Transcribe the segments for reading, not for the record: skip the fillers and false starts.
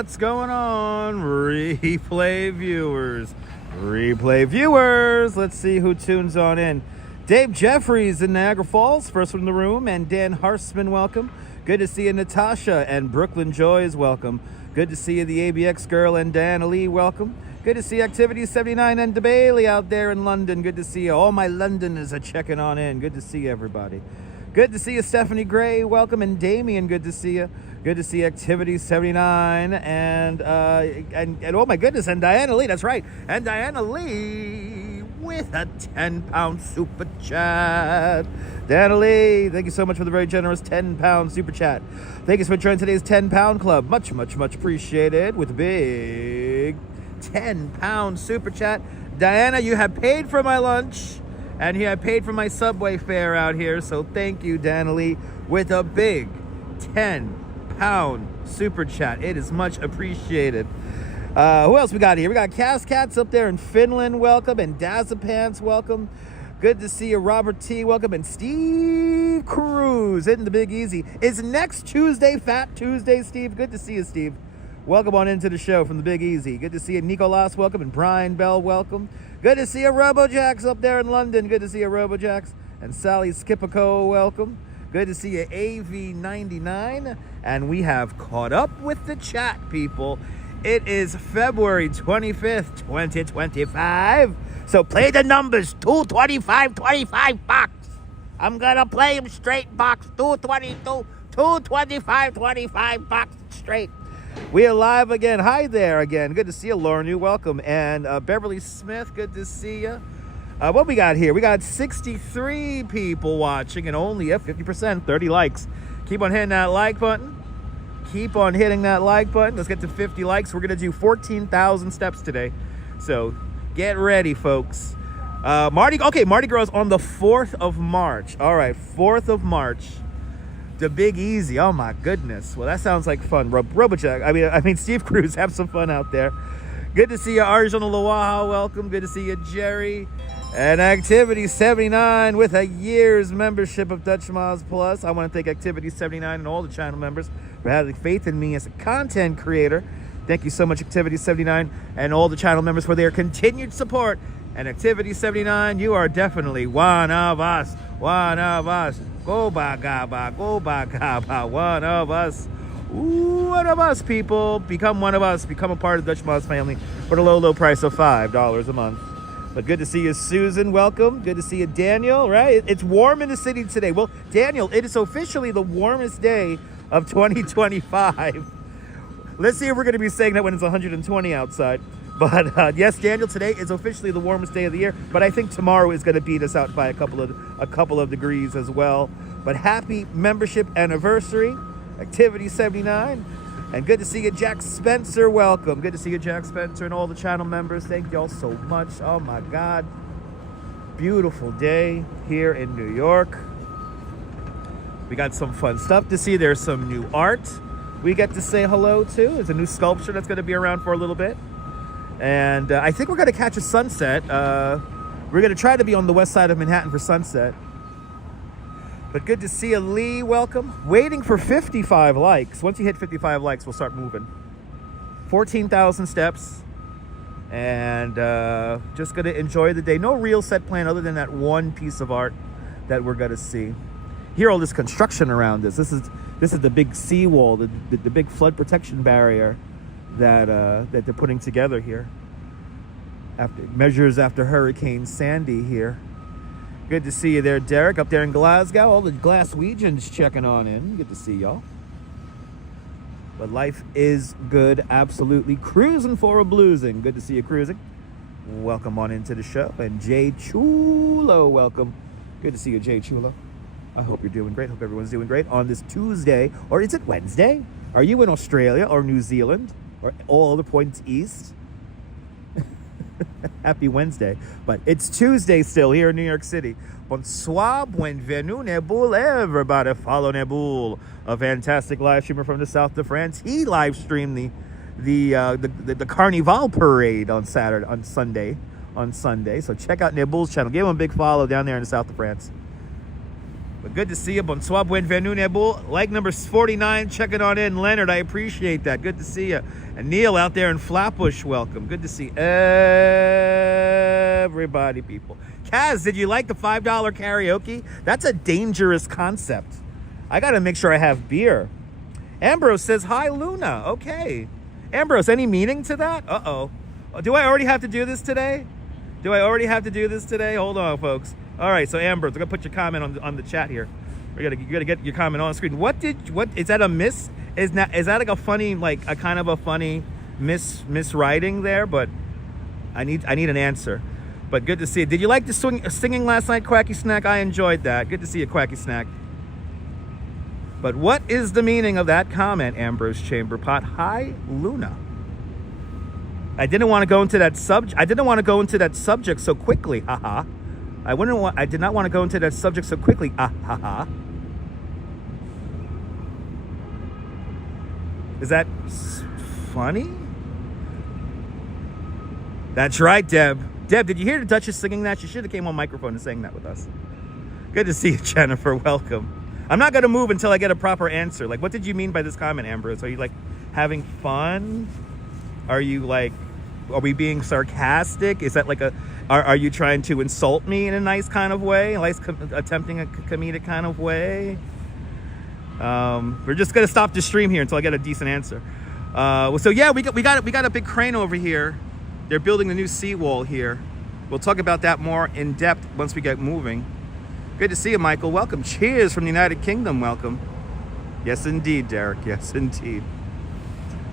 what's going on, replay viewers? Let's see who tunes on in. Dave Jeffries in Niagara Falls, first one in the room, and Dan Harsman, welcome. Good to see you, Natasha, and Brooklyn Joys, welcome. Good to see you, the ABX girl, and Dan Ali, welcome. Good to see Activity 79 and DeBailey out there in London. Good to see you. All my Londoners are checking on in. Good to see everybody. Good to see you, Stephanie Gray, welcome, and Damien, good to see you. Good to see Activity 79 and oh my goodness, and Diana Lee, that's right. And Diana Lee with a 10-pound super chat. Diana Lee, thank you so much for the very generous 10-pound super chat. Thank you for joining today's 10-pound club. Much appreciated with a big 10-pound super chat. Diana, you have paid for my lunch and you have paid for my subway fare out here. So thank you, Diana Lee, with a big 10-pound super chat. It is much appreciated. Who else we got here? We got Cass Cats up there in Finland, welcome, and Dazapants, welcome. Good to see you, Robert T, welcome, and Steve Cruz in the Big Easy. Is next Tuesday Fat Tuesday, Steve? Good to see you, Steve. Welcome on into the show from the Big Easy. Good to see you, Nicolas, welcome, and Brian Bell, welcome. Good to see you, Robojax up there in London. Good to see you, Robojax, and Sally Skipico, welcome. Good to see you, AV99, and we have caught up with the chat, people. It is February 25th, 2025. So play the numbers, 225, 25 bucks. I'm gonna play them straight box, 222, 225, 25 bucks straight. We are live again. Hi there again. Good to see you, Lauren. You welcome. And Beverly Smith, good to see you. What we got here? We got 63 people watching and only 50%, 30 likes. Keep on hitting that like button. Keep on hitting that like button. Let's get to 50 likes. We're going to do 14,000 steps today. So get ready, folks. Mardi Gras is on the 4th of March. All right, 4th of March. The Big Easy. Oh, my goodness. Well, that sounds like fun. Robojack. I mean, Steve Cruz, have some fun out there. Good to see you, Arjun Lawaha. Welcome. Good to see you, Jerry. And Activity 79 with a year's membership of Dutch Moz Plus. I want to thank Activity 79 and all the channel members for having faith in me as a content creator. Thank you so much, Activity 79, and all the channel members for their continued support. And Activity 79, you are definitely one of us. One of us. Go bagaba, one of us. Ooh, one of us, people. Become one of us. Become a part of the Dutch Moz family for the low price of $5 a month. But good to see you, Susan. Welcome. Good to see you, Daniel. Right? It's warm in the city today. Well, Daniel, it is officially the warmest day of 2025. Let's see if we're going to be saying that when it's 120 outside. But yes, Daniel, today is officially the warmest day of the year. But I think tomorrow is going to beat us out by a couple of degrees as well. But happy membership anniversary, Activity 79. And good to see you, Jack Spencer. Welcome. Good to see you, Jack Spencer, and all the channel members. Thank you all so much. Oh, my God. Beautiful day here in New York. We got some fun stuff to see. There's some new art we get to say hello to. There's a new sculpture that's going to be around for a little bit. And I think we're going to catch a sunset. We're going to try to be on the west side of Manhattan for sunset. But good to see you, Lee. Welcome. Waiting for 55 likes. Once you hit 55 likes, we'll start moving. 14,000 steps. And just going to enjoy the day. No real set plan other than that one piece of art that we're going to see. Hear all this construction around us. This is the big seawall, the big flood protection barrier that they're putting together here. Measures after Hurricane Sandy here. Good to see you there, Derek, up there in Glasgow. All the Glaswegians checking on in. Good to see y'all. But life is good, absolutely. Cruising for a bluesing. Good to see you cruising. Welcome on into the show. And Jay Chulo, welcome. Good to see you, Jay Chulo. I hope you're doing great. Hope everyone's doing great on this Tuesday. Or is it Wednesday? Are you in Australia or New Zealand? Or all other points east? Happy Wednesday. But it's Tuesday still here in New York City. Bonsoir, bienvenue, Neboul. Everybody follow Neboul, a fantastic live streamer from the south of France. He live streamed the Carnival parade on Sunday. So check out Neboul's channel. Give him a big follow down there in the south of France. But good to see you. Bonsoir, bienvenue, Nebul. Like number 49, checking on in. Leonard, I appreciate that. Good to see you. And Neil out there in Flatbush, welcome. Good to see everybody, people. Kaz, did you like the $5 karaoke? That's a dangerous concept. I got to make sure I have beer. Ambrose says, hi, Luna. Okay. Ambrose, any meaning to that? Uh-oh. Do I already have to do this today? Hold on, folks. All right, so Ambrose, I'm gonna put your comment on the chat here. You gotta get your comment on screen. What is that a miss? Is that like a funny, like a kind of a funny miswriting there? But I need an answer. But good to see you. Did you like the singing last night, Quacky Snack? I enjoyed that. Good to see you, Quacky Snack. But what is the meaning of that comment, Ambrose Chamberpot? Hi, Luna. I didn't want to go into that subject so quickly. Haha. I did not want to go into that subject so quickly. Haha. Is that funny? That's right, Deb. Deb, did you hear the Duchess singing that? She should have came on microphone and sang that with us. Good to see you, Jennifer. Welcome. I'm not going to move until I get a proper answer. Like, what did you mean by this comment, Ambrose? Are you, like, having fun? Are you, like, are we being sarcastic? Is that, like, are you trying to insult me in a nice kind of way? Attempting a comedic kind of way? We're just going to stop the stream here until I get a decent answer. So, yeah, we got a big crane over here. They're building the new seawall here. We'll talk about that more in depth once we get moving. Good to see you, Michael. Welcome. Cheers from the United Kingdom. Welcome. Yes, indeed, Derek. Yes, indeed.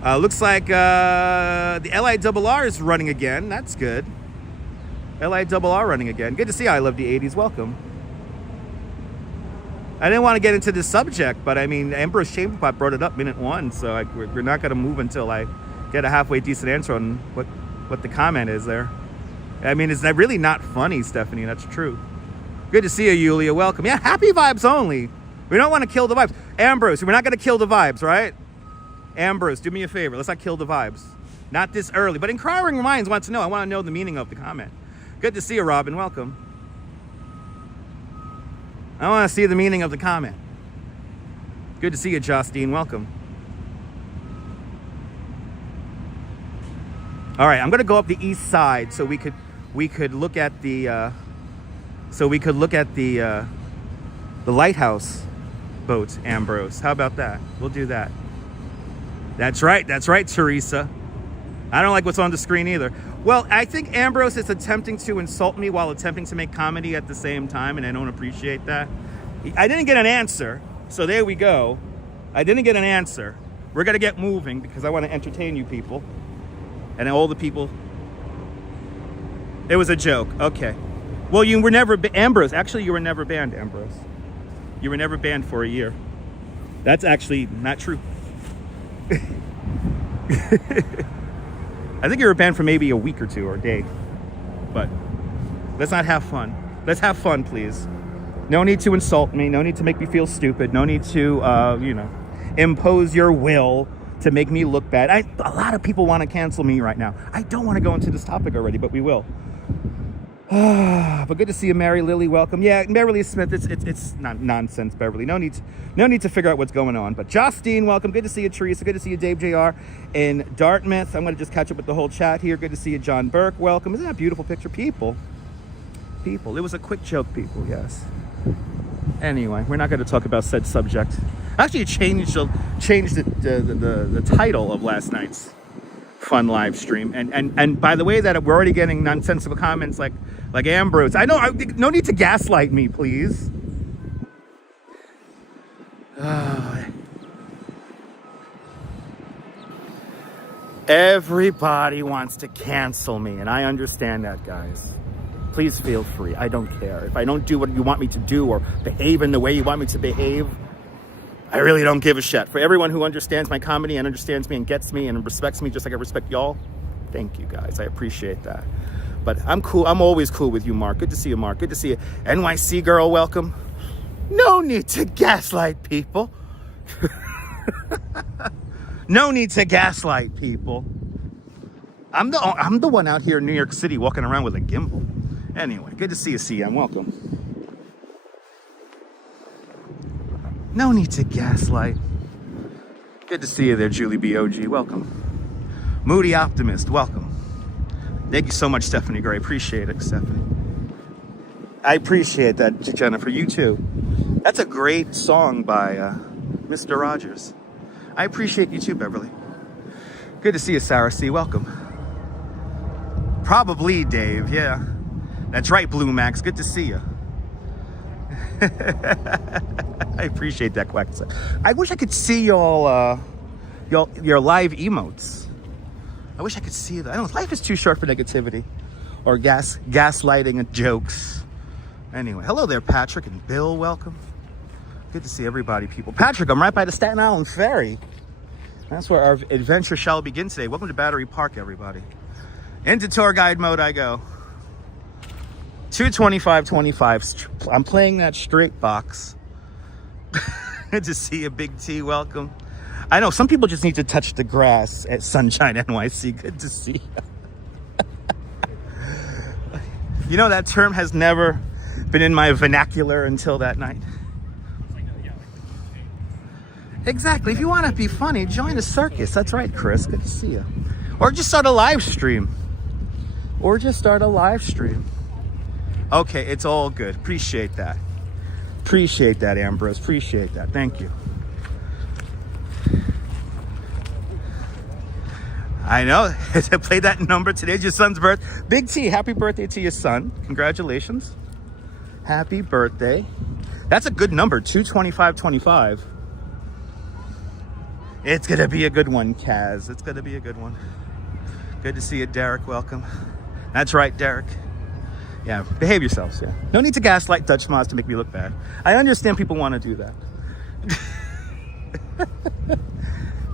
Looks like the LIRR is running again. That's good. LIRR running again. Good to see you. I love the 80s. Welcome. I didn't want to get into this subject, but I mean, Ambrose Chamberpot brought it up minute one, so we're not going to move until I get a halfway decent answer on what the comment is there. I mean, it's really not funny, Stephanie. That's true. Good to see you, Yulia. Welcome. Yeah, happy vibes only. We don't want to kill the vibes. Ambrose, we're not going to kill the vibes, right? Ambrose, do me a favor. Let's not kill the vibes. Not this early. But Inquiring Minds wants to know. I want to know the meaning of the comment. Good to see you, Robin. Welcome. I want to see the meaning of the comment. Good to see you, Justine. Welcome. All right, I'm going to go up the east side so we could look at the the lighthouse boats, Ambrose. How about that? We'll do that. That's right, Teresa. I don't like what's on the screen either. Well, I think Ambrose is attempting to insult me while attempting to make comedy at the same time, and I don't appreciate that. I didn't get an answer, so there we go. I didn't get an answer. We're going to get moving because I want to entertain you people. And all the people. It was a joke. Okay. Well, you were never Ambrose. Actually, you were never banned, Ambrose. You were never banned for a year. That's actually not true. I think you were banned for maybe a week or two or a day. But let's not have fun. Let's have fun, please. No need to insult me. No need to make me feel stupid. No need to, impose your will to make me look bad. A lot of people want to cancel me right now. I don't want to go into this topic already, but we will. But good to see you, Mary Lily. Welcome. Yeah, Beverly Smith. It's not nonsense, Beverly. No need to figure out what's going on. But Justine, welcome. Good to see you, Teresa. Good to see you, Dave Jr. in Dartmouth. I'm going to just catch up with the whole chat here. Good to see you, John Burke. Welcome. Isn't that a beautiful picture? People. It was a quick joke, people. Yes. Anyway, we're not going to talk about said subject. Actually, changed the title of last night's fun live stream. And by the way, that we're already getting nonsensical comments like Ambrose. No need to gaslight me, please. Everybody wants to cancel me, and I understand that, guys. Please feel free. I don't care. If I don't do what you want me to do or behave in the way you want me to behave, I really don't give a shit. For everyone who understands my comedy and understands me and gets me and respects me just like I respect y'all, thank you, guys. I appreciate that. But I'm cool. I'm always cool with you, Mark. Good to see you, Mark. Good to see you. NYC girl, welcome. No need to gaslight people. No need to gaslight people. I'm the one out here in New York City walking around with a gimbal. Anyway, good to see you, CM. Welcome. No need to gaslight. Good to see you there, Julie B.O.G. Welcome. Moody Optimist, welcome. Thank you so much, Stephanie Gray. Appreciate it, Stephanie. I appreciate that, Jennifer. You too. That's a great song by Mr. Rogers. I appreciate you too, Beverly. Good to see you, Sarah C. Welcome. Probably Dave, yeah. That's right, Blue Max. Good to see you. I appreciate that, Quack. I wish I could see your live emotes. I wish I could see that. I don't know, life is too short for negativity or gaslighting and jokes. Anyway, hello there, Patrick and Bill. Welcome. Good to see everybody, people. Patrick, I'm right by the Staten Island Ferry. That's where our adventure shall begin today. Welcome to Battery Park, everybody. Into tour guide mode I go. 225.25. I'm playing that straight box. Good to see you, Big T. Welcome. I know some people just need to touch the grass at Sunshine NYC. Good to see you. You know, that term has never been in my vernacular until that night. Exactly. If you want to be funny, join the circus. That's right, Chris. Good to see you. Or just start a live stream. Okay, it's all good. Appreciate that. Appreciate that, Ambrose. Appreciate that. Thank you. I know. I played that number. Today's your son's birth. Big T, happy birthday to your son. Congratulations. Happy birthday. That's a good number, 225.25. It's going to be a good one, Kaz. It's going to be a good one. Good to see you, Derek. Welcome. That's right, Derek. Yeah, behave yourselves, yeah. No need to gaslight Dutch mods to make me look bad. I understand people want to do that.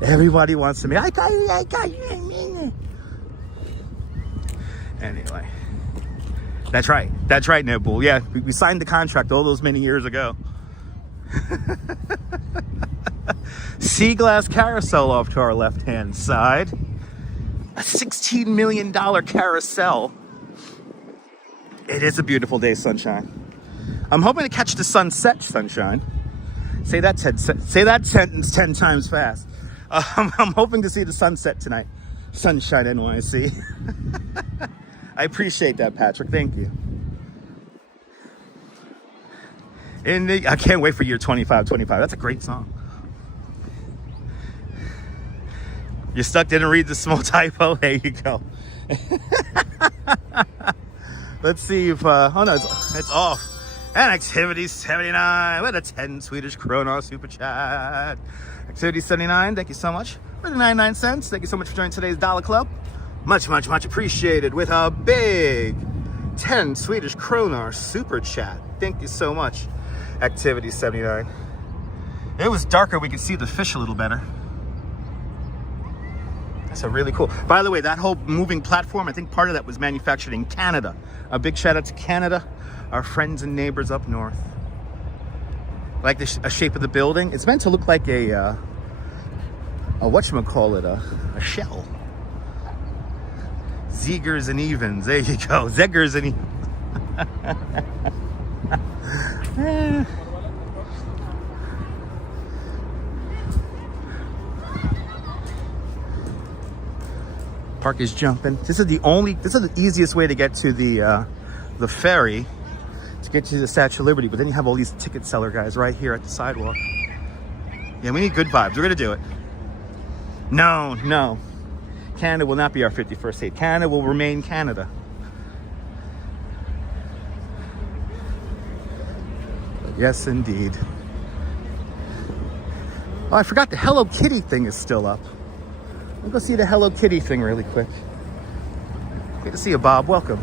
Everybody wants to be, I got you. Anyway. That's right, Nibble. Yeah, we signed the contract all those many years ago. Sea glass carousel off to our left-hand side. A $16 million carousel. It is a beautiful day, Sunshine. I'm hoping to catch the sunset, Sunshine. Say that sentence 10 times fast. I'm hoping to see the sunset tonight. Sunshine NYC. I appreciate that, Patrick. Thank you. I can't wait for year 2525. That's a great song. You're stuck, didn't read the small typo. There you go. Let's see if, oh no, it's off. And Activity 79 with a 10 Swedish krona super chat. Activity 79, thank you so much for the 99 cents. Thank you so much for joining today's Dollar Club. Much, much, much appreciated with a big 10 Swedish krona super chat. Thank you so much, Activity 79. It was darker, we could see the fish a little better. That's a really cool. By the way, that whole moving platform, I think part of that was manufactured in Canada. A big shout out to Canada, our friends and neighbors up north. Like the shape of the building. It's meant to look like a whatchamacallit, a shell. Zegers and evens. There you go. Zeggers and evens. Park is jumping. This is the easiest way to get to the ferry, to get to the Statue of Liberty, but then you have all these ticket seller guys right here at the sidewalk. Yeah, we need good vibes. We're gonna do it. No. Canada will not be our 51st state. Canada will remain Canada. Yes, indeed. Oh, I forgot the Hello Kitty thing is still up. Let's go see the Hello Kitty thing really quick. Good to see you, Bob. Welcome.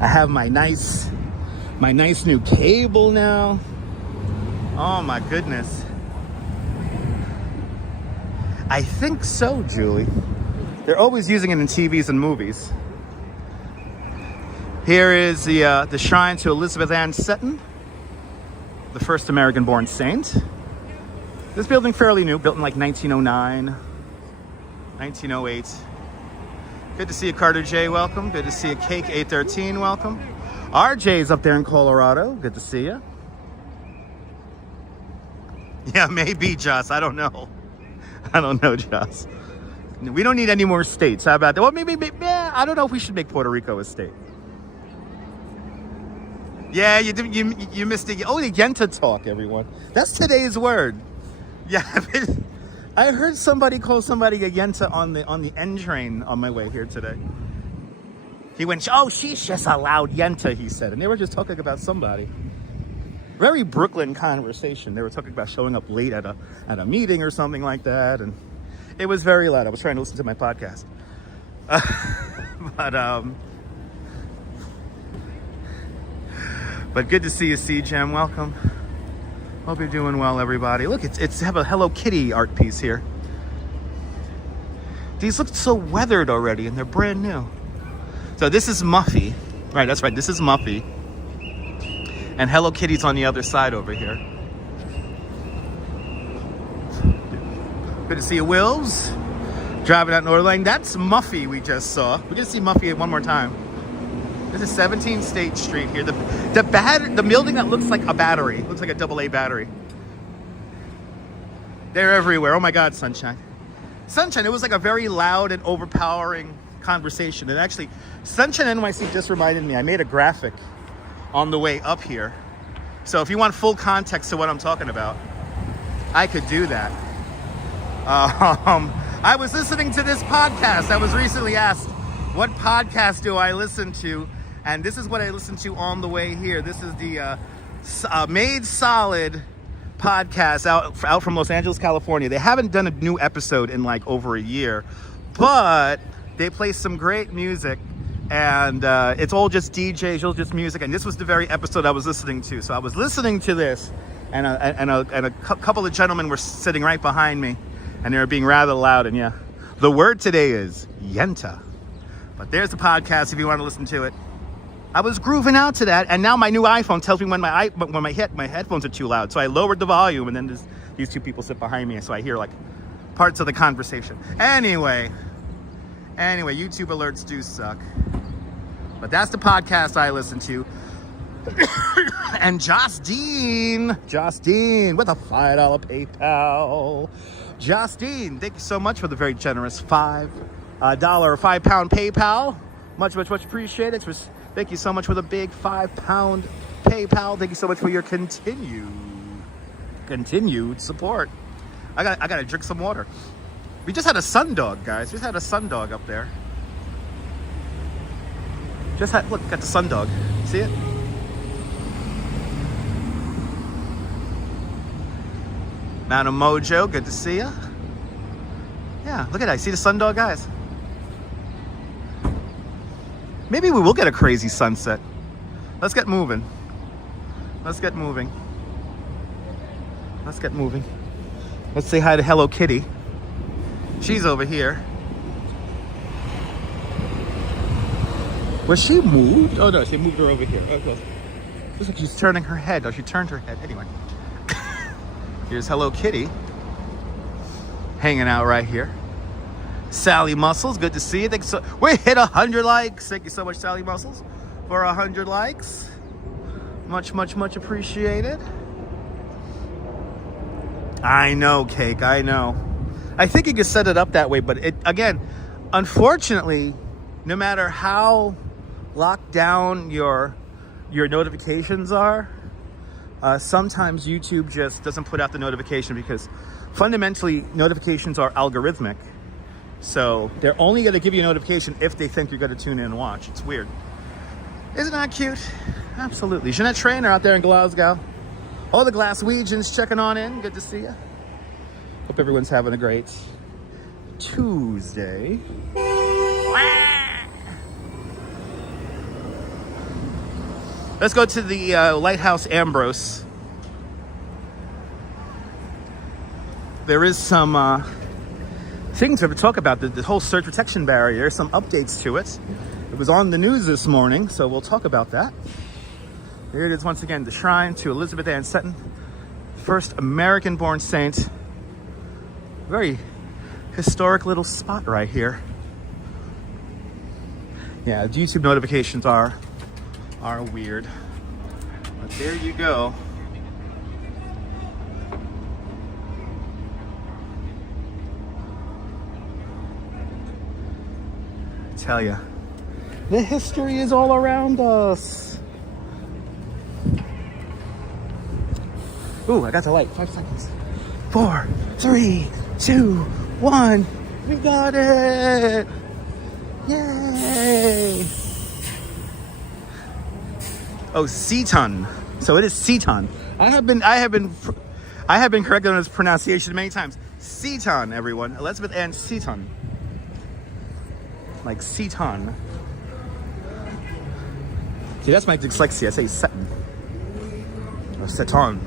I have my nice new cable now. Oh my goodness. I think so, Julie. They're always using it in TVs and movies. Here is the shrine to Elizabeth Ann Seton, the first American-born saint. This building fairly new, built in like 1909, 1908. Good to see you, Carter J. Welcome. Good to see you, Cake 813. Welcome. RJ's up there in Colorado. Good to see you. Yeah, maybe, Joss. I don't know. I don't know, Joss. We don't need any more states. How about that? Well, maybe yeah, I don't know if we should make Puerto Rico a state. Yeah, you missed it. Oh, the Yenta talk, everyone. That's today's word. Yeah, I heard somebody call somebody a Yenta on the N train on my way here today. He went, oh, she's just a loud Yenta, he said. And they were just talking about somebody. Very Brooklyn conversation. They were talking about showing up late at a meeting or something like that. And it was very loud. I was trying to listen to my podcast. But good to see you, C-Gem. Welcome. Hope you're doing well, everybody. Look, it's have a Hello Kitty art piece here. These look so weathered already, and they're brand new. So this is Muffy. Right, that's right. This is Muffy. And Hello Kitty's on the other side over here. Good to see you, Wills. Driving out North Lane. That's Muffy we just saw. We just see Muffy one more time. This is 17 State Street here. The building that looks like a battery. Looks like a AA battery. They're everywhere. Oh my God, Sunshine. Sunshine, it was like a very loud and overpowering conversation. And actually, Sunshine NYC just reminded me, I made a graphic on the way up here. So if you want full context to what I'm talking about, I could do that. I was listening to this podcast. I was recently asked, what podcast do I listen to? And this is what I listened to on the way here. This is the Made Solid podcast out from Los Angeles, California. They haven't done a new episode in like over a year, but they play some great music, and it's all just DJs, all just music. And this was the very episode I was listening to. So I was listening to this, and a couple of gentlemen were sitting right behind me, and they were being rather loud. And yeah, the word today is Yenta. But there's the podcast if you want to listen to it. I was grooving out to that, and now my new iPhone tells me when my headphones are too loud. So I lowered the volume, and then these two people sit behind me, so I hear like parts of the conversation. Anyway, YouTube alerts do suck. But that's the podcast I listen to. And Joss Dean with a $5 PayPal. Joss Dean, thank you so much for the very generous $5 or £5 PayPal. Much appreciated. Thank you so much for the big £5 PayPal. Thank you so much for your continued support. I gotta drink some water. We just had a sundog, guys. We just had a sundog up there. Look, got the sundog. See it? Mount of Mojo, good to see ya. Yeah, look at that. I see the sundog, guys. Maybe we will get a crazy sunset. Let's get moving. Let's say hi to Hello Kitty. She's over here. Was she moved? Oh no, she moved her over here. Oh, looks like she's turning her head. Oh, she turned her head. Anyway. Here's Hello Kitty. Hanging out right here. Sally Muscles, good to see you. Thank you so. We hit 100 likes. Thank you so much, Sally Muscles, for 100 likes. Much appreciated. I know, Cake. I know. I think you can set it up that way, but again, unfortunately, no matter how locked down your notifications are, sometimes YouTube just doesn't put out the notification because fundamentally notifications are algorithmic. So they're only going to give you a notification if they think you're going to tune in and watch. It's weird. Isn't that cute? Absolutely. Jeanette Trainer out there in Glasgow. All the Glaswegians checking on in. Good to see you. Hope everyone's having a great Tuesday. Let's go to the Lighthouse Ambrose. There is some things we have to talk about. The whole surge protection barrier. There's some updates to it. It was on the news this morning, so we'll talk about that. Here it is once again, the shrine to Elizabeth Ann Seton, first American-born saint. Very historic little spot right here. Yeah, the YouTube notifications are are weird. But there you go. I tell ya, the history is all around us. Ooh, I got the light. 5 seconds. 4, 3, 2, 1. We got it! Yay! Oh, Seaton. So it is Seaton. I have been corrected on its pronunciation many times. Seaton, everyone. Elizabeth Ann Seaton. Like Seaton. See, that's my dyslexia. I say Seton. Or Seton.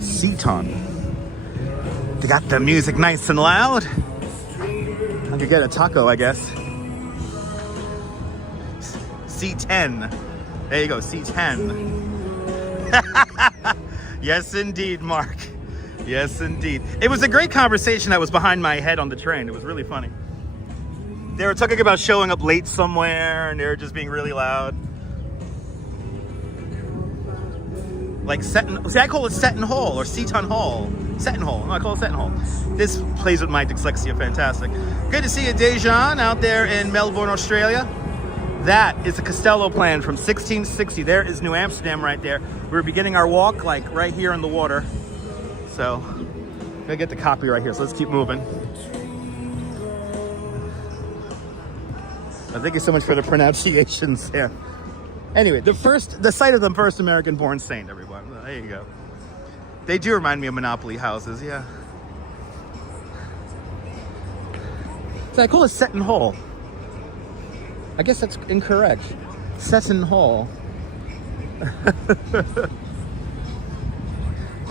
Seaton. They got the music nice and loud. I could get a taco, I guess. C10. There you go, C10. Yes, indeed, Mark. Yes, indeed. It was a great conversation that was behind my head on the train. It was really funny. They were talking about showing up late somewhere, and they were just being really loud. Like Seton. See, I call it Seton Hall or Seton Hall. Seton Hall. No, I call it Seton Hall. This plays with my dyslexia. Fantastic. Good to see you, Dejan, out there in Melbourne, Australia. That is the Costello plan from 1660. There is New Amsterdam right there. We're beginning our walk like right here in the water. So, I'm gonna get the copy right here. So let's keep moving. Thank you so much for the pronunciations there. Anyway, the site of the first American-born saint, everyone. There you go. They do remind me of Monopoly houses, yeah. So I call it Seton Hall. I guess that's incorrect. Seton Hall.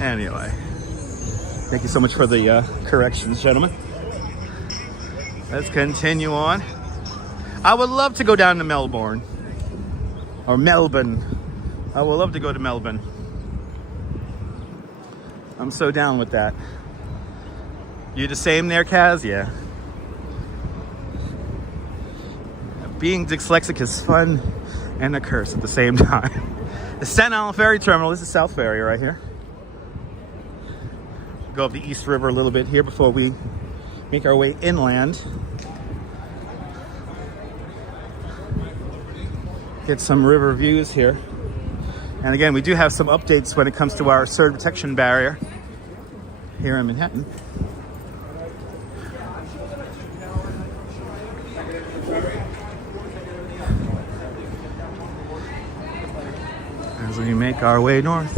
Anyway, thank you so much for the corrections, gentlemen. Let's continue on. I would love to go down to Melbourne. Or Melbourne. I would love to go to Melbourne. I'm so down with that. You the same there, Kaz? Yeah. Being dyslexic is fun and a curse at the same time. The Staten Island Ferry Terminal. This is South Ferry right here. Go up the East River a little bit here before we make our way inland. Get some river views here. And again, we do have some updates when it comes to our surge protection barrier here in Manhattan. As we make our way north.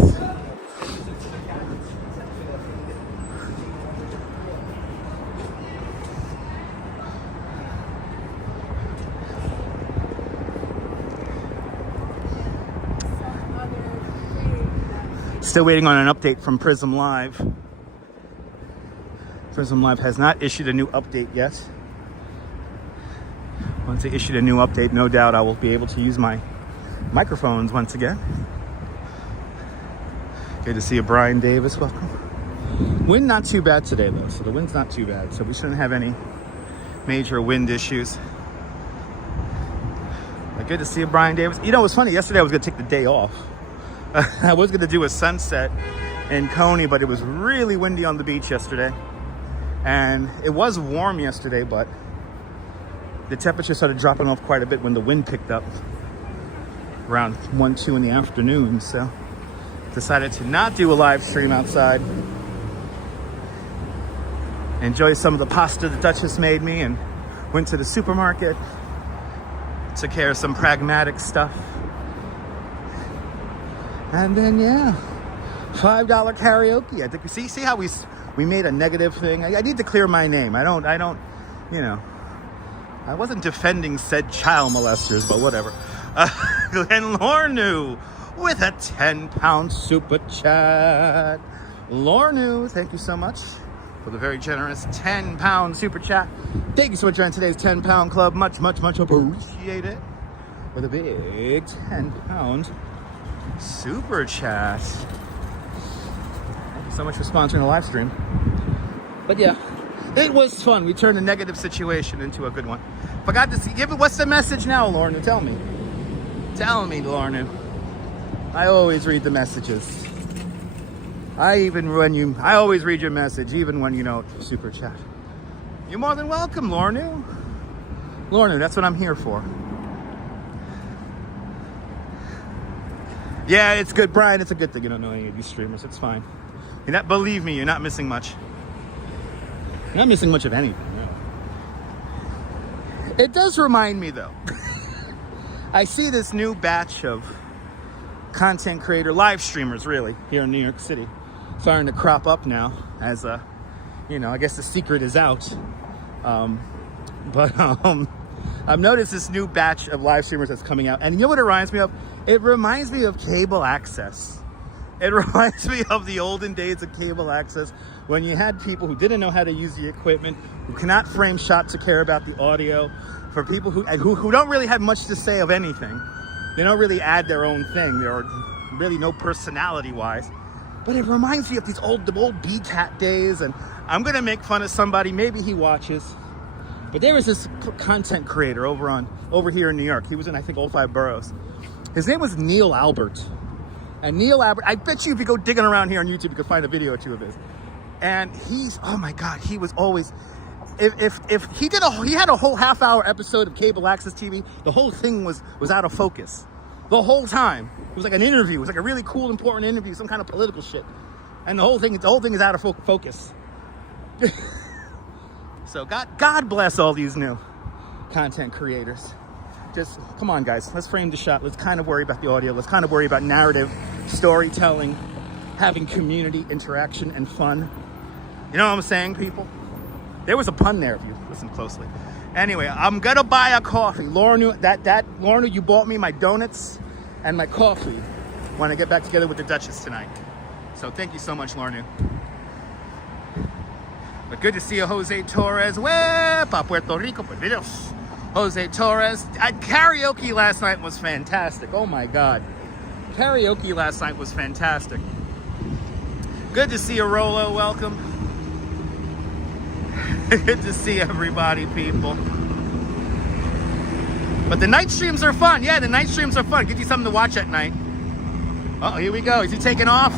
Still waiting on an update from Prism Live. Prism Live has not issued a new update yet. Once they issue a new update, no doubt I will be able to use my microphones once again. Good to see you, Brian Davis. Welcome. Wind not too bad today, though. So the wind's not too bad. So we shouldn't have any major wind issues. But good to see you, Brian Davis. You know, it was funny. Yesterday I was going to take the day off. I was going to do a sunset in Coney, but it was really windy on the beach yesterday. And it was warm yesterday, but the temperature started dropping off quite a bit when the wind picked up around 1, 2 in the afternoon. So decided to not do a live stream outside. Enjoy some of the pasta the Duchess made me, and went to the supermarket. Took care of some pragmatic stuff. And then, yeah, $5 karaoke. I think we see how we made a negative thing. I need to clear my name. I don't, you know, I wasn't defending said child molesters, but whatever. Glenn Lornu with a 10-pound super chat. Lornu, thank you so much for the very generous 10-pound super chat. Thank you so much for joining today's 10-pound club. Much, much, much appreciate it. With a big 10-pound super chat. Thank you so much for sponsoring the live stream. But yeah, it was fun. We turned a negative situation into a good one. Forgot to see. What's the message now, Lauren? Tell me. Tell me, Lorna. I always read the messages. I always read your message, even when you don't super chat. You're more than welcome, Lorna. Lorna, that's what I'm here for. Yeah, it's good, Brian. It's a good thing you don't know any of these streamers. It's fine. Believe me, you're not missing much. You're not missing much of anything. Really. It does remind me, though. I see this new batch of content creator, live streamers, really, here in New York City, starting to crop up now. As I guess the secret is out. I've noticed this new batch of live streamers that's coming out, and you know what it reminds me of? It reminds me of cable access. It reminds me of the olden days of cable access, when you had people who didn't know how to use the equipment, who cannot frame shots to care about the audio, for people who don't really have much to say of anything. They don't really add their own thing. They're really no personality-wise. But it reminds me of the old BCAT days, and I'm gonna make fun of somebody. Maybe he watches. But there was this content creator over here in New York. He was in, I think, all 5 boroughs. His name was Neil Albert. And Neil Albert, I bet you if you go digging around here on YouTube, you could find a video or two of his. And oh my God, he was always, if he had a whole half-hour episode of cable access TV, the whole thing was out of focus. The whole time. It was like an interview. It was like a really cool, important interview, some kind of political shit. And the whole thing is out of focus. So God bless all these new content creators. Just, come on, guys. Let's frame the shot. Let's kind of worry about the audio. Let's kind of worry about narrative, storytelling, having community interaction and fun. You know what I'm saying, people? There was a pun there if you listen closely. Anyway, I'm gonna buy a coffee. Lorna, Lorna, you bought me my donuts and my coffee when I get back together with the Duchess tonight. So thank you so much, Lorna. But good to see you, Jose Torres. Wepa, Puerto Rico, por Dios. Jose Torres. Karaoke last night was fantastic. Oh my God. Karaoke last night was fantastic. Good to see you, Rolo. Welcome. Good to see everybody, people. But the night streams are fun. Yeah, the night streams are fun. Give you something to watch at night. Oh, here we go. Is he taking off?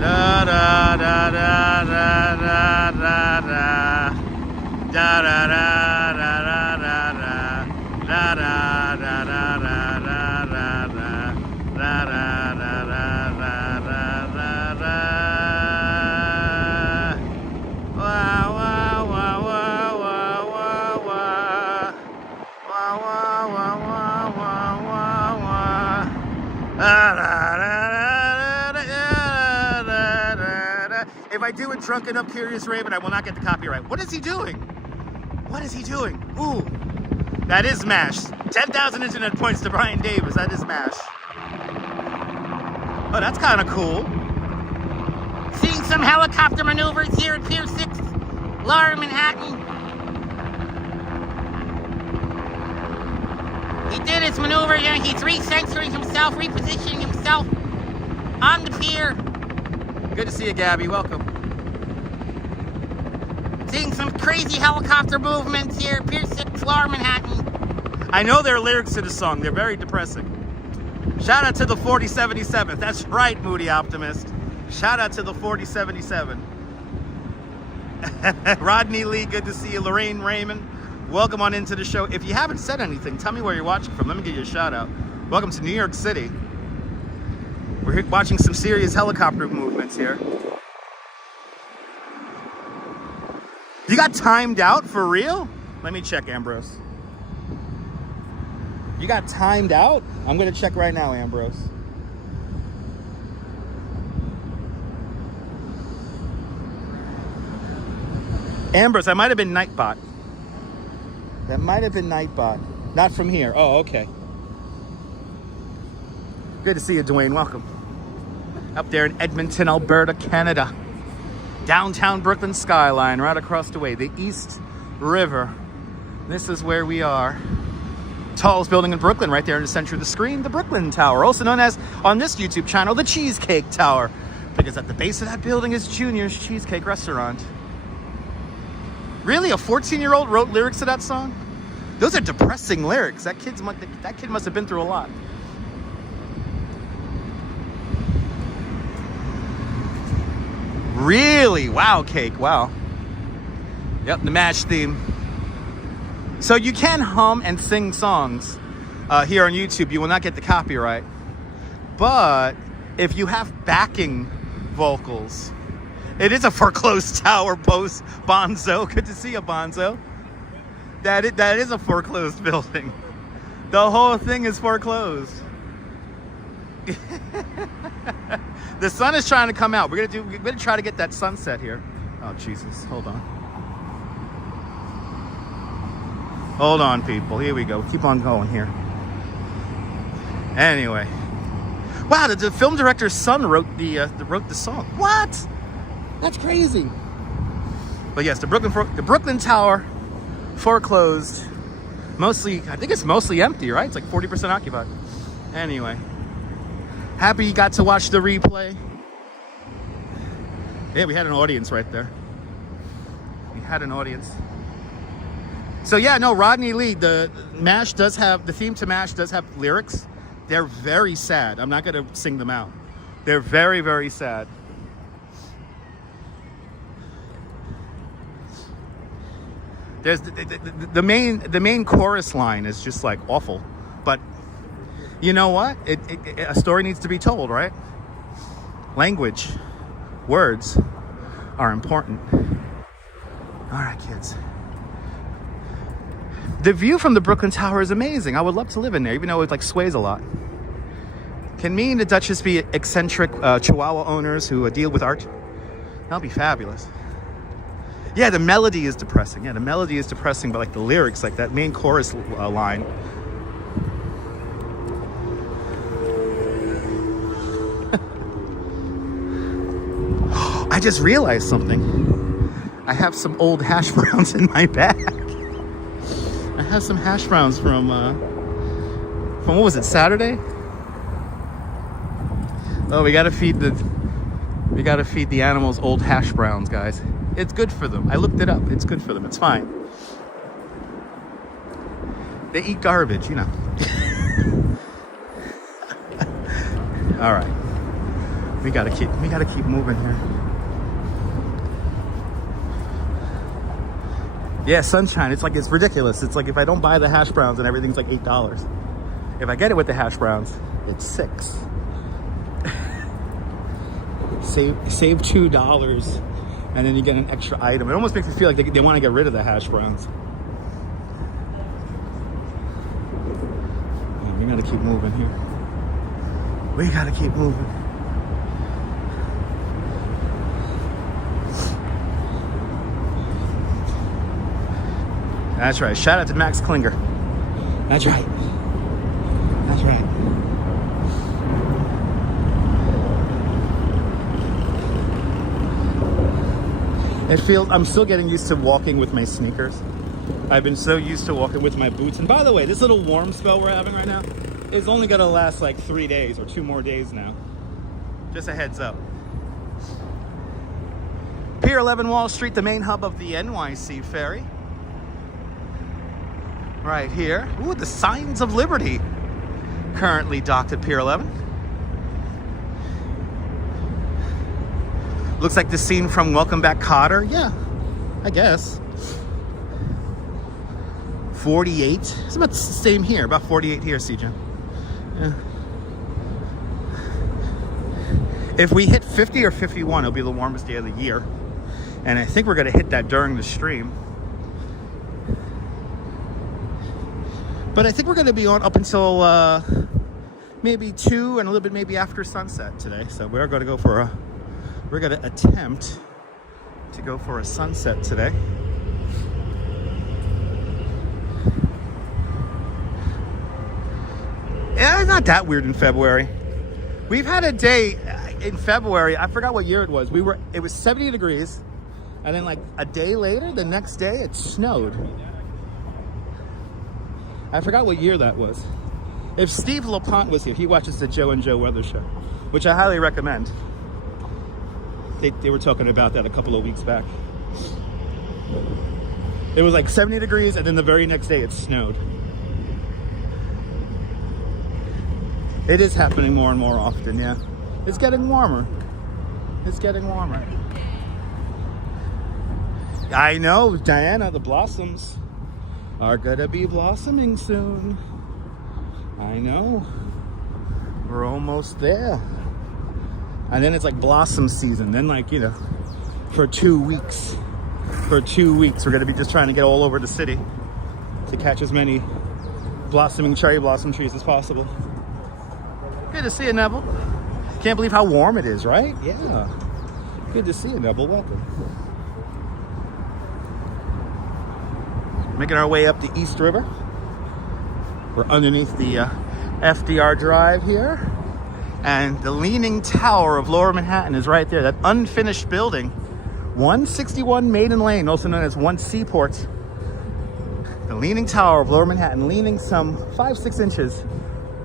Da da da da da da da da da da da da da da da da If I do a drunken up curious raven, I will not get the copyright. What is he doing? What is he doing? Ooh, that is MASH. 10,000 internet points to Brian Davis. That is MASH. Oh, that's kind of cool. Seeing some helicopter maneuvers here at Pier 6, Lower Manhattan. He did his maneuver, he's recensoring himself, repositioning himself on the pier. Good to see you, Gabby. Welcome. Seeing some crazy helicopter movements here, Pier 6, Lower Manhattan. I know there are lyrics to the song. They're very depressing. Shout out to the 4077. That's right, Moody Optimist. Shout out to the 4077. Rodney Lee, good to see you. Lorraine Raymond, welcome on into the show. If you haven't said anything, tell me where you're watching from. Let me give you a shout out. Welcome to New York City. We're watching some serious helicopter movements here. You got timed out for real? Let me check, Ambrose. You got timed out? I'm gonna check right now, Ambrose. Ambrose, that might have been Nightbot. That might have been Nightbot. Not from here. Oh, okay. Good to see you, Dwayne. Welcome. Up there in Edmonton, Alberta, Canada. Downtown Brooklyn skyline, right across the way. The East River. This is where we are. Tallest building in Brooklyn, right there in the center of the screen, the Brooklyn Tower, also known as, on this YouTube channel, the Cheesecake Tower. Because at the base of that building is Junior's Cheesecake Restaurant. Really? A 14-year-old wrote lyrics to that song? Those are depressing lyrics. That kid must have been through a lot. Really? Wow, Cake. Wow. Yep, the MASH theme. So you can hum and sing songs here on YouTube. You will not get the copyright. But if you have backing vocals, it is a foreclosed tower post, Bonzo. Good to see you, Bonzo. That is a foreclosed building. The whole thing is foreclosed. The sun is trying to come out. We're gonna try to get that sunset here. Oh Jesus, hold on. Hold on, people. Here we go. Keep on going here. Anyway. Wow, the film director's son wrote the song. What? That's crazy. But yes, the Brooklyn Tower foreclosed. Mostly, I think it's mostly empty, right? It's like 40% occupied. Anyway. Happy you got to watch the replay. Yeah, we had an audience right there. We had an audience. So yeah, no, Rodney Lee, the theme to MASH does have lyrics. They're very sad. I'm not gonna sing them out. They're very, very sad. There's the main chorus line is just like awful, but you know what? A story needs to be told, right? Language, words are important. All right, kids. The view from the Brooklyn Tower is amazing. I would love to live in there, even though it like sways a lot. Can me and the Duchess be eccentric Chihuahua owners who deal with art? That'll be fabulous. Yeah, the melody is depressing. Yeah, the melody is depressing, but like the lyrics, like that main chorus line. I just realized something. I have some old hash browns in my bag. I have some hash browns from what was it, Saturday? Oh, we gotta feed the animals old hash browns, guys. It's good for them. I looked it up. It's good for them. It's fine. They eat garbage, you know. All right. We gotta keep moving here. Yeah, sunshine. It's ridiculous. It's like if I don't buy the hash browns and everything's like $8. If I get it with the hash browns, it's $6. Save $2, and then you get an extra item. It almost makes me feel like they want to get rid of the hash browns. Yeah, we gotta keep moving here. We gotta keep moving. That's right. Shout out to Max Klinger. That's right. That's right. I'm still getting used to walking with my sneakers. I've been so used to walking with my boots. And by the way, this little warm spell we're having right now is only gonna last like 3 days or 2 more days now. Just a heads up. Pier 11 Wall Street, the main hub of the NYC Ferry. Right here. Ooh, the Signs of Liberty currently docked at Pier 11. Looks like the scene from Welcome Back, Kotter. Yeah, I guess. 48. It's about the same here. About 48 here, CJ. Yeah. If we hit 50 or 51, it'll be the warmest day of the year. And I think we're going to hit that during the stream. But I think we're going to be on up until maybe 2 and a little bit maybe after sunset today. So we're going to attempt to go for a sunset today. Yeah, it's not that weird in February. We've had a day in February, I forgot what year it was. It was 70 degrees, and then like a day later, the next day, it snowed. I forgot what year that was. If Steve LaPont was here, he watches the Joe and Joe Weather Show, which I highly recommend. They were talking about that a couple of weeks back. It was like 70 degrees, and then the very next day it snowed. It is happening more and more often, yeah. It's getting warmer. It's getting warmer. I know, Diana, the blossoms are gonna be blossoming soon. I know. We're almost there. And then it's like blossom season. Then, like, you know, for 2 weeks. For 2 weeks, we're gonna be just trying to get all over the city to catch as many blossoming cherry blossom trees as possible. Good to see you, Neville. Can't believe how warm it is, right? Yeah. Good to see you, Neville. Welcome. Making our way up the East River. We're underneath the FDR Drive here. And the Leaning Tower of Lower Manhattan is right there. That unfinished building. 161 Maiden Lane, also known as 1 Seaport. The Leaning Tower of Lower Manhattan, leaning some 5-6 inches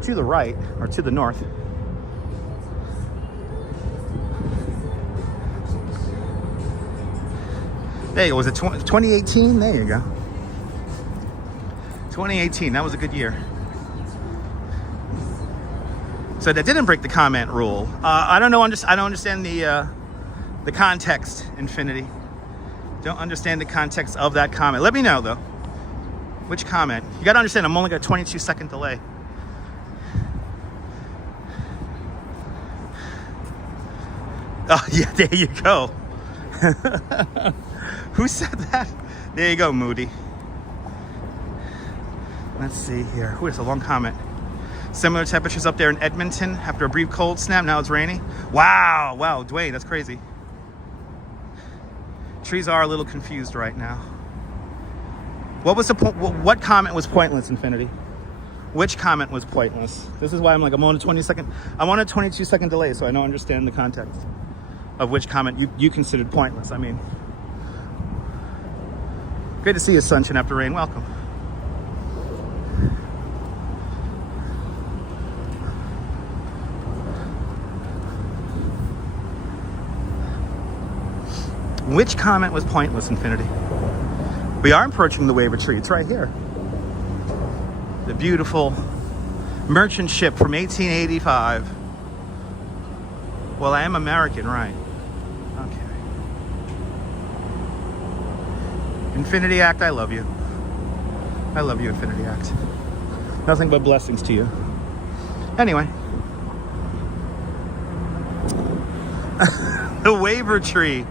to the right, or to the north. There you go. Was it 2018? There you go. 2018. That was a good year. So that didn't break the comment rule. I don't know. I don't understand the context. Infinity. Don't understand the context of that comment. Let me know though. Which comment? You got to understand. I'm only got a 22-second delay. Oh yeah, there you go. Who said that? There you go, Moody. Let's see here. Who is a long comment? Similar temperatures up there in Edmonton after a brief cold snap. Now it's raining. Wow, wow, Dwayne, that's crazy. Trees are a little confused right now. What was the point? What comment was pointless, Infinity? Which comment was pointless? This is why I'm on a 22-second delay, so I don't understand the context of which comment you considered pointless. I mean, great to see you, sunshine after rain. Welcome. Which comment was pointless, Infinity? We are approaching the wave of tree. It's right here. The beautiful merchant ship from 1885. Well, I am American, right? Okay. Infinity Act, I love you. I love you, Infinity Act. Nothing but blessings to you. Anyway. The waiver tree,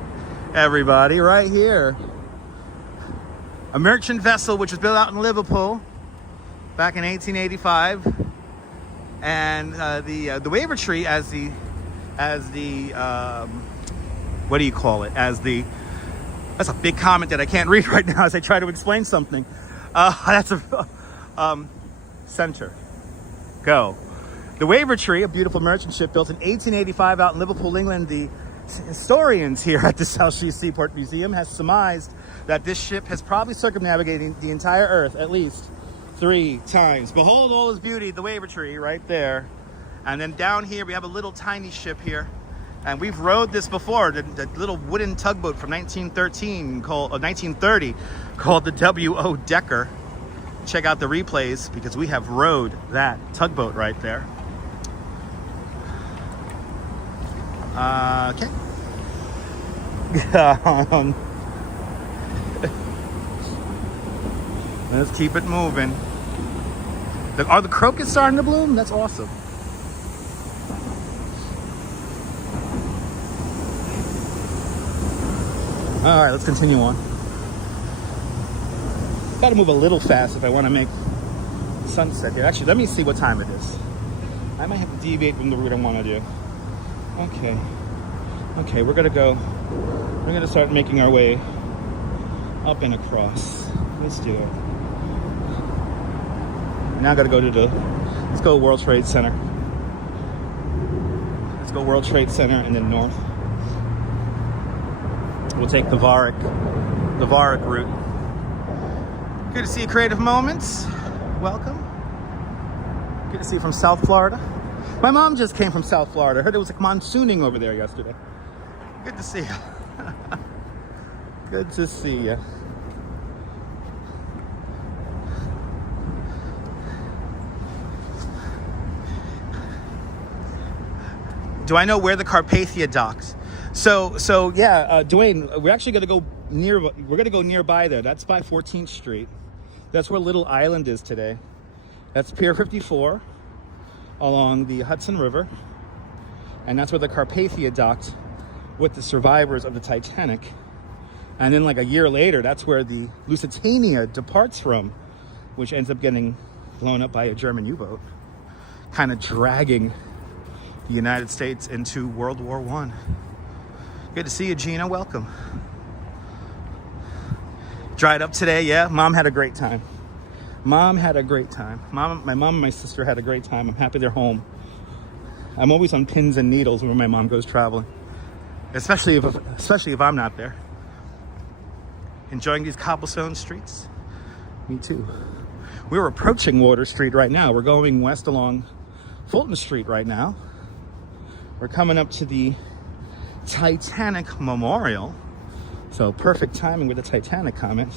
everybody, right here. A merchant vessel which was built out in Liverpool back in 1885. And the waiver tree as the what do you call it? That's a big comment that I can't read right now as I try to explain something. That's a center. Go. The waiver tree, a beautiful merchant ship built in 1885 out in Liverpool, England. The historians here at the South Sea Seaport Museum has surmised that this ship has probably circumnavigated the entire Earth at least 3 times. Behold all its beauty, the waiver tree right there. And then down here we have a little tiny ship here, and we've rowed this before. The little wooden tugboat from 1930 called the W.O. Decker. Check out the replays because we have rowed that tugboat right there. Okay. Let's keep it moving. Are the crocus starting to bloom? That's awesome. All right, let's continue on. Got to move a little fast if I want to make sunset here. Actually, let me see what time it is. I might have to deviate from the route I want to do. Okay. Okay, we're going to go. We're going to start making our way up and across. Let's do it. Now I got to go to let's go World Trade Center. Let's go World Trade Center and then north. We'll take the Varick route. Good to see you, Creative Moments. Welcome. Good to see you from South Florida. My mom just came from South Florida. I heard it was like monsooning over there yesterday. Good to see you. Good to see you. Do I know where the Carpathia docks? So yeah, Dwayne, we're actually gonna go nearby there. That's by 14th Street. That's where Little Island is today. That's Pier 54 along the Hudson River. And that's where the Carpathia docked with the survivors of the Titanic. And then like a year later, that's where the Lusitania departs from, which ends up getting blown up by a German U-boat, kind of dragging the United States into World War I. Good to see you, Gina. Welcome. Dried up today, yeah. Mom had a great time. Mom had a great time. My mom and my sister had a great time. I'm happy they're home. I'm always on pins and needles when my mom goes traveling, especially if I'm not there. Enjoying these cobblestone streets? Me too. We're approaching Water Street right now. We're going west along Fulton Street right now. We're coming up to the Titanic Memorial. So perfect timing with the Titanic comment.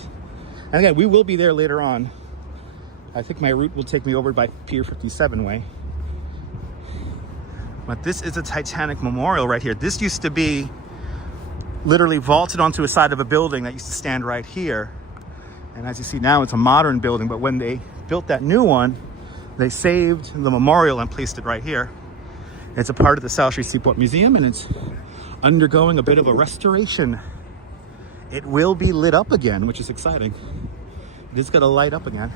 And again, we will be there later on. I think my route will take me over by Pier 57 way. But this is a Titanic Memorial right here. This used to be literally vaulted onto a side of a building that used to stand right here. And as you see now, it's a modern building. But when they built that new one, they saved the memorial and placed it right here. It's a part of the South Street Seaport Museum, and it's undergoing a bit of a restoration. It will be lit up again, which is exciting. It is going to light up again.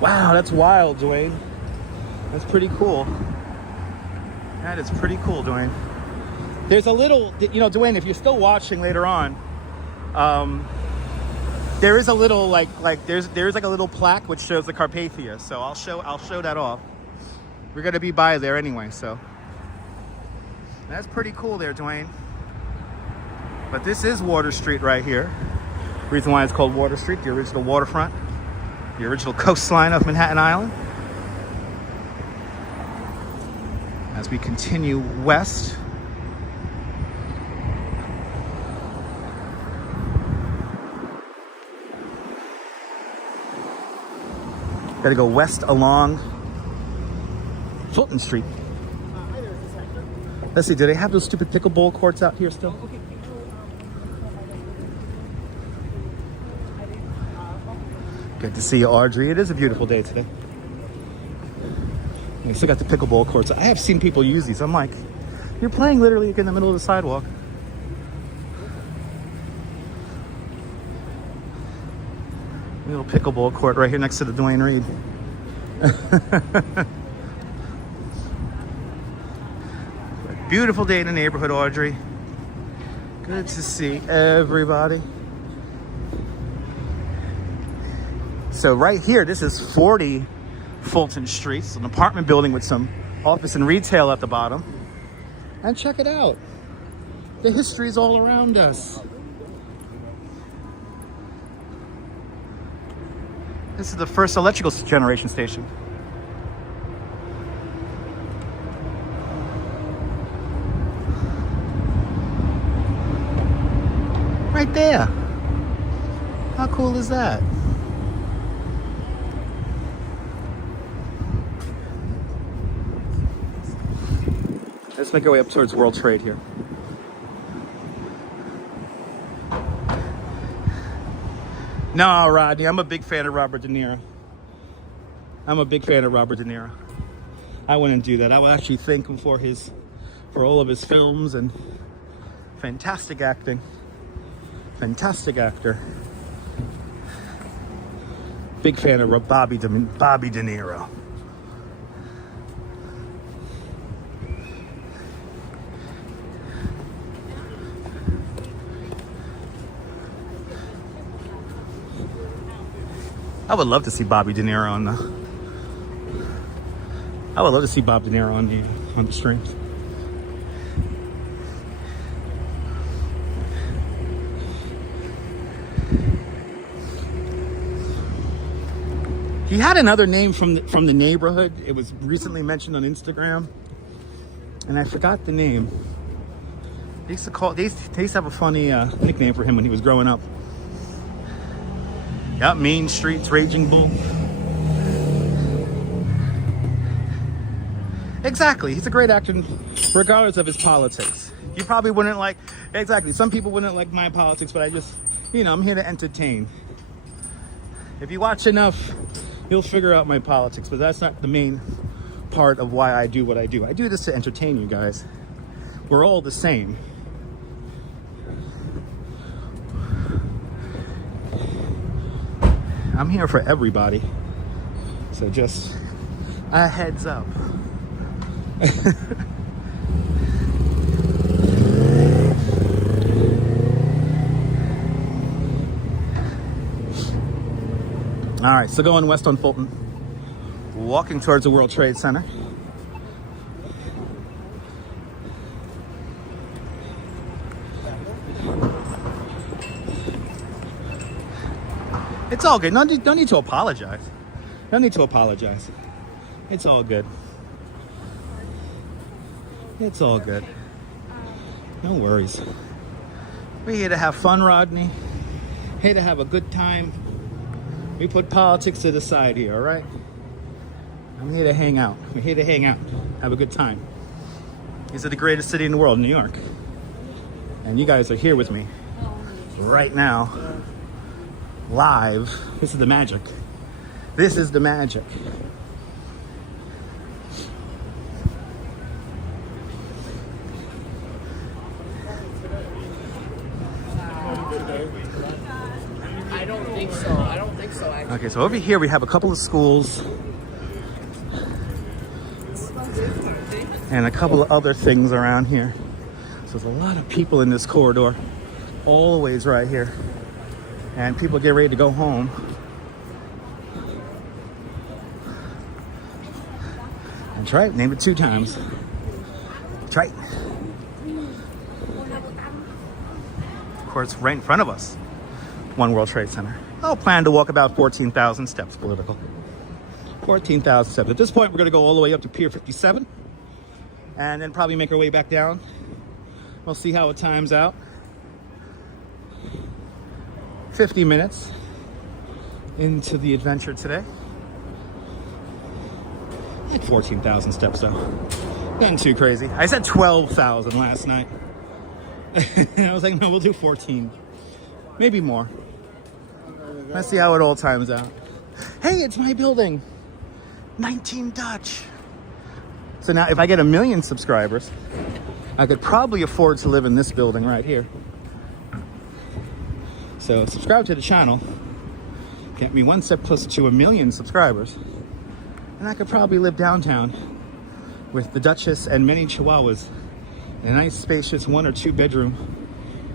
Wow, that's wild, Dwayne. That's pretty cool. That is pretty cool, Dwayne. There's a little, you know, Dwayne, if you're still watching later on, there is a little there's like a little plaque which shows the Carpathia. So I'll show that off. We're gonna be by there anyway, so that's pretty cool there, Dwayne. But this is Water Street right here. Reason why it's called Water Street, the original waterfront, the original coastline of Manhattan Island. As we continue west, gotta go west along Fulton Street. Let's see, do they have those stupid pickleball courts out here still? Good to see you, Audrey. It is a beautiful day today. We still got the pickleball courts. I have seen people use these. I'm like, you're playing literally in the middle of the sidewalk. Little pickleball court right here next to the Dwayne Reed. Beautiful day in the neighborhood, Audrey. Good to see everybody. So right here, this is 40 Fulton Street. It's an apartment building with some office and retail at the bottom. And check it out. The history is all around us. This is the first electrical generation station. Right there. How cool is that? Let's make our way up towards World Trade here. No, Rodney, I'm a big fan of Robert De Niro. I wouldn't do that. I would actually thank him for all of his films and fantastic acting. Fantastic actor. Big fan of Bobby De Niro. I would love to see Bobby De Niro on the. I would love to see Bob De Niro on the streams. He had another name from the neighborhood. It was recently mentioned on Instagram, and I forgot the name. They used to have a funny nickname for him when he was growing up. Yep, Main Street's Raging Bull. Exactly. He's a great actor regardless of his politics. You probably wouldn't like, exactly. Some people wouldn't like my politics, but I just, you know, I'm here to entertain. If you watch enough, you'll figure out my politics, but that's not the main part of why I do what I do. I do this to entertain you guys. We're all the same. I'm here for everybody. So just a heads up. All right, so going west on Fulton, walking towards the World Trade Center. It's all good. No need to apologize. No need to apologize. It's all good. It's all good. No worries. We're here to have fun, Rodney. Here to have a good time. We put politics to the side here, all right? I'm here to hang out. We're here to hang out. Have a good time. This is the greatest city in the world, New York. And you guys are here with me right now. Live. This is the magic. This is the magic. I don't think so. I don't think so, actually. Okay, so over here we have a couple of schools and a couple of other things around here. So there's a lot of people in this corridor, always right here. And people get ready to go home. That's right, named it 2 times. That's right. Of course, right in front of us, One World Trade Center. I'll plan to walk about 14,000 steps, political. 14,000 steps. At this point, we're gonna go all the way up to Pier 57 and then probably make our way back down. We'll see how it times out. 50 minutes into the adventure today. Like 14,000 steps though. Nothing too crazy. I said 12,000 last night. I was like, no, we'll do 14. Maybe more. Let's see how it all times out. Hey, it's my building. 19 Dutch. So now if I get 1 million subscribers, I could probably afford to live in this building right here. So subscribe to the channel. Get me one step closer to 1 million subscribers. And I could probably live downtown with the Duchess and many Chihuahuas in a nice spacious 1 or 2 bedroom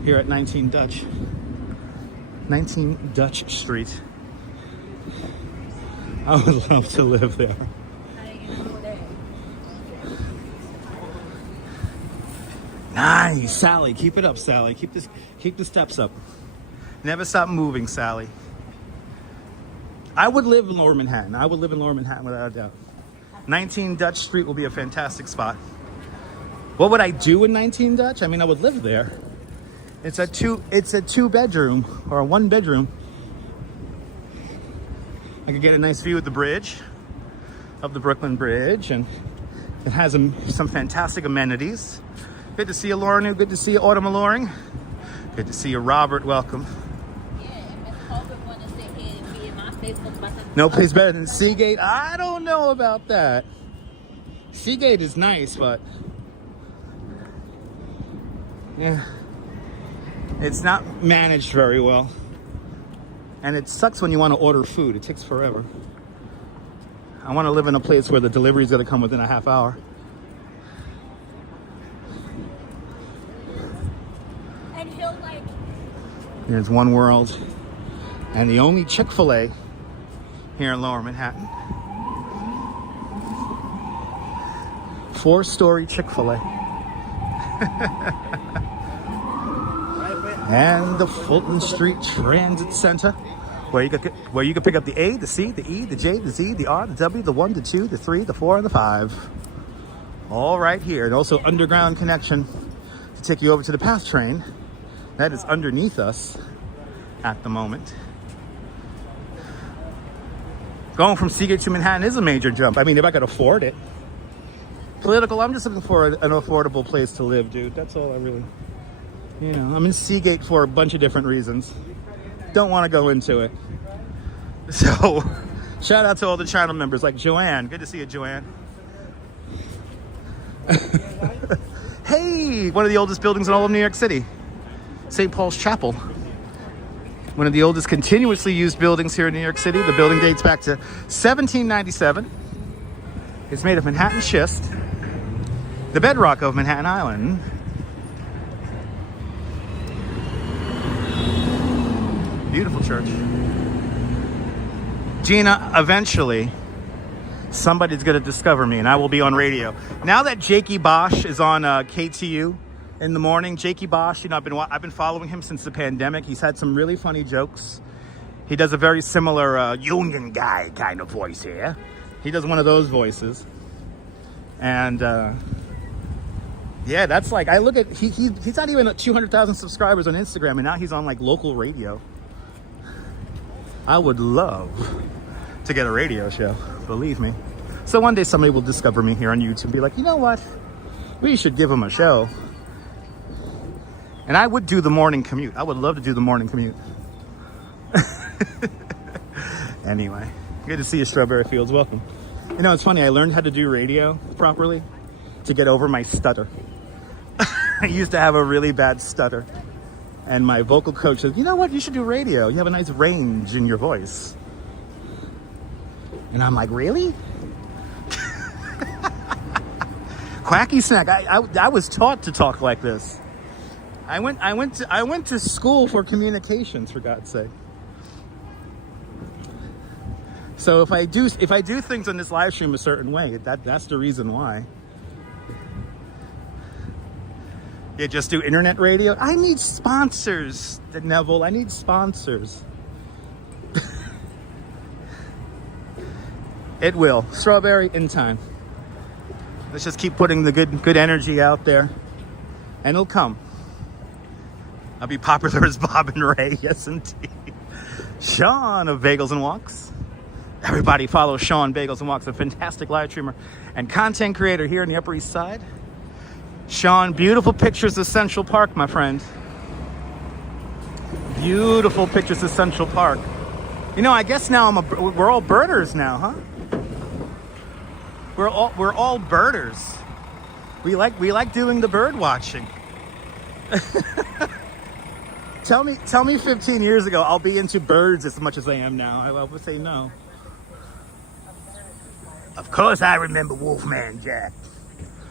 here at 19 Dutch. 19 Dutch Street. I would love to live there. Nice, Sally. Keep it up, Sally. Keep the steps up. Never stop moving, Sally. I would live in Lower Manhattan. I would live in Lower Manhattan without a doubt. 19 Dutch Street will be a fantastic spot. What would I do in 19 Dutch? I mean, I would live there. It's a 2 bedroom or a 1 bedroom. I could get a nice view of the bridge, of the Brooklyn Bridge, and it has some fantastic amenities. Good to see you, Lauren. Good to see you, Autumn Alluring. Good to see you, Robert. Welcome. No place better than Seagate. I don't know about that. Seagate is nice, but yeah, it's not managed very well. And it sucks when you want to order food. It takes forever. I want to live in a place where the delivery is going to come within a half hour. And he'll like... There's One World. And the only Chick-fil-A here in Lower Manhattan. 4-story Chick-fil-A. And the Fulton Street Transit Center, where you could pick up the A, the C, the E, the J, the Z, the R, the W, the 1, the 2, the 3, the 4, and the 5. All right here. And also underground connection to take you over to the PATH train. That is underneath us at the moment. Going from Seagate to Manhattan is a major jump. I mean, if I could afford it. political. I'm just looking for an affordable place to live, dude. That's all I really, you know. I'm in Seagate for a bunch of different reasons. Don't want to go into it. So, shout out to all the channel members like Joanne. Good to see you, Joanne. Hey, one of the oldest buildings in all of New York City. St. Paul's Chapel. One of the oldest continuously used buildings here in New York City. The building dates back to 1797. It's made of Manhattan schist, the bedrock of Manhattan Island. Beautiful church. Gina, eventually, somebody's going to discover me and I will be on radio. Now that Jakey Bosch is on KTU in the morning, Jakey Bosch, you know, I've been following him since the pandemic. He's had some really funny jokes. He does a very similar union guy kind of voice here. He does one of those voices. And yeah, that's like, I look at, he's not even at 200,000 subscribers on Instagram, and now he's on like local radio. I would love to get a radio show, believe me. So one day somebody will discover me here on YouTube and be like, you know what? We should give him a show. And I would do the morning commute. I would love to do the morning commute. Anyway, good to see you, Strawberry Fields. Welcome. You know, it's funny. I learned how to do radio properly to get over my stutter. I used to have a really bad stutter. And my vocal coach said, you know what? You should do radio. You have a nice range in your voice. And I'm like, really? Quacky snack. I was taught to talk like this. I went to school for communications, for God's sake. So if I do things on this live stream a certain way, that's the reason why. Yeah, just do internet radio. I need sponsors, Neville. I need sponsors. It will. Strawberry in time. Let's just keep putting the good energy out there, and it'll come. I'll be popular as Bob and Ray. Yes, indeed. Sean of Bagels and Walks. Everybody follow Sean Bagels and Walks, a fantastic live streamer and content creator here in the Upper East Side. Sean, beautiful pictures of Central Park, my friend. Beautiful pictures of Central Park. You know, I guess now we're all birders now, huh? We're all birders. We like doing the bird watching. Tell me 15 years ago I'll be into birds as much as I am now. I would say no. Of course I remember Wolfman Jack.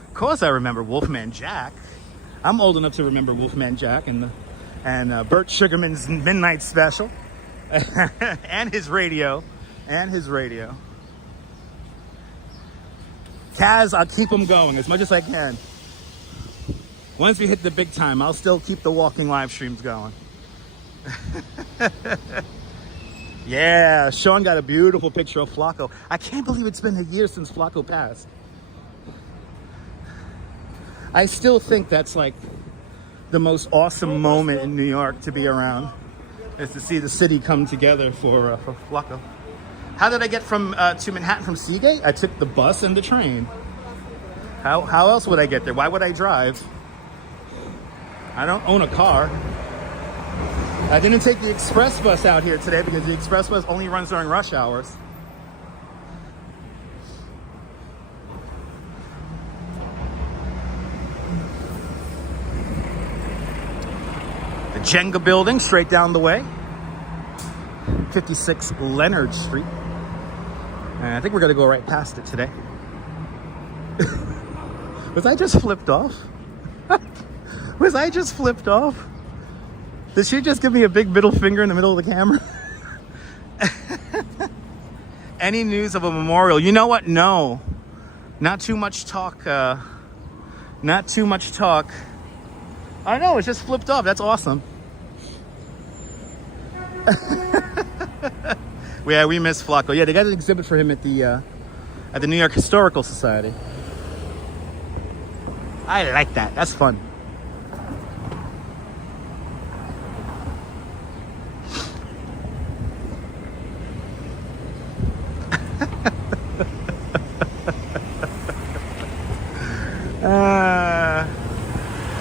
Of course I remember Wolfman Jack. I'm old enough to remember Wolfman Jack and Burt Sugarman's Midnight Special and his radio. Kaz, I'll keep them going as much as I can. Once we hit the big time, I'll still keep the walking live streams going. Yeah, Sean got a beautiful picture of Flacco. I can't believe it's been a year since Flacco passed. I still think that's like the most awesome moment in New York to be around, is to see the city come together for Flacco. How did I get to Manhattan from Seagate? I took the bus and the train. How else would I get there? Why would I drive? I don't own a car. I didn't take the express bus out here today because the express bus only runs during rush hours. The Jenga building straight down the way. 56 Leonard Street. And I think we're going to go right past it today. Was I just flipped off? Was I just flipped off? Did she just give me a big middle finger in the middle of the camera? Any news of a memorial? You know what? No. Not too much talk. Not too much talk. I know, it just flipped off. That's awesome. Yeah, we miss Flacco. Yeah, they got an exhibit for him at the New York Historical Society. I like that. That's fun.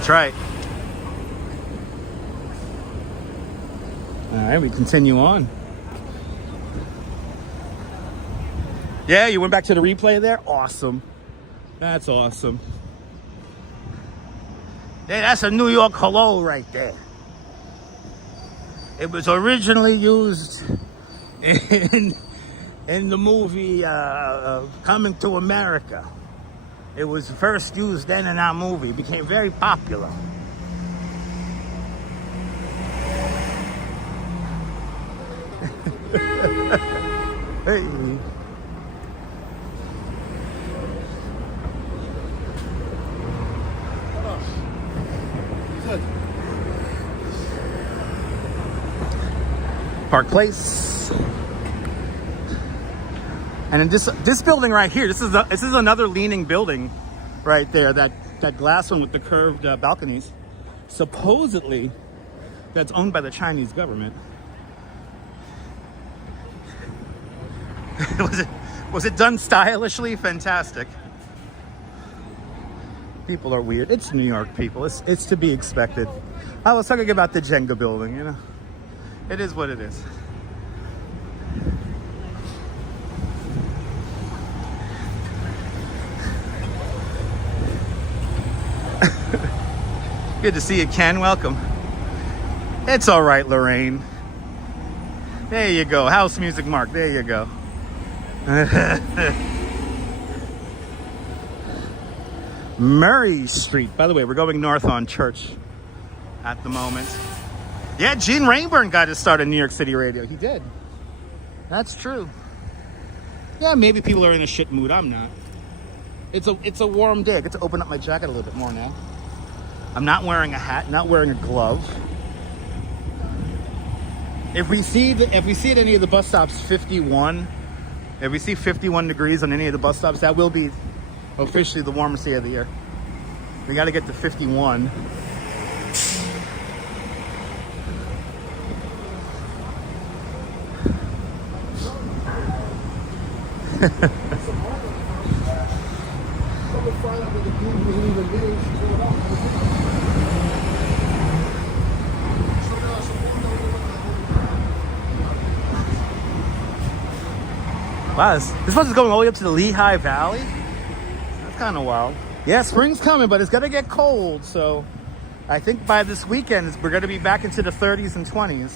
That's right. All right, we continue on. Yeah, you went back to the replay there? Awesome. That's awesome. Yeah, that's a New York hello right there. It was originally used in the movie Coming to America. It was first used then in our movie. It became very popular. Hey. Park Place. And in this building right here, this is another leaning building right there, that glass one with the curved balconies. Supposedly, that's owned by the Chinese government. Was it done stylishly? Fantastic. People are weird. It's New York people. It's to be expected. I was talking about the Jenga building, you know. It is what it is. Good to see you, Ken. Welcome. It's all right, Lorraine. There you go. House music, Mark. There you go. Murray Street. By the way, we're going north on Church at the moment. Yeah, Gene Rainburn got his start in New York City radio. He did. That's true. Yeah, maybe people are in a shit mood. I'm not. It's a warm day. I get to open up my jacket a little bit more now. I'm not wearing a hat, not wearing a glove. If we see at any of the bus stops 51, if we see 51 degrees on any of the bus stops, that will be officially the warmest day of the year. We got to get to 51. Wow, this bus is going all the way up to the Lehigh Valley? That's kind of wild. Yeah, spring's coming, but it's going to get cold. So I think by this weekend, we're going to be back into the 30s and 20s.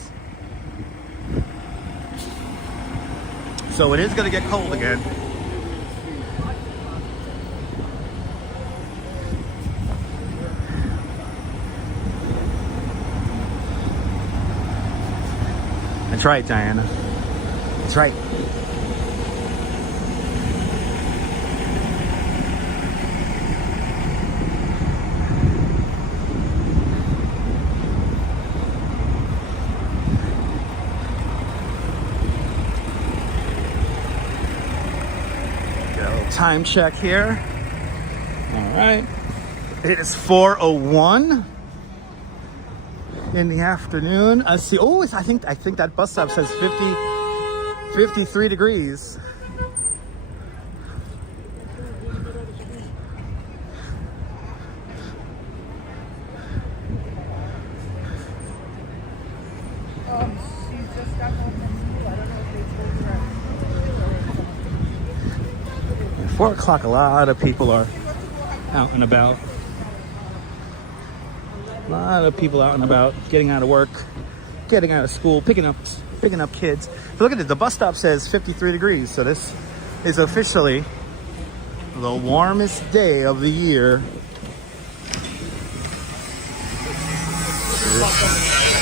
So it is going to get cold again. That's right, Diana. That's right. Time check here. All right. It is 4:01 in the afternoon. I see. Oh, I think that bus stop says 53 degrees. She just got home from school. I don't know if they told her. 4 o'clock, a lot of people are out and about. A lot of people out and about, getting out of work, getting out of school, picking up kids. But look at it, the bus stop says 53 degrees. So this is officially the warmest day of the year.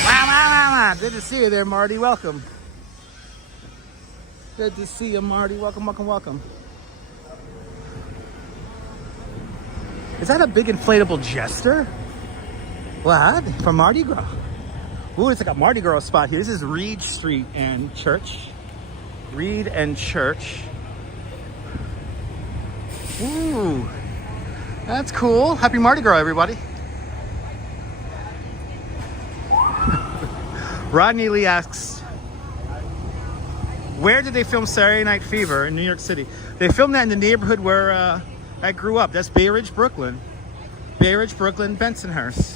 Wow. Good to see you there, Marty. Welcome. Good to see you, Marty. Welcome. Is that a big inflatable jester? What? From Mardi Gras? Ooh, it's like a Mardi Gras spot here. This is Reed Street and Church. Reed and Church. Ooh, that's cool. Happy Mardi Gras, everybody. Rodney Lee asks, where did they film Saturday Night Fever in New York City? They filmed that in the neighborhood where I grew up. That's Bay Ridge, Brooklyn. Bay Ridge, Brooklyn, Bensonhurst,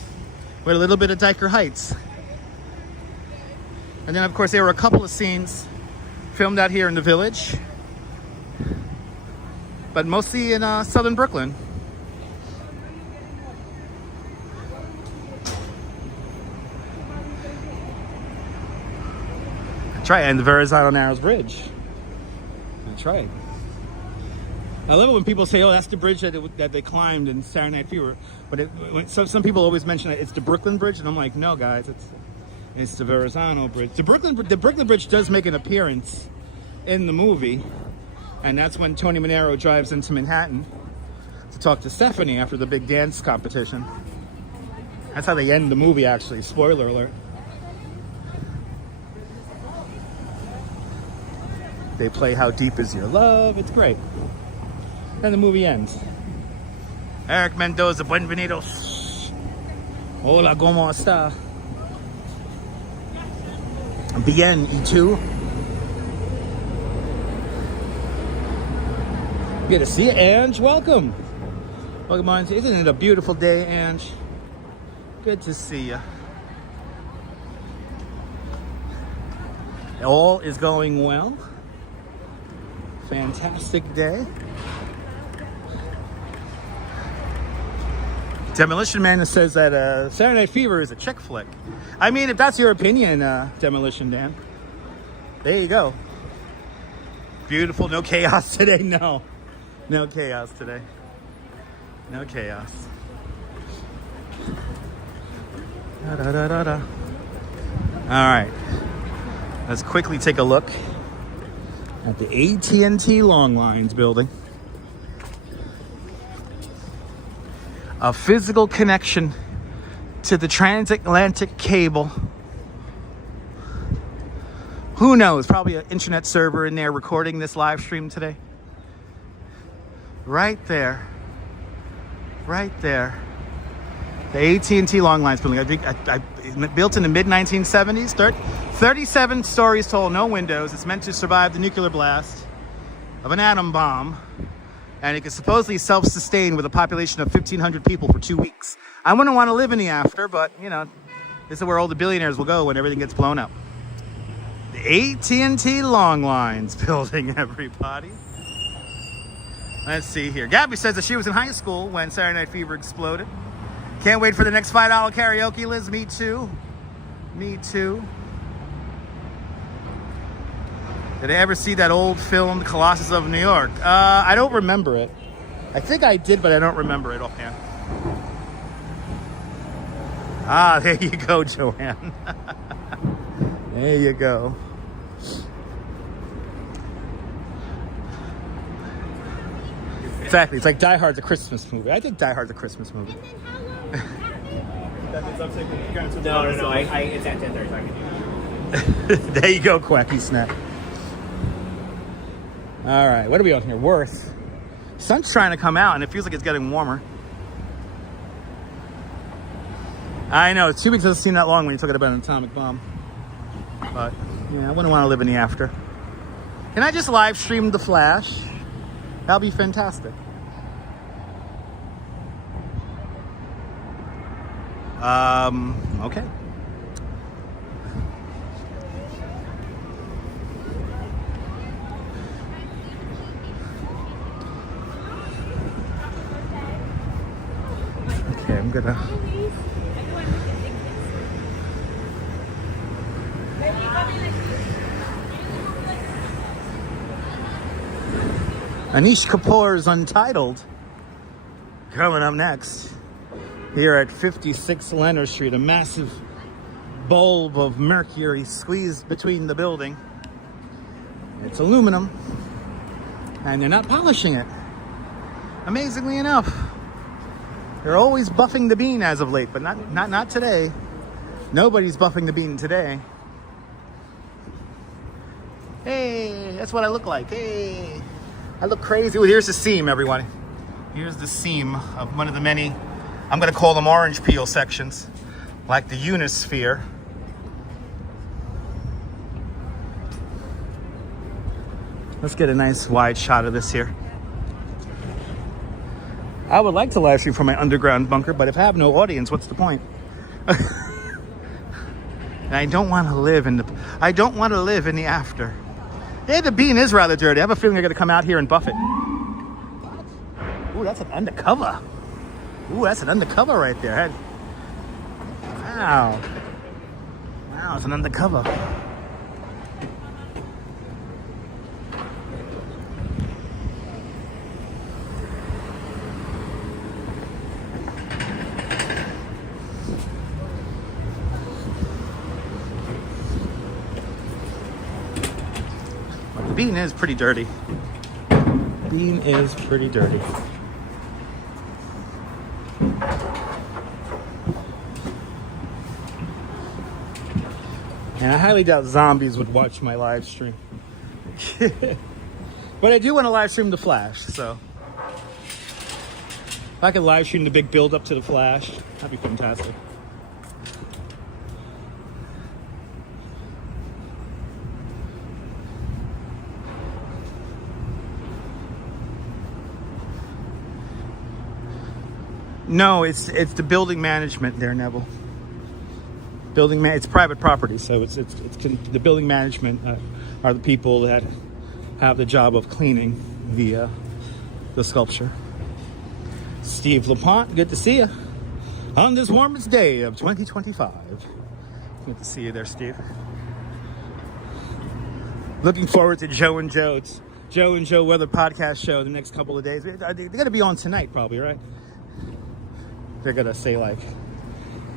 with a little bit of Dyker Heights. And then, of course, there were a couple of scenes filmed out here in the Village, but mostly in southern Brooklyn. That's right, and the Verizon Narrows Bridge. That's right. I love it when people say, "Oh, that's the bridge that they climbed in Saturday Night Fever." But some people always mention that it's the Brooklyn Bridge, and I'm like, no, guys, it's the Verrazano Bridge. The Brooklyn Bridge does make an appearance in the movie, and that's when Tony Manero drives into Manhattan to talk to Stephanie after the big dance competition. That's how they end the movie, actually. Spoiler alert. They play How Deep Is Your Love. It's great. Then the movie ends. Eric Mendoza, buenvenidos. Hola, ¿cómo está? Bien, ¿y tú? Good to see you, Ange. Welcome. Welcome on. Isn't it a beautiful day, Ange? Good to see you. All is going well. Fantastic day. Demolition Man says that Saturday Night Fever is a chick flick. I mean, if that's your opinion, Demolition Dan, there you go. Beautiful. No chaos today. No chaos today. No chaos. Da, da, da, da, da. All right. Let's quickly take a look at the AT&T Long Lines building. A physical connection to the transatlantic cable. Who knows? Probably an internet server in there recording this live stream today. Right there. Right there. The AT&T Long Lines building. I built in the mid-1970s. 37 stories tall, no windows. It's meant to survive the nuclear blast of an atom bomb. And it can supposedly self-sustain with a population of 1,500 people for 2 weeks. I wouldn't want to live in the after, but, you know, this is where all the billionaires will go when everything gets blown up. The AT&T Long Lines building, everybody. Let's see here. Gabby says that she was in high school when Saturday Night Fever exploded. Can't wait for the next $5 karaoke, Liz. Me too. Me too. Did I ever see that old film, Colossus of New York? I don't remember it. I think I did, but I don't remember it offhand. Ah, there you go, Joanne. There you go. Exactly. It's like Die Hard's a Christmas movie. I think Die Hard's a Christmas movie. No. It's at 10:30. There you go, Quacky Snack. All right, what are we on here? Worth. Sun's trying to come out, and it feels like it's getting warmer. I know, 2 weeks doesn't seem that long when you're talking about an atomic bomb. But, yeah, I wouldn't want to live in the after. Can I just live stream The Flash? That'll be fantastic. Okay. Okay, I'm gonna... Anish Kapoor's Untitled coming up next here at 56 Leonard Street. A massive bulb of mercury squeezed between the building. It's aluminum and they're not polishing it. Amazingly enough, they're always buffing the bean as of late, but not today. Nobody's buffing the bean today. Hey, that's what I look like. Hey, I look crazy. Oh, here's the seam, everyone. Here's the seam of one of the many, I'm going to call them orange peel sections, like the Unisphere. Let's get a nice wide shot of this here. I would like to live stream from my underground bunker, but if I have no audience, what's the point? And I don't want to live in the after. Hey, the bean is rather dirty. I have a feeling I got to come out here and buff it. Ooh, that's an undercover. Ooh, that's an undercover right there. Wow. Wow, it's an undercover. The bean is pretty dirty. Bean is pretty dirty. And I highly doubt zombies would watch my live stream. But I do want to live stream the Flash, so if I could live stream the big build up to the Flash, that'd be fantastic. No, it's the building management there, Neville. It's private property, so it's the building management are the people that have the job of cleaning the sculpture. Steve LaPont, good to see you on this warmest day of 2025. Good to see you there, Steve. Looking forward to Joe and Joe Weather podcast show the next couple of days. They're going to be on tonight, probably, right? They're going to say, like,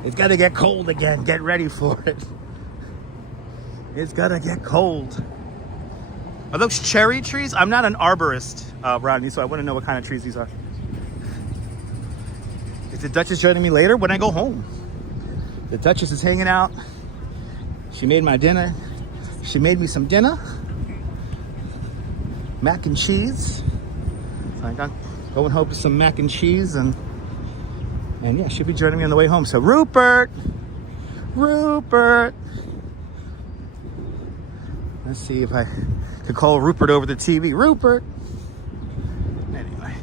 it's got to get cold again. Get ready for it. It's got to get cold. Are those cherry trees? I'm not an arborist, Rodney, so I want to know what kind of trees these are. Is the Duchess joining me later when I go home? The Duchess is hanging out. She made my dinner. She made me some dinner. Mac and cheese. So I got going home with some mac and cheese and yeah, she'll be joining me on the way home. So Rupert. Let's see if I could call Rupert over the TV. Rupert. Anyway.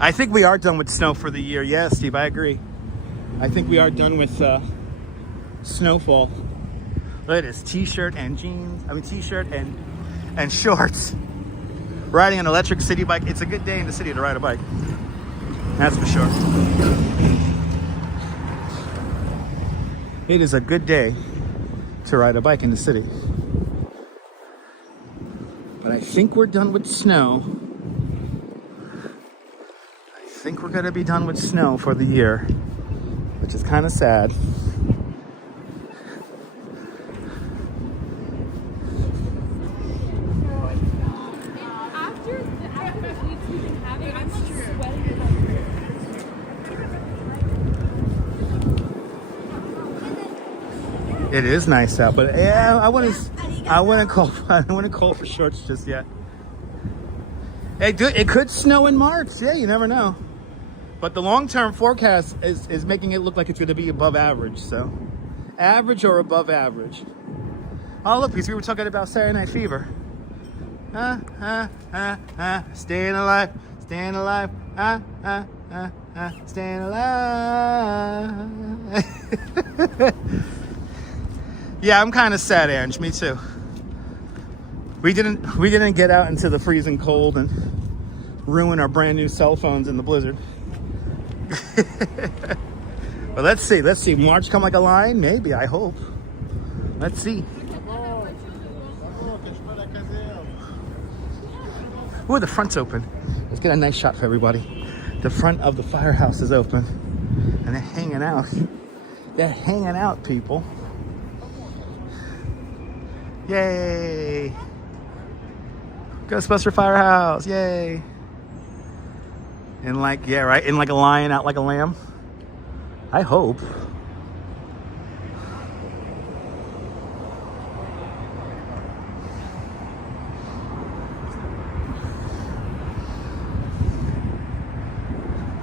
I think we are done with snow for the year. Yeah, Steve, I agree. I think we are done with snowfall. Look at this, t-shirt and jeans. T-shirt and shorts. Riding an electric city bike. It's a good day in the city to ride a bike. That's for sure. It is a good day to ride a bike in the city. But I think we're done with snow. I think we're going to be done with snow for the year, which is kind of sad. It is nice out, but yeah, I wouldn't call for shorts just yet. It could snow in March. Yeah, you never know. But the long-term forecast is making it look like it's going to be above average. So, average or above average. Oh, look, because we were talking about Saturday Night Fever. Staying alive, staying alive. Staying alive. Yeah, I'm kind of sad, Ange. Me too. We didn't get out into the freezing cold and ruin our brand new cell phones in the blizzard. But let's see. March come like a lion? Maybe, I hope. Let's see. Ooh, the front's open. Let's get a nice shot for everybody. The front of the firehouse is open. And they're hanging out. They're hanging out, people. Yay! Ghostbuster Firehouse, yay! And like, yeah, right? In like a lion, out like a lamb. I hope.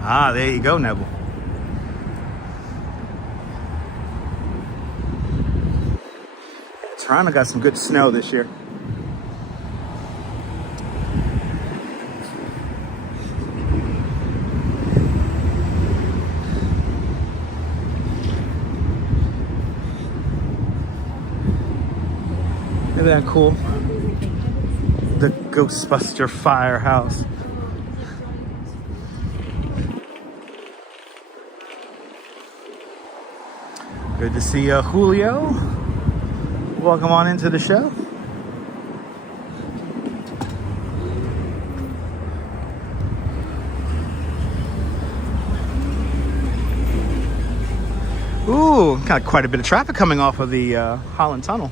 Ah, there you go, Neville. Toronto got some good snow this year. Isn't that cool? The Ghostbuster Firehouse. Good to see Julio. Welcome on into the show. Ooh, got quite a bit of traffic coming off of the Holland Tunnel.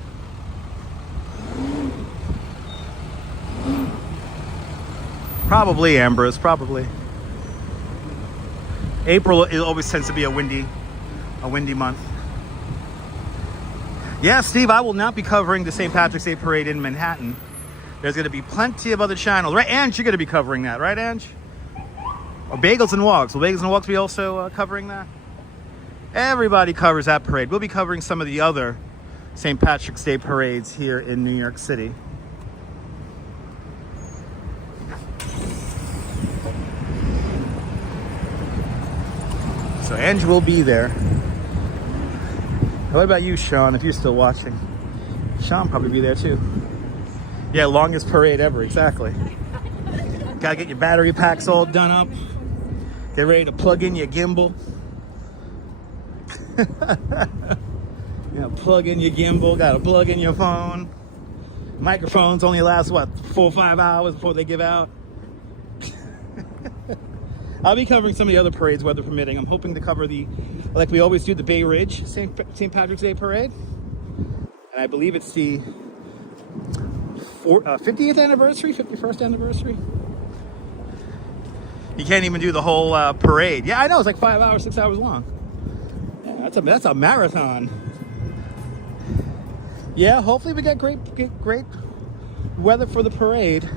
Probably, Ambrose, probably. April, it always tends to be a windy month. Yeah, Steve, I will not be covering the St. Patrick's Day Parade in Manhattan. There's going to be plenty of other channels. Right, Ange, you're going to be covering that, right, Ange? Or Bagels and Walks. Will Bagels and Walks be also covering that? Everybody covers that parade. We'll be covering some of the other St. Patrick's Day parades here in New York City. So Ange will be there. What about you, Sean, if you're still watching? Sean probably be there too. Yeah, longest parade ever, exactly. Gotta get your battery packs all done up. Get ready to plug in your gimbal. Plug in your gimbal, gotta plug in your phone. Microphones only last, what, 4 or 5 hours before they give out? I'll be covering some of the other parades, weather permitting. I'm hoping to cover like we always do, the Bay Ridge St. Patrick's Day Parade. And I believe it's the 50th anniversary, 51st anniversary. You can't even do the whole parade. Yeah, I know, it's like 5 hours, 6 hours long. Yeah, that's a marathon. Yeah, hopefully we get great weather for the parade.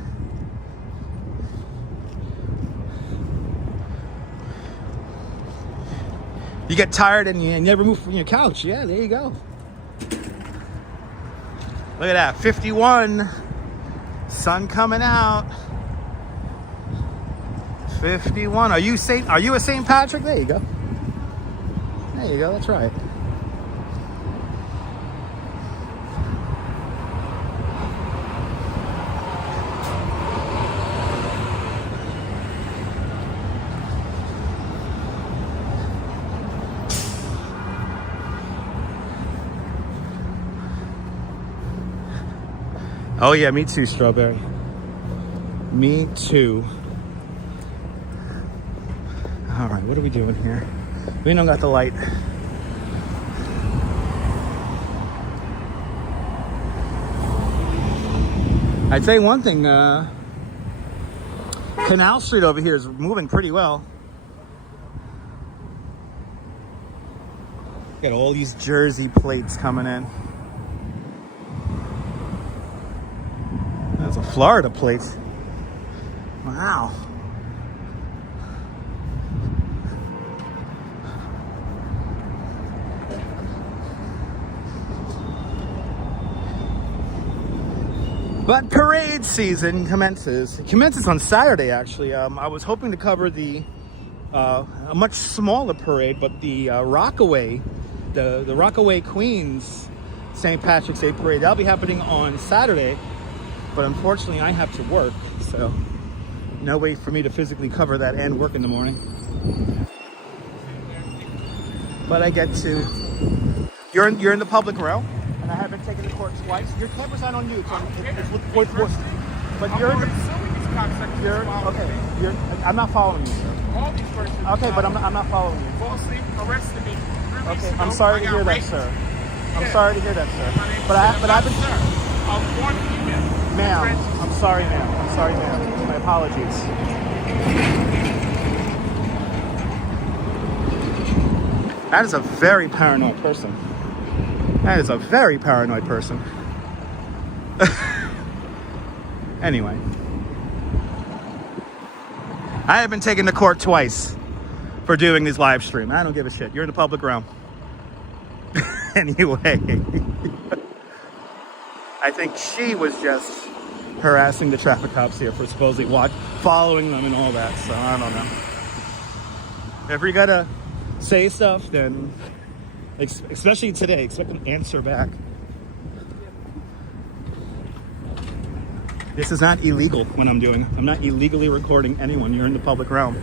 You get tired and you never move from your couch. Yeah, there you go. Look at that, 51. Sun coming out. 51. Are you a St. Patrick? There you go. There you go, that's right. Oh yeah, me too, Strawberry. Me too. All right, what are we doing here? We don't got the light. I'd say one thing, Canal Street over here is moving pretty well. Got all these Jersey plates coming in. That's a Florida plate. Wow. But parade season commences. It commences on Saturday, actually. I was hoping to cover a much smaller parade, but the Rockaway, the Rockaway Queens St. Patrick's Day Parade, that'll be happening on Saturday. But unfortunately, I have to work, so no way for me to physically cover that and work in the morning. But I get to. You're in the public realm. And I have been taken to court twice. Your camera's not on you. It's with force. But you're okay. I'm not following you, sir. Okay, but I'm not following you. Falsely arrested me. Okay, I'm sorry to hear that, sir. I'm sorry to hear that, sir. But I've been. Ma'am, I'm sorry, ma'am. I'm sorry, ma'am. My apologies. That is a very paranoid person. That is a very paranoid person. Anyway. I have been taken to court twice for doing this live stream. I don't give a shit. You're in the public realm. Anyway. I think she was just harassing the traffic cops here for supposedly following them and all that. So I don't know. If you gotta say stuff, then especially today, expect an answer back. This is not illegal when I'm doing. I'm not illegally recording anyone. You're in the public realm.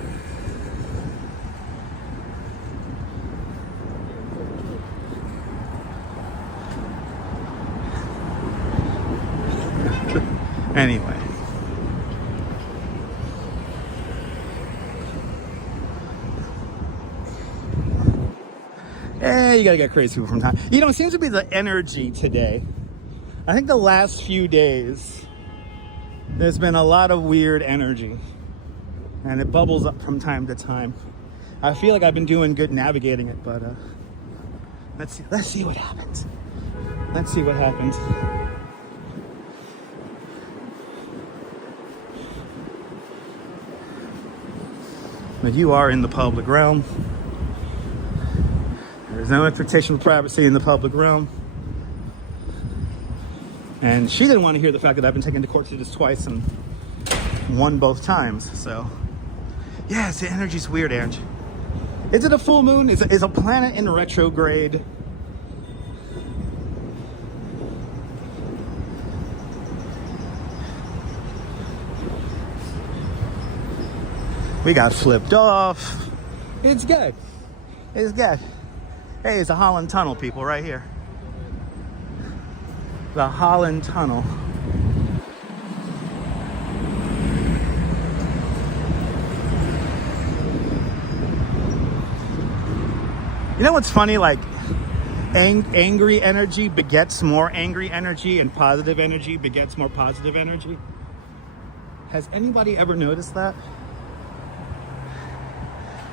Anyway. You gotta get crazy people from time. You know, it seems to be the energy today. I think the last few days, there's been a lot of weird energy. And it bubbles up from time to time. I feel like I've been doing good navigating it, but let's see what happens. Let's see what happens. But you are in the public realm. There's no expectation of privacy in the public realm. And she didn't want to hear the fact that I've been taken to court to this twice and won both times. So, yeah, the energy's weird, Ange. Is it a full moon? Is a planet in retrograde? We got flipped off. It's good. It's good. Hey, it's the Holland Tunnel, people, right here. The Holland Tunnel. You know what's funny? Like, angry energy begets more angry energy, and positive energy begets more positive energy. Has anybody ever noticed that?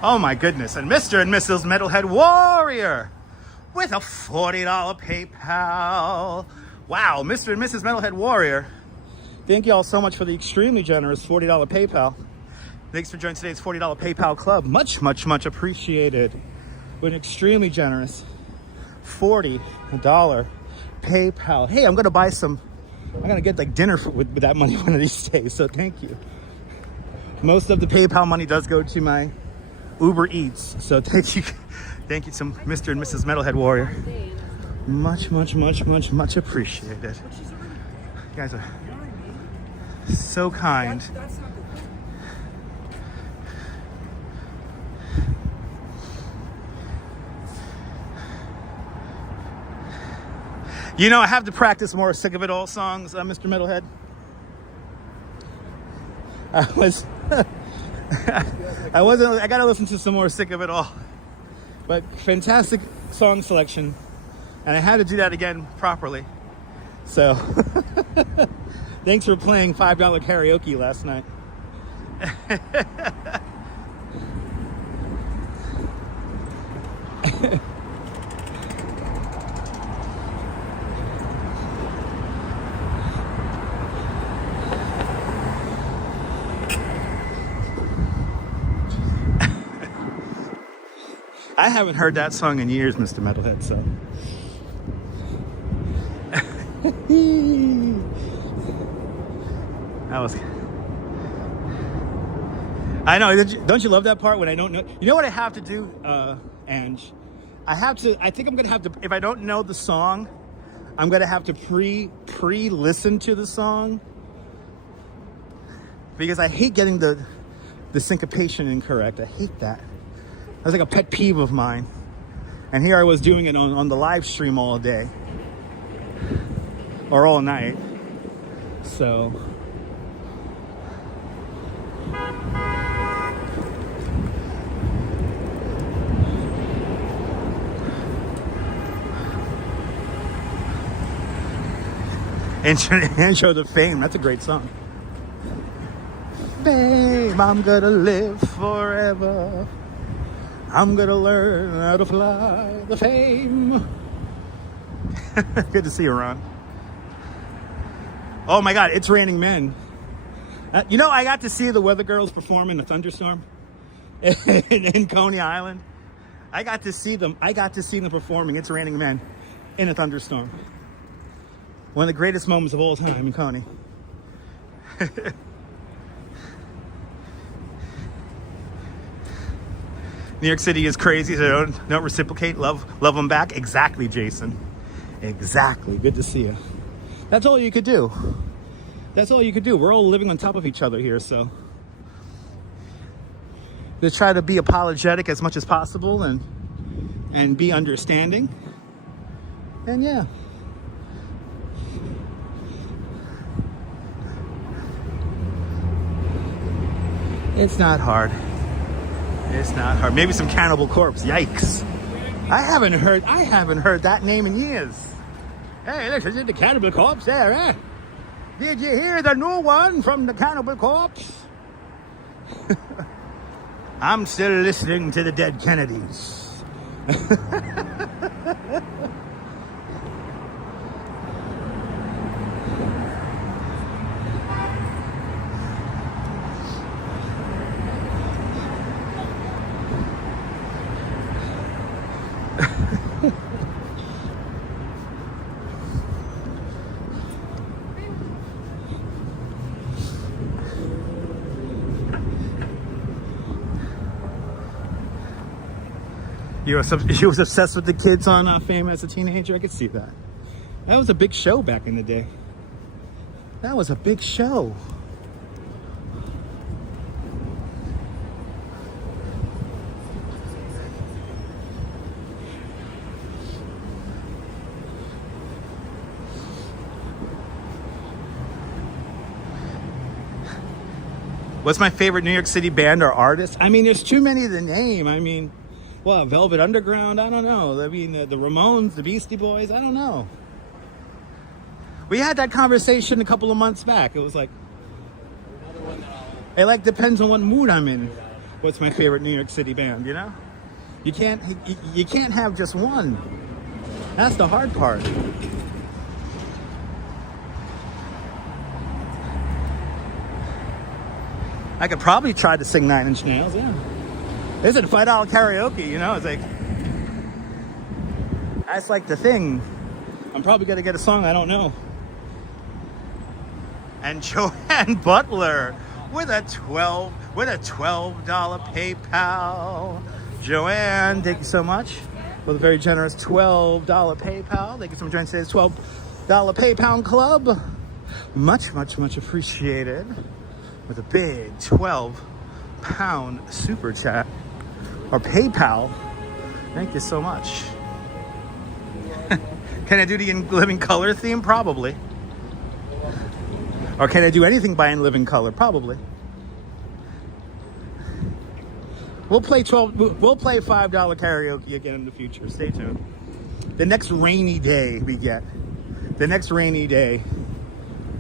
Oh my goodness, and Mr. and Mrs. Metalhead Warrior with a $40 PayPal. Wow, Mr. and Mrs. Metalhead Warrior. Thank you all so much for the extremely generous $40 PayPal. Thanks for joining today's $40 PayPal club. Much, much, much appreciated. With an extremely generous $40 PayPal. Hey, I'm gonna buy some, I'm gonna get like dinner with that money one of these days, so thank you. Most of the PayPal money does go to my Uber Eats, so thank you to Mr. and Mrs. Metalhead Warrior. Much, much, much, much, much appreciated. You guys are so kind. You know, I have to practice more Sick of It All songs, Mr. Metalhead. I gotta listen to some more Sick of It All. But fantastic song selection. And I had to do that again properly. So, thanks for playing $5 karaoke last night. I haven't heard that song in years, Mr. Metalhead, so. That was. I know, don't you love that part when I don't know? You know what I have to do, Ange? I think I'm gonna have to, if I don't know the song, I'm gonna have to pre-listen to the song. Because I hate getting the syncopation incorrect. I hate that. That's like a pet peeve of mine. And here I was doing it on the live stream all day. Or all night. So. Intro to Fame. That's a great song. Fame, I'm gonna live forever. I'm gonna learn how to fly the fame. Good to see you, Ron. Oh my God, it's raining men. You know, I got to see the Weather Girls perform in a thunderstorm in Coney Island. I got to see them performing It's Raining Men in a thunderstorm. One of the greatest moments of all time in Coney. New York City is crazy, so don't reciprocate. Love them back. Exactly, Jason. Exactly. Good to see you. That's all you could do. That's all you could do. We're all living on top of each other here, so just try to be apologetic as much as possible and be understanding. And yeah. It's not hard. It's not hard. Maybe some Cannibal Corpse. Yikes. I haven't heard that name in years. Hey, listen to the Cannibal Corpse there, eh? Did you hear the new one from the Cannibal Corpse? I'm still listening to the Dead Kennedys. She was obsessed with the kids on Fame as a teenager. I could see that. That was a big show back in the day. That was a big show. What's my favorite New York City band or artist? I mean, there's too many to name. I mean, well, Velvet Underground, I don't know. I mean, the Ramones, the Beastie Boys, I don't know. We had that conversation a couple of months back. It was like, it like depends on what mood I'm in. What's my favorite New York City band, you know? You can't have just one. That's the hard part. I could probably try to sing 9 Inch Nails, yeah. This is $5 karaoke, you know? It's like, that's like the thing. I'm probably gonna get a song I don't know. And Joanne Butler with a $12 PayPal. Joanne, thank you so much for the very generous $12 PayPal. Thank you so much for joining today's $12 PayPal club. Much, much, much appreciated. With a big 12-pound super chat or PayPal. Thank you so much. Can I do the In Living Color theme? Probably. Or can I do anything by In Living Color? Probably. We'll play $5 karaoke again in the future. Stay tuned. The next rainy day we get. The next rainy day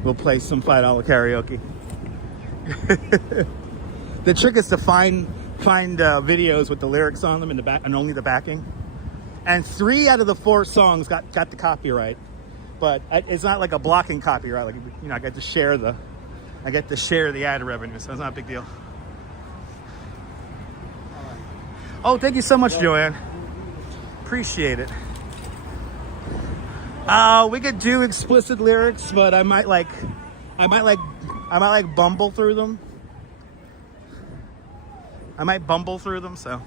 we'll play some $5 karaoke. The trick is to find videos with the lyrics on them in the back and only the backing. And 3 out of the 4 songs got the copyright, but it's not like a blocking copyright. Like, you know, I get to share the ad revenue, so it's not a big deal. Oh, thank you so much, Joanne. Appreciate it. We could do explicit lyrics, but I might bumble through them. I might bumble through them, so.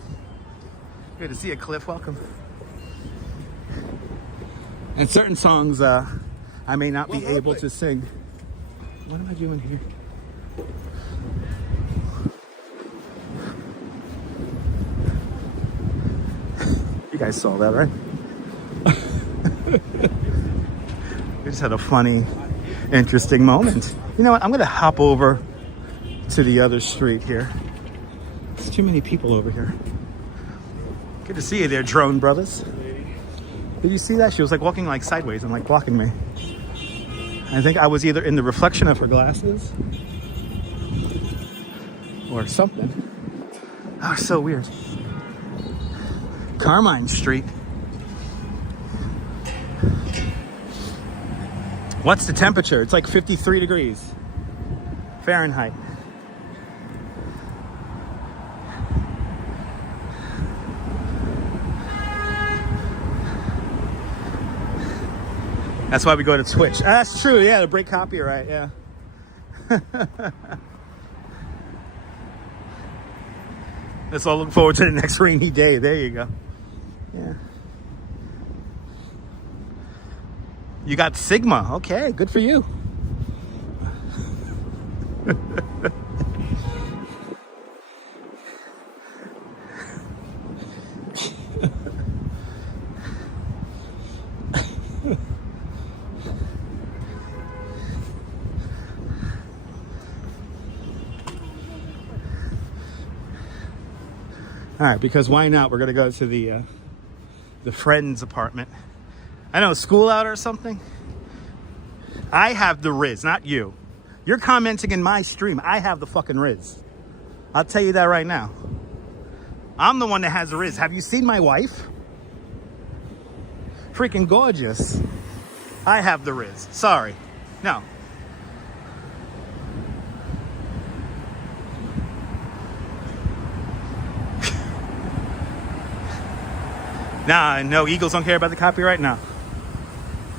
Good to see you, Cliff. Welcome. And certain songs I may not be able to sing. What am I doing here? You guys saw that, right? We just had a funny, interesting moment. You know what? I'm going to hop over to the other street here. There's too many people over here. Good to see you there, Drone Brothers. Did you see that? She was like walking like sideways and like blocking me. I think I was either in the reflection of her glasses or something. Oh, so weird. Carmine Street. What's the temperature? It's like 53 degrees Fahrenheit. That's why we go to Twitch. That's true, yeah, to break copyright, yeah. Let's all look forward to the next rainy day. There you go. Yeah. You got Sigma. Okay, good for you. All right, because why not? We're gonna go to the friend's apartment. I know, school out or something. I have the Riz, not you. You're commenting in my stream. I have the fucking Riz. I'll tell you that right now. I'm the one that has the Riz. Have you seen my wife? Freaking gorgeous. I have the Riz. Sorry. No. Nah, no, Eagles don't care about the copyright? No.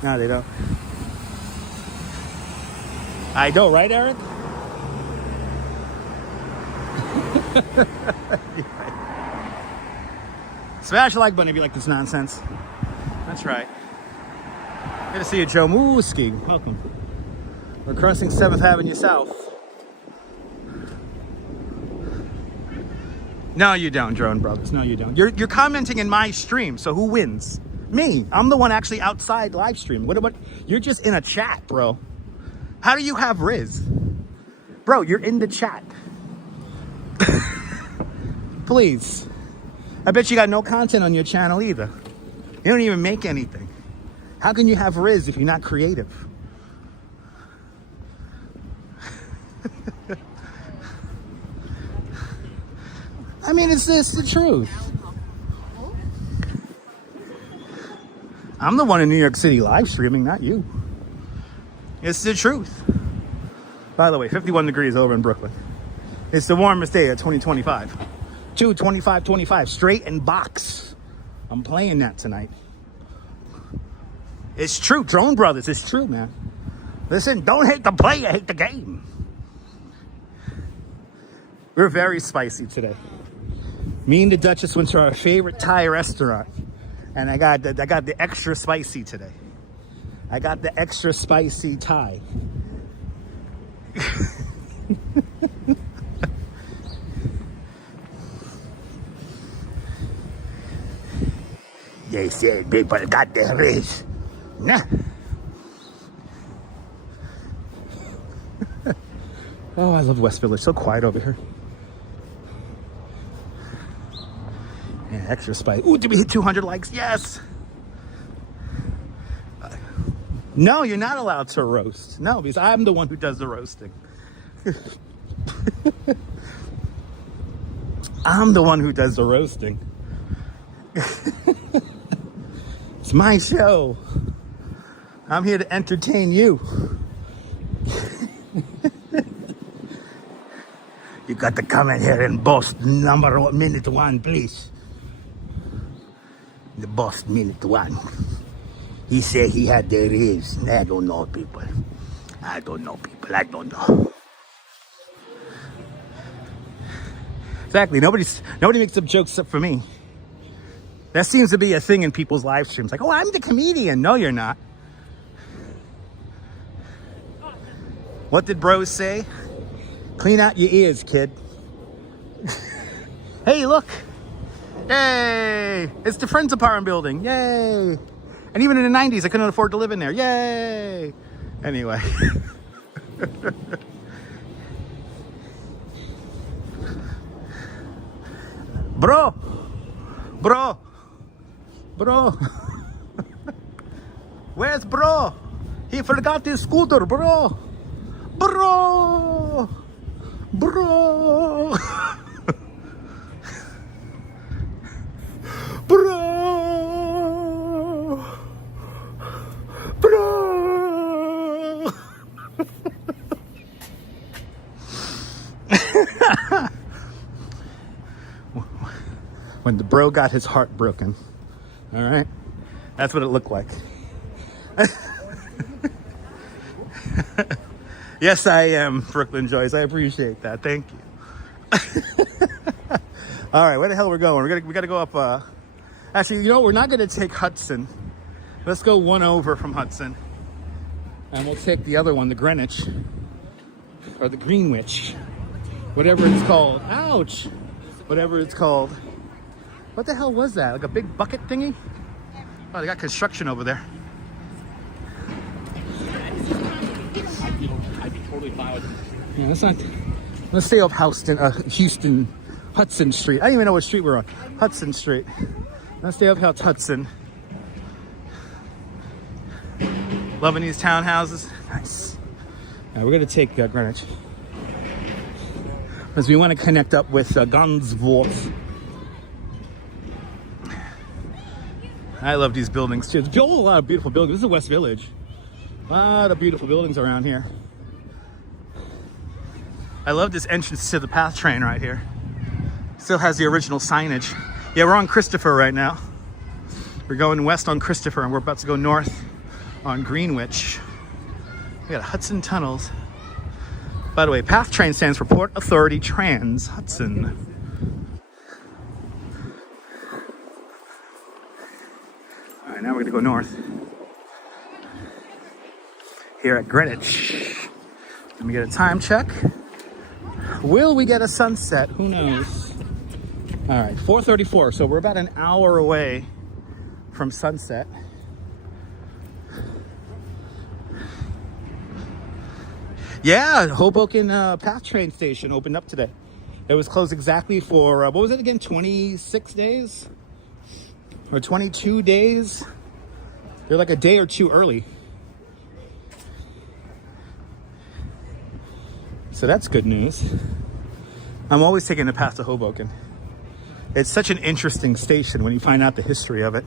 No, they don't. I know, right, Eric? Smash the like button if you like this nonsense. That's right. Good to see you, Joe Mooski. Welcome. We're crossing 7th Avenue South. No, you don't, Drone Brothers. No, you don't. You're commenting in my stream, so who wins? Me. I'm the one actually outside live stream. What about you're just in a chat, bro? How do you have Riz? Bro, you're in the chat. Please. I bet you got no content on your channel either. You don't even make anything. How can you have Riz if you're not creative? I mean, it's the truth. I'm the one in New York City live streaming, not you. It's the truth. By the way, 51 degrees over in Brooklyn. It's the warmest day of 2025. 25, straight and box. I'm playing that tonight. It's true, Drone Brothers. It's true, man. Listen, don't hate the player, hate the game. We're very spicy today. Me and the Duchess went to our favorite Thai restaurant, and I got the extra spicy today. I got the extra spicy Thai. They said people got their Riz. Nah. Oh, I love West Village. So quiet over here. Yeah, extra spice. Ooh, did we hit 200 likes? Yes. No, you're not allowed to roast. No, because I'm the one who does the roasting. I'm the one who does the roasting. It's my show. I'm here to entertain you. You got to come in here and boast minute one, please. The boss minute one. He said he had the Riz. I don't know people. I don't know. Exactly. Nobody makes up jokes except for me. That seems to be a thing in people's live streams. Like, oh, I'm the comedian. No, you're not. What did bros say? Clean out your ears, kid. Hey, look. Yay! It's the Friends apartment building. Yay! And even in the 90s, I couldn't afford to live in there. Yay! Anyway. Bro! Where's bro? He forgot his scooter, bro! Bro! Bro! When the bro got his heart broken. All right? That's what it looked like. Yes, I am, Brooklyn Joyce. I appreciate that. Thank you. All right, where the hell are we going? We got to go up. Actually, you know, we're not going to take Hudson. Let's go one over from Hudson. And we'll take the other one, the Greenwich. or the Greenwich, whatever it's called. Ouch! Whatever it's called. What the hell was that? Like a big bucket thingy? Oh, they got construction over there. I'd be totally fine with it. Yeah, let's stay off Houston, Hudson Street. I don't even know what street we're on. Hudson Street. Let's stay off Hudson. Loving these townhouses. Nice. Now we're gonna take Greenwich, because we want to connect up with Gansvoort. I love these buildings too. There's a lot of beautiful buildings. This is the West Village. A lot of beautiful buildings around here. I love this entrance to the PATH train right here. Still has the original signage. Yeah, we're on Christopher right now. We're going west on Christopher, and we're about to go north on Greenwich. We got Hudson Tunnels. By the way, PATH train stands for Port Authority Trans Hudson. All right, now we're gonna go north. Here at Greenwich. Let me get a time check. Will we get a sunset? Who knows? All right, 4:34. So we're about an hour away from sunset. Yeah, Hoboken PATH train station opened up today. It was closed exactly for, what was it again, 26 days? Or 22 days? They're like a day or two early. So that's good news. I'm always taking the path to Hoboken. It's such an interesting station when you find out the history of it.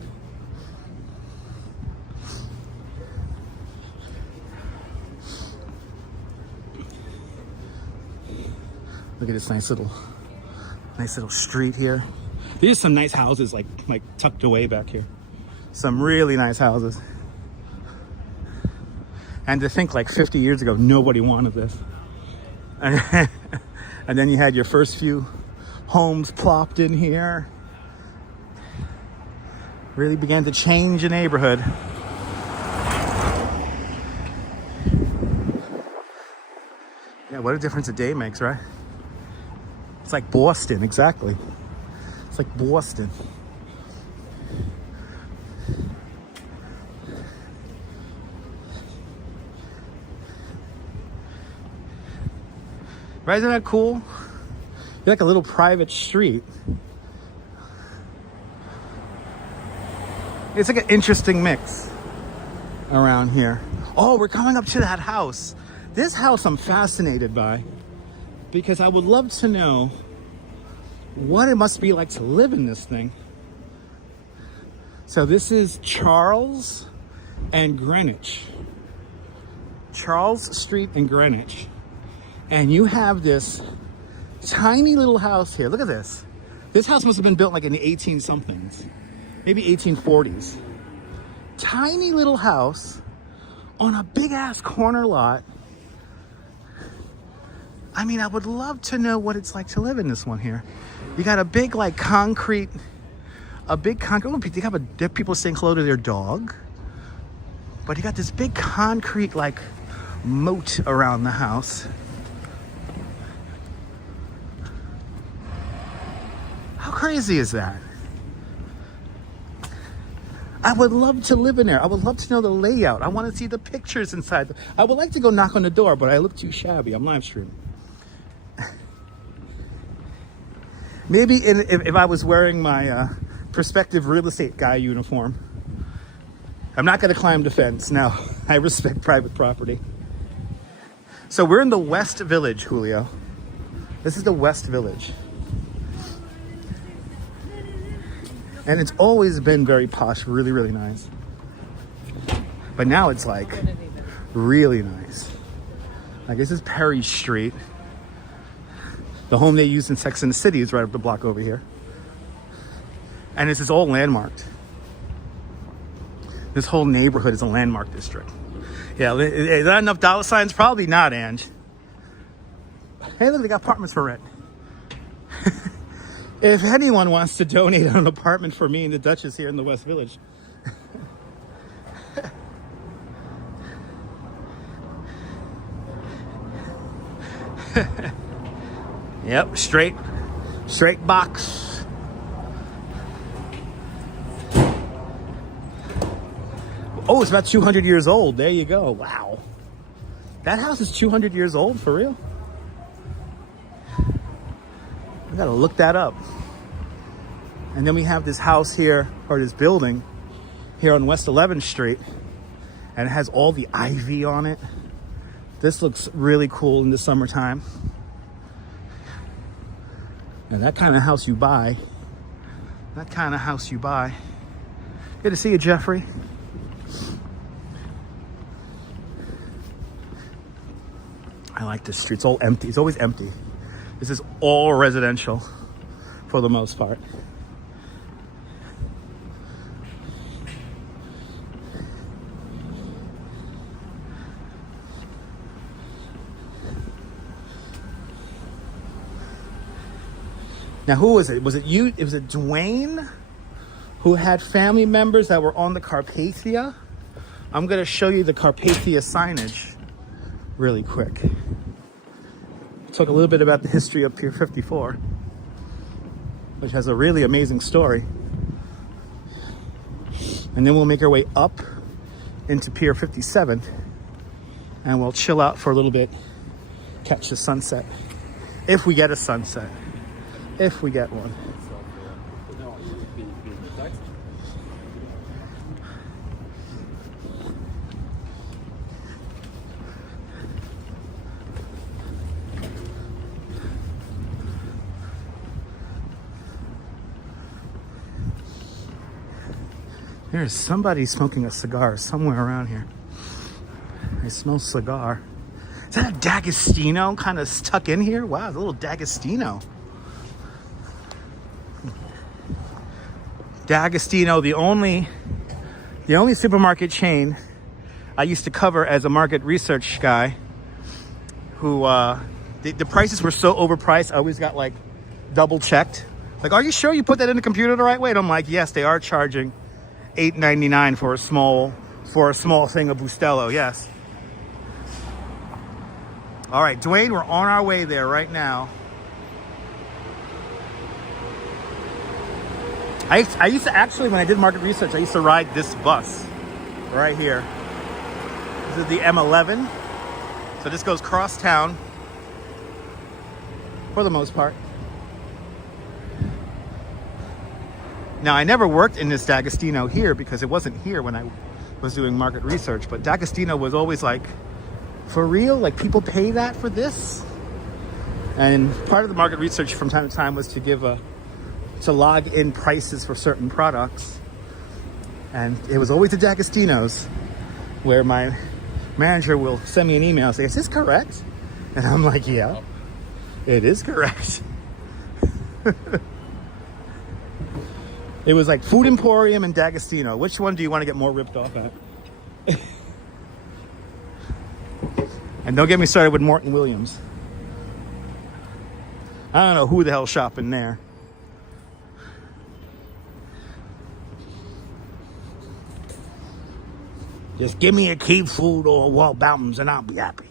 Look at this nice little street here. There's some nice houses like tucked away back here. Some really nice houses. And to think like 50 years ago, nobody wanted this. And then you had your first few homes plopped in here. Really began to change the neighborhood. Yeah, what a difference a day makes, right? It's like Boston, exactly. It's like Boston. Right, isn't that cool? You're like a little private street. It's like an interesting mix around here. Oh, we're coming up to that house. This house I'm fascinated by, because I would love to know what it must be like to live in this thing. So this is Charles and Greenwich. Charles Street and Greenwich. And you have this tiny little house here. Look at this. This house must have been built like in the 18-somethings, maybe 1840s. Tiny little house on a big-ass corner lot. I mean, I would love to know what it's like to live in this one here. You got a big, like, concrete, oh, there are people saying hello to their dog. But you got this big concrete, like, moat around the house. How crazy is that? I would love to live in there. I would love to know the layout. I want to see the pictures inside. I would like to go knock on the door, but I look too shabby. I'm live streaming. Maybe if I was wearing my prospective real estate guy uniform. I'm not going to climb the fence. No, I respect private property. So we're in the West Village, Julio. This is the West Village. And it's always been very posh, really, really nice. But now it's like really nice. Like this is Perry Street. The home they used in Sex and the City is right up the block over here. And this is all landmarked. This whole neighborhood is a landmark district. Yeah, is that enough dollar signs? Probably not, Ange. Hey, look, they got apartments for rent. If anyone wants to donate an apartment for me and the Duchess here in the West Village. Yep, straight box. Oh, it's about 200 years old. There you go. Wow. That house is 200 years old, for real? I gotta look that up. And then we have this house here, or this building here on West 11th Street, and it has all the ivy on it. This looks really cool in the summertime. And that kind of house you buy. That kind of house you buy. Good to see you, Jeffrey. I like this street. It's all empty. It's always empty. This is all residential for the most part. Now, who was it? Was it you? Was it Dwayne who had family members that were on the Carpathia? I'm going to show you the Carpathia signage really quick. Talk a little bit about the history of Pier 54, which has a really amazing story. And then we'll make our way up into Pier 57 and we'll chill out for a little bit, catch the sunset. If we get a sunset. If we get one. There's somebody smoking a cigar somewhere around here. I smell cigar. Is that a D'Agostino kind of stuck in here? Wow, it's a little D'Agostino. D'Agostino, the only supermarket chain I used to cover as a market research guy, who the prices were so overpriced. I always got like double checked. Like, are you sure you put that in the computer the right way? And I'm like, yes, they are charging $8.99 for a small thing of Bustelo. Yes. All right, Dwayne, we're on our way there right now. I used to actually, when I did market research, I used to ride this bus right here. This is the M11. So this goes cross town for the most part. Now, I never worked in this D'Agostino here because it wasn't here when I was doing market research, but D'Agostino was always like, for real? Like, people pay that for this? And part of the market research from time to time was to log in prices for certain products. And it was always the D'Agostinos where my manager will send me an email and say, is this correct? And I'm like, yeah, it is correct. It was like Food Emporium and D'Agostino. Which one do you want to get more ripped off at? And don't get me started with Morton Williams. I don't know who the hell's shopping there. Just give me a Cape Food or Wall Bowtons and I'll be happy.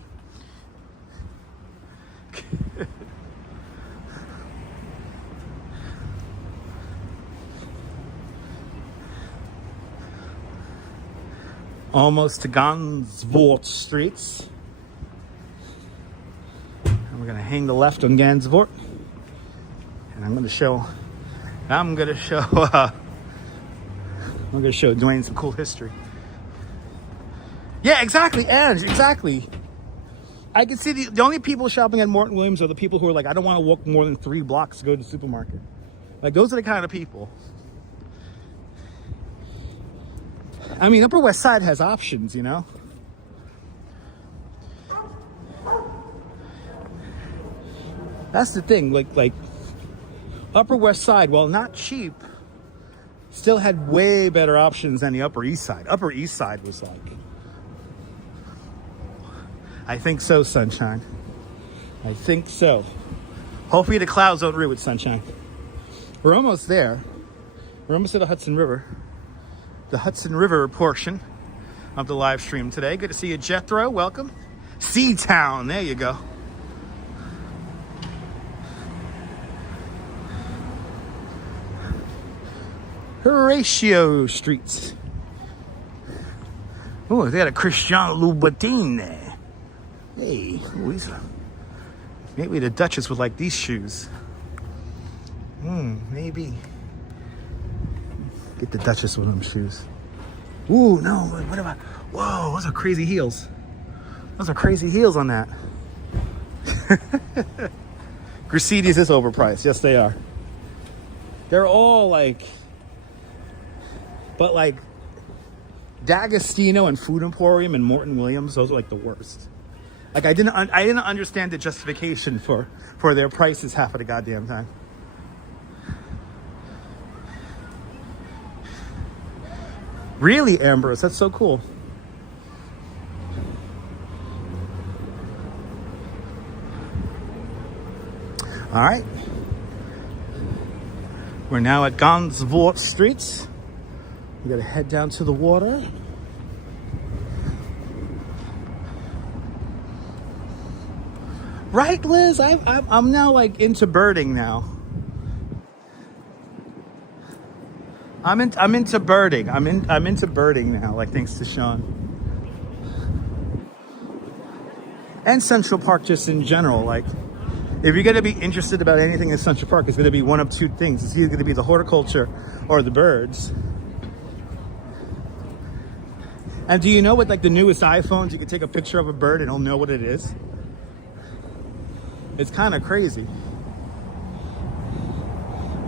Almost to Gansevoort streets. And we're gonna hang the left on Gansevoort. And I'm gonna show Dwayne some cool history. Yeah, exactly, Ange, exactly. I can see the only people shopping at Morton Williams are the people who are like, I don't want to walk more than 3 blocks to go to the supermarket. Like, those are the kind of people. I mean, Upper West Side has options, you know? That's the thing, like Upper West Side, while not cheap, still had way better options than the Upper East Side. Upper East Side was like, I think so, sunshine. I think so. Hopefully the clouds don't ruin sunshine. We're almost there. We're almost at the Hudson River. The Hudson River portion of the live stream today. Good to see you, Jethro. Welcome. Seatown. There you go. Horatio Streets. Oh, they got a Cristiano Louboutin there. Hey, maybe the Duchess would like these shoes. Maybe. Get the Duchess one of them shoes. Ooh, no, what about? Whoa, those are crazy heels. Those are crazy heels on that. Mercedes is overpriced. Yes, they are. They're all like, but like D'Agostino and Food Emporium and Morton Williams, those are like the worst. Like I didn't understand the justification for their prices half of the goddamn time. Really, Ambrose? That's so cool. All right. We're now at Gansevoort Streets. We gotta head down to the water. Right, Liz? I'm now like into birding now. I'm into birding. I'm into birding now. Like thanks to Sean. And Central Park just in general. Like if you're gonna be interested about anything in Central Park, it's gonna be one of two things. It's either gonna be the horticulture or the birds. And do you know with like the newest iPhones, you can take a picture of a bird and it'll know what it is? It's kind of crazy.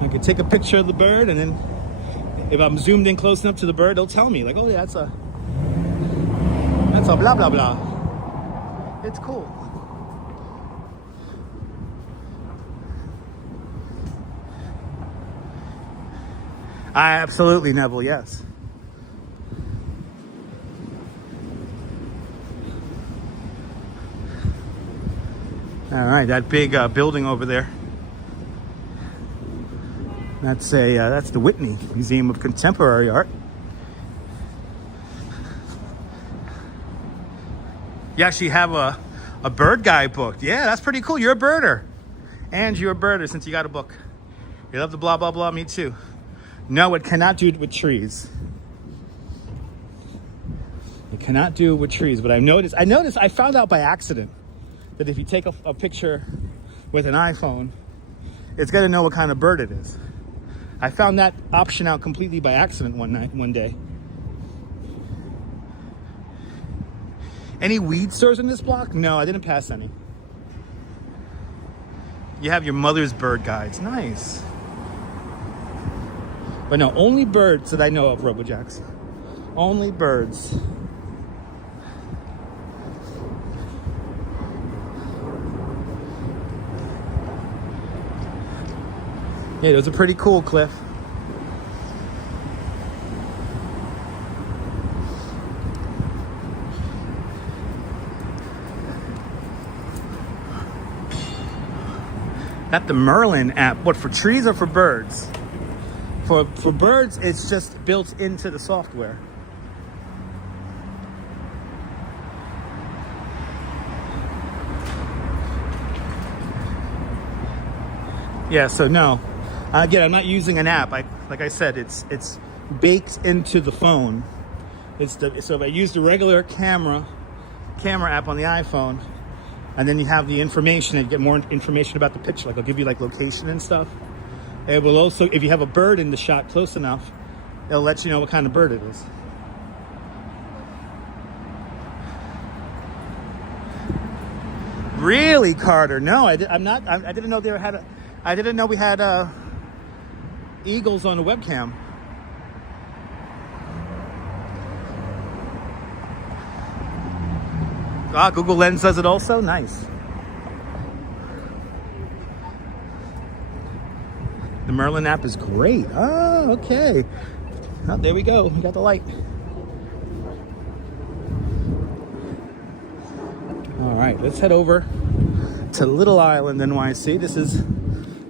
I can take a picture of the bird and then if I'm zoomed in close enough to the bird, it'll tell me like, oh yeah, that's a blah, blah, blah. It's cool. Absolutely, Neville, yes. All right, that big building over there. That's the Whitney Museum of Contemporary Art. You actually have a bird guide booked. Yeah, that's pretty cool. You're a birder. And you're a birder since you got a book. You love the blah, blah, blah. Me too. No, it cannot do it with trees. It cannot do it with trees. But I found out by accident that if you take a picture with an iPhone, it's going to know what kind of bird it is. I found that option out completely by accident one day. Any weed stores in this block? No, I didn't pass any. You have your mother's bird guides. Nice. But no, only birds that I know of, RoboJacks. Only birds. Yeah, those are pretty cool, Cliff. Got the Merlin app. What, for trees or for birds? For birds, it's just built into the software. Yeah, so no. Again, I'm not using an app. Like I said, it's baked into the phone. So if I use the regular camera app on the iPhone, and then you have the information and you get more information about the picture. Like I'll give you like location and stuff. It will also, if you have a bird in the shot close enough, it'll let you know what kind of bird it is. Really, Carter? No, I didn't know I didn't know we had eagles on the webcam. Ah, Google Lens does it also? Nice. The Merlin app is great. Oh, okay. Oh, there we go. We got the light. All right, let's head over to Little Island, NYC. This is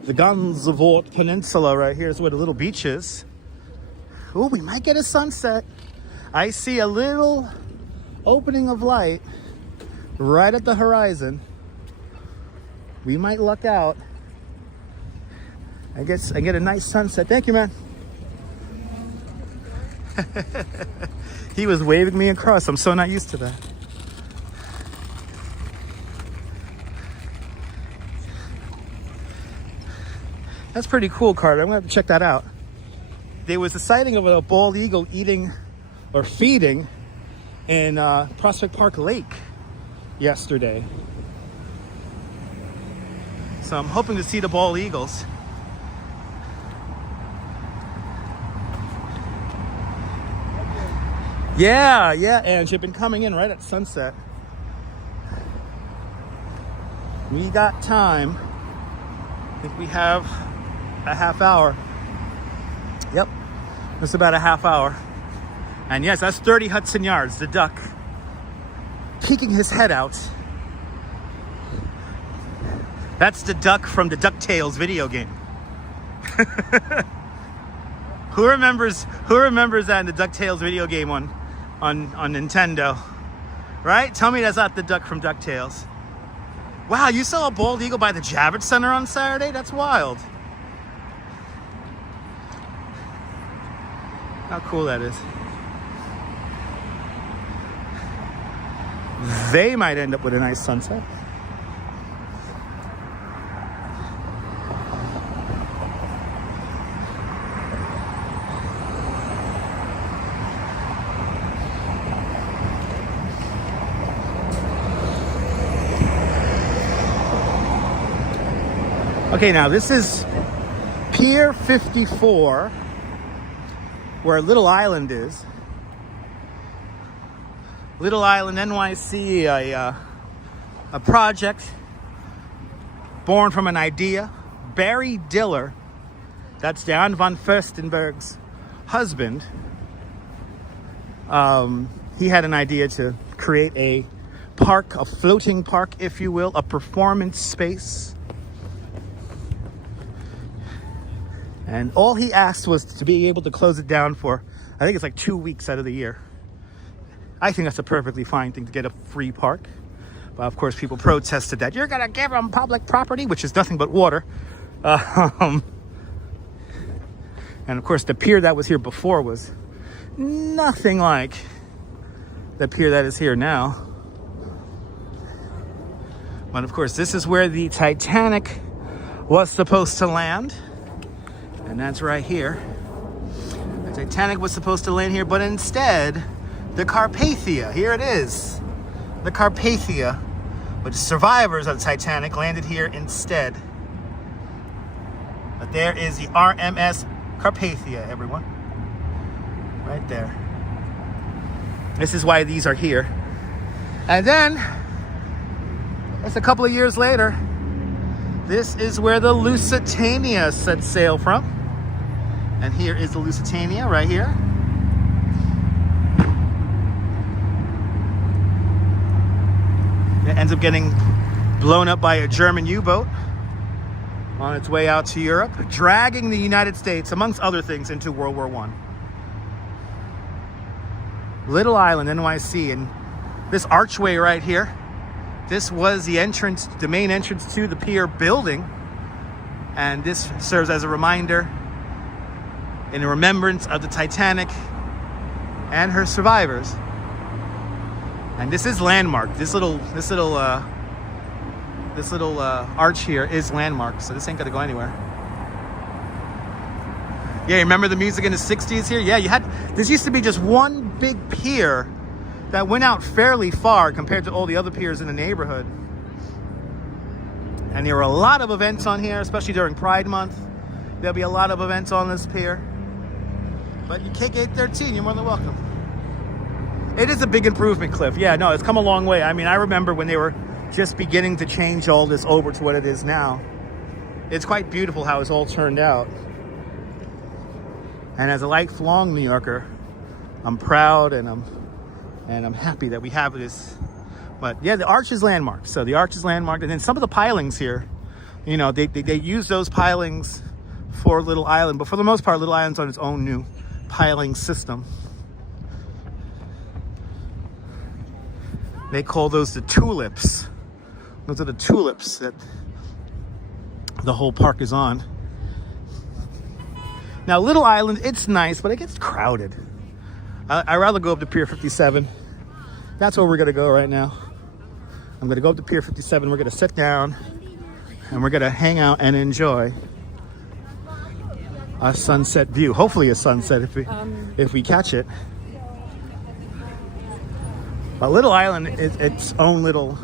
the Gansevoort Peninsula right here. Is where the little beach is. Oh, we might get a sunset. I see a little opening of light right at the horizon. We might luck out. I get a nice sunset. Thank you, man. He was waving me across. I'm so not used to that. That's pretty cool, Carter. I'm gonna have to check that out. There was a sighting of a bald eagle eating or feeding in Prospect Park Lake yesterday. So I'm hoping to see the bald eagles. Yeah, and you've been coming in right at sunset. We got time. I think we have a half hour. Yep, it's about a half hour. And yes, that's 30 Hudson Yards, the duck peeking his head out. That's the duck from the DuckTales video game. Who remembers that in the DuckTales video game on Nintendo? Right? Tell me that's not the duck from DuckTales. Wow, you saw a bald eagle by the Javits Center on Saturday? That's wild. How cool that is. They might end up with a nice sunset. Okay, now this is Pier 54, where Little Island is. Little Island, NYC, a project born from an idea. Barry Diller, that's Jan van Furstenberg's husband, he had an idea to create a park, a floating park, if you will, a performance space. And all he asked was to be able to close it down for, I think it's like 2 weeks out of the year. I think that's a perfectly fine thing to get a free park. But of course, people protested that. You're going to give them public property, which is nothing but water. And of course, the pier that was here before was nothing like the pier that is here now. But of course, this is where the Titanic was supposed to land. And that's right here. The Titanic was supposed to land here, but instead, the Carpathia, here it is. The Carpathia, which survivors of the Titanic landed here instead. But there is the RMS Carpathia, everyone. Right there. This is why these are here. And then, just a couple of years later, this is where the Lusitania set sail from. And here is the Lusitania right here. It ends up getting blown up by a German U-boat on its way out to Europe, dragging the United States, amongst other things, into World War I. Little Island, NYC, and this archway right here, this was the entrance, the main entrance to the pier building, and this serves as a reminder in remembrance of the Titanic and her survivors. And this is landmark. This little arch here is landmark, so this ain't gonna go anywhere. Yeah, remember the music in the 60s here? Yeah, this used to be just one big pier that went out fairly far compared to all the other piers in the neighborhood. And there were a lot of events on here, especially during Pride Month. There'll be a lot of events on this pier. But you take 813, you're more than welcome. It is a big improvement, Cliff. Yeah, no, it's come a long way. I mean, I remember when they were just beginning to change all this over to what it is now. It's quite beautiful how it's all turned out. And as a lifelong New Yorker, I'm proud and I'm happy that we have this. But yeah, the arch is landmarked. So the arch is landmarked, and then some of the pilings here, you know, they use those pilings for Little Island, but for the most part, Little Island's on its own new piling system. They call those the tulips. Those are the tulips that the whole park is on. Now, Little Island, it's nice, but it gets crowded. I'd rather go up to Pier 57. That's where we're gonna go right now. I'm gonna go up to Pier 57. We're gonna sit down and we're gonna hang out and enjoy a sunset view. Hopefully a sunset if we catch it. But Little Island is its own little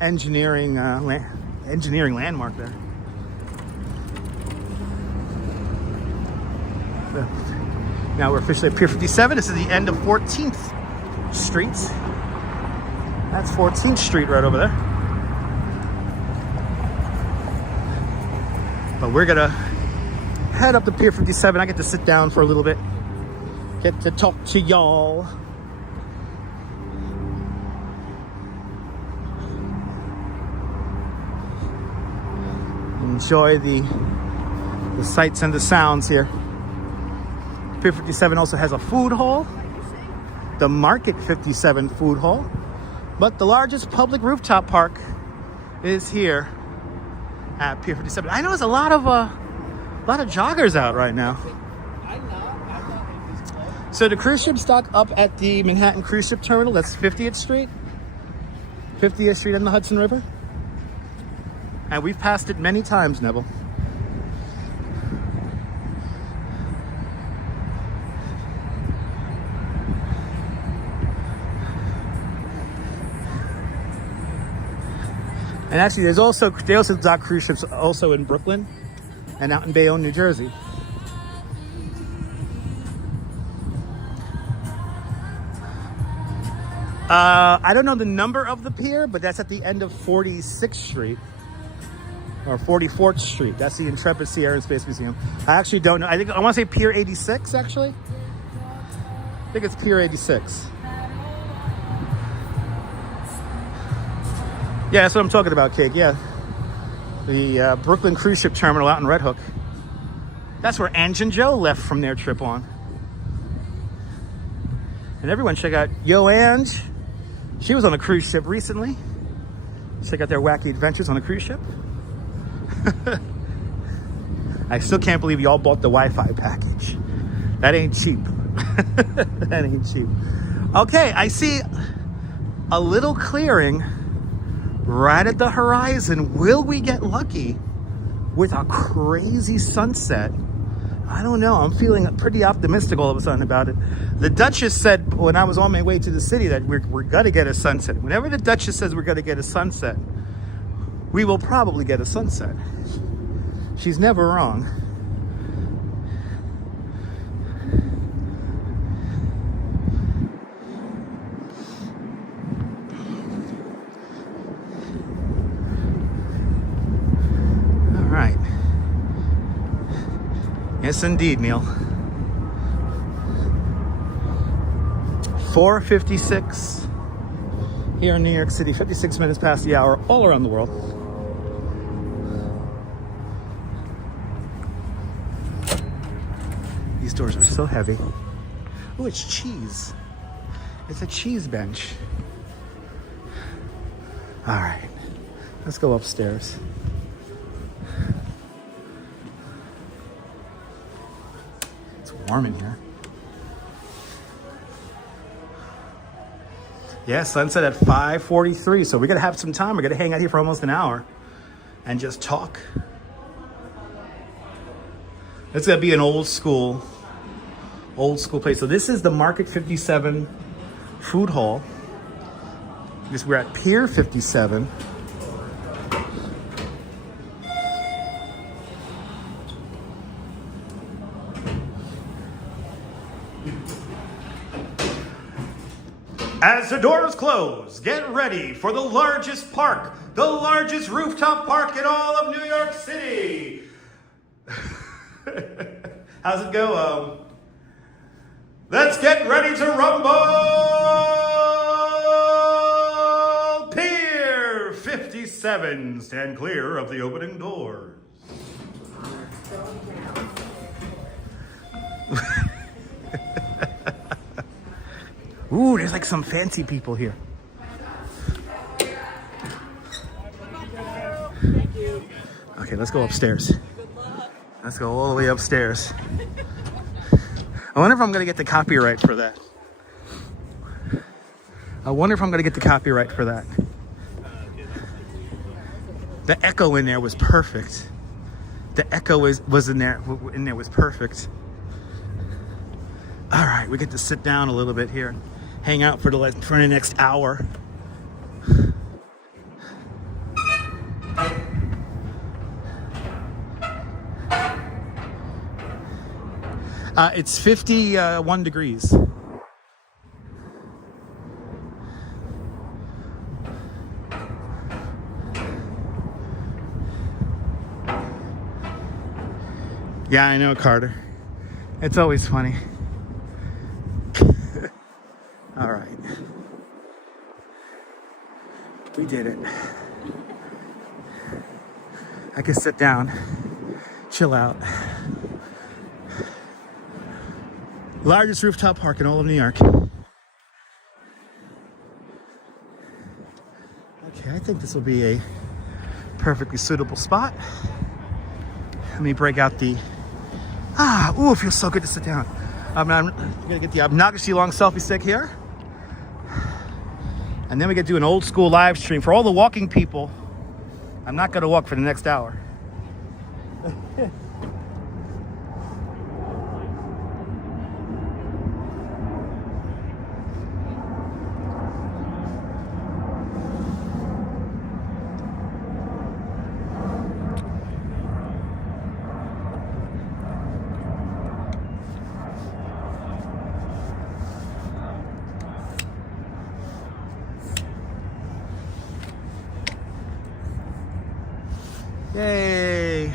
engineering landmark there. So, now we're officially at Pier 57. This is the end of 14th Street. That's 14th Street right over there. But we're gonna head up to Pier 57. I get to sit down for a little bit, get to talk to y'all. Enjoy the sights and the sounds here. Pier 57 also has a food hall, the Market 57 food hall, but the largest public rooftop park is here at Pier 57. I know there's a lot of joggers out right now. So the cruise ships dock up at the Manhattan Cruise Ship Terminal. That's 50th Street. 50th Street on the Hudson River. And we've passed it many times, Neville. And actually, they also dock cruise ships also in Brooklyn and out in Bayonne, New Jersey. I don't know the number of the pier, but that's at the end of 46th Street or 44th Street. That's the Intrepid Sea Air and Space Museum. I actually don't know. I want to say Pier 86, actually. I think it's Pier 86. Yeah, that's what I'm talking about, Cake. Yeah. The Brooklyn Cruise Ship Terminal out in Red Hook. That's where Ange and Joe left from their trip on. And everyone check out Yo Ange. She was on a cruise ship recently. Check out their wacky adventures on a cruise ship. I still can't believe y'all bought the Wi-Fi package. That ain't cheap. That ain't cheap. Okay, I see a little clearing right at the horizon. Will we get lucky with a crazy sunset? I don't know. I'm feeling pretty optimistic all of a sudden about it. The Duchess said when I was on my way to the city that we're going to get a sunset. Whenever the Duchess says we're going to get a sunset, we will probably get a sunset. She's never wrong. All right. Yes, indeed, Neil. 4:56 here in New York City, 56 minutes past the hour, all around the world. These doors are so heavy. Oh, it's cheese. It's a cheese bench. All right, let's go upstairs. It's warm in here. Yeah, sunset at 5:43, so we're gonna have some time. We're gonna hang out here for almost an hour and just talk. It's gonna be an old school place. So this is the Market 57 food hall. We're at Pier 57. As the doors close, get ready for the largest park, the largest rooftop park in all of New York City. How's it go? Let's get ready to rumble! Pier 57, stand clear of the opening doors. Ooh, there's like some fancy people here. Okay, let's go upstairs. Let's go all the way upstairs. I wonder if I'm gonna get the copyright for that. I wonder if I'm gonna get the copyright for that. The echo in there was perfect. The echo was in there was perfect. All right, we get to sit down a little bit here and hang out for the next hour. It's 51 degrees. Yeah, I know, Carter. It's always funny. All right. We did it. I can sit down, chill out. Largest rooftop park in all of New York. Okay, I think this will be a perfectly suitable spot. Let me break out the... ooh, it feels so good to sit down. I'm gonna get the obnoxiously long selfie stick here. And then we get to do an old school live stream. For all the walking people, I'm not gonna walk for the next hour. Yay.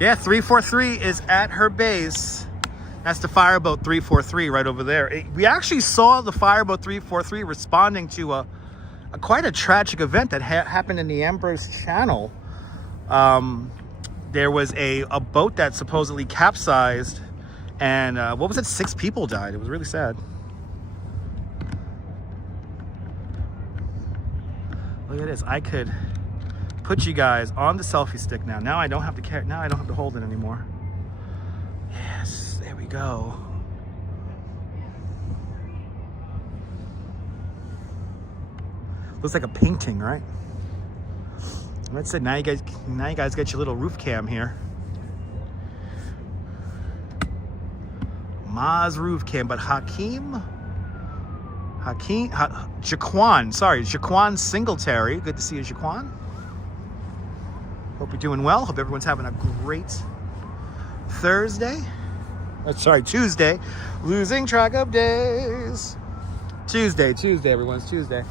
Yeah, 343 is at her base. That's the fireboat 343 right over there. We actually saw the fireboat 343 responding to quite a tragic event that happened in the Ambrose Channel. There was a boat that supposedly capsized, and what was it? 6 people died. It was really sad. Look at this. I could put you guys on the selfie stick now. Now I don't have to carry. Now I don't have to hold it anymore. Yes, there we go. Looks like a painting, right? That's it. Now you guys get your little roof cam here. Ma's roof cam, but Jaquan Singletary. Good to see you, Jaquan. Hope you're doing well. Hope everyone's having a great Tuesday. Losing track of days. Tuesday, everyone's Tuesday.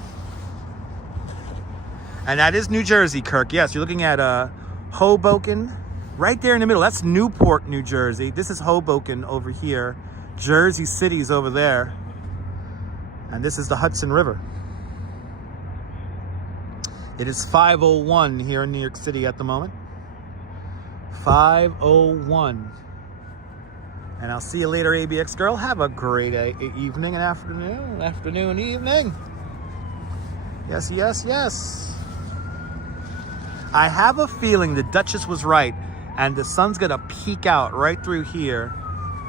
And that is New Jersey, Kirk. Yes, you're looking at Hoboken, right there in the middle. That's Newport, New Jersey. This is Hoboken over here. Jersey City's over there. And this is the Hudson River. It is 5:01 here in New York City at the moment. 5:01. And I'll see you later, ABX girl. Have a great evening and afternoon, evening. Yes, yes, yes. I have a feeling the Duchess was right, and the sun's gonna peek out right through here.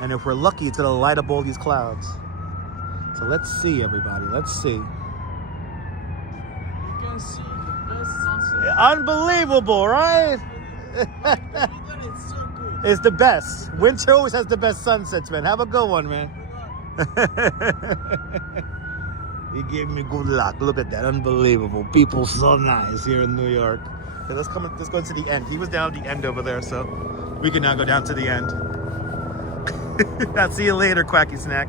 And if we're lucky, it's gonna light up all these clouds. So let's see, everybody. Let's see. You can see the best sunset. Unbelievable, right? It's so good. It's the best. Winter always has the best sunsets, man. Have a good one, man. You gave me good luck. Look at that. Unbelievable. People so nice here in New York. Okay, let's go to the end. He was down at the end over there, so we can now go down to the end. I'll see you later, Quacky Snack.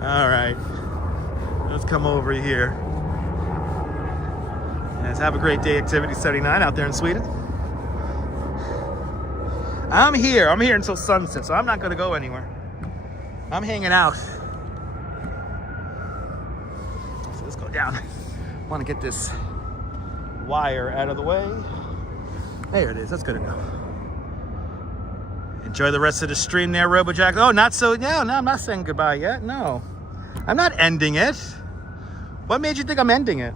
All right. Let's come over here. Let's have a great day, Activity 79 out there in Sweden. I'm here until sunset, so I'm not gonna go anywhere. I'm hanging out. So let's go down. I want to get this wire out of the way. There it is. That's good enough. Enjoy the rest of the stream there, RoboJack. Oh, not so. No, I'm not saying goodbye yet. No, I'm not ending it. What made you think I'm ending it?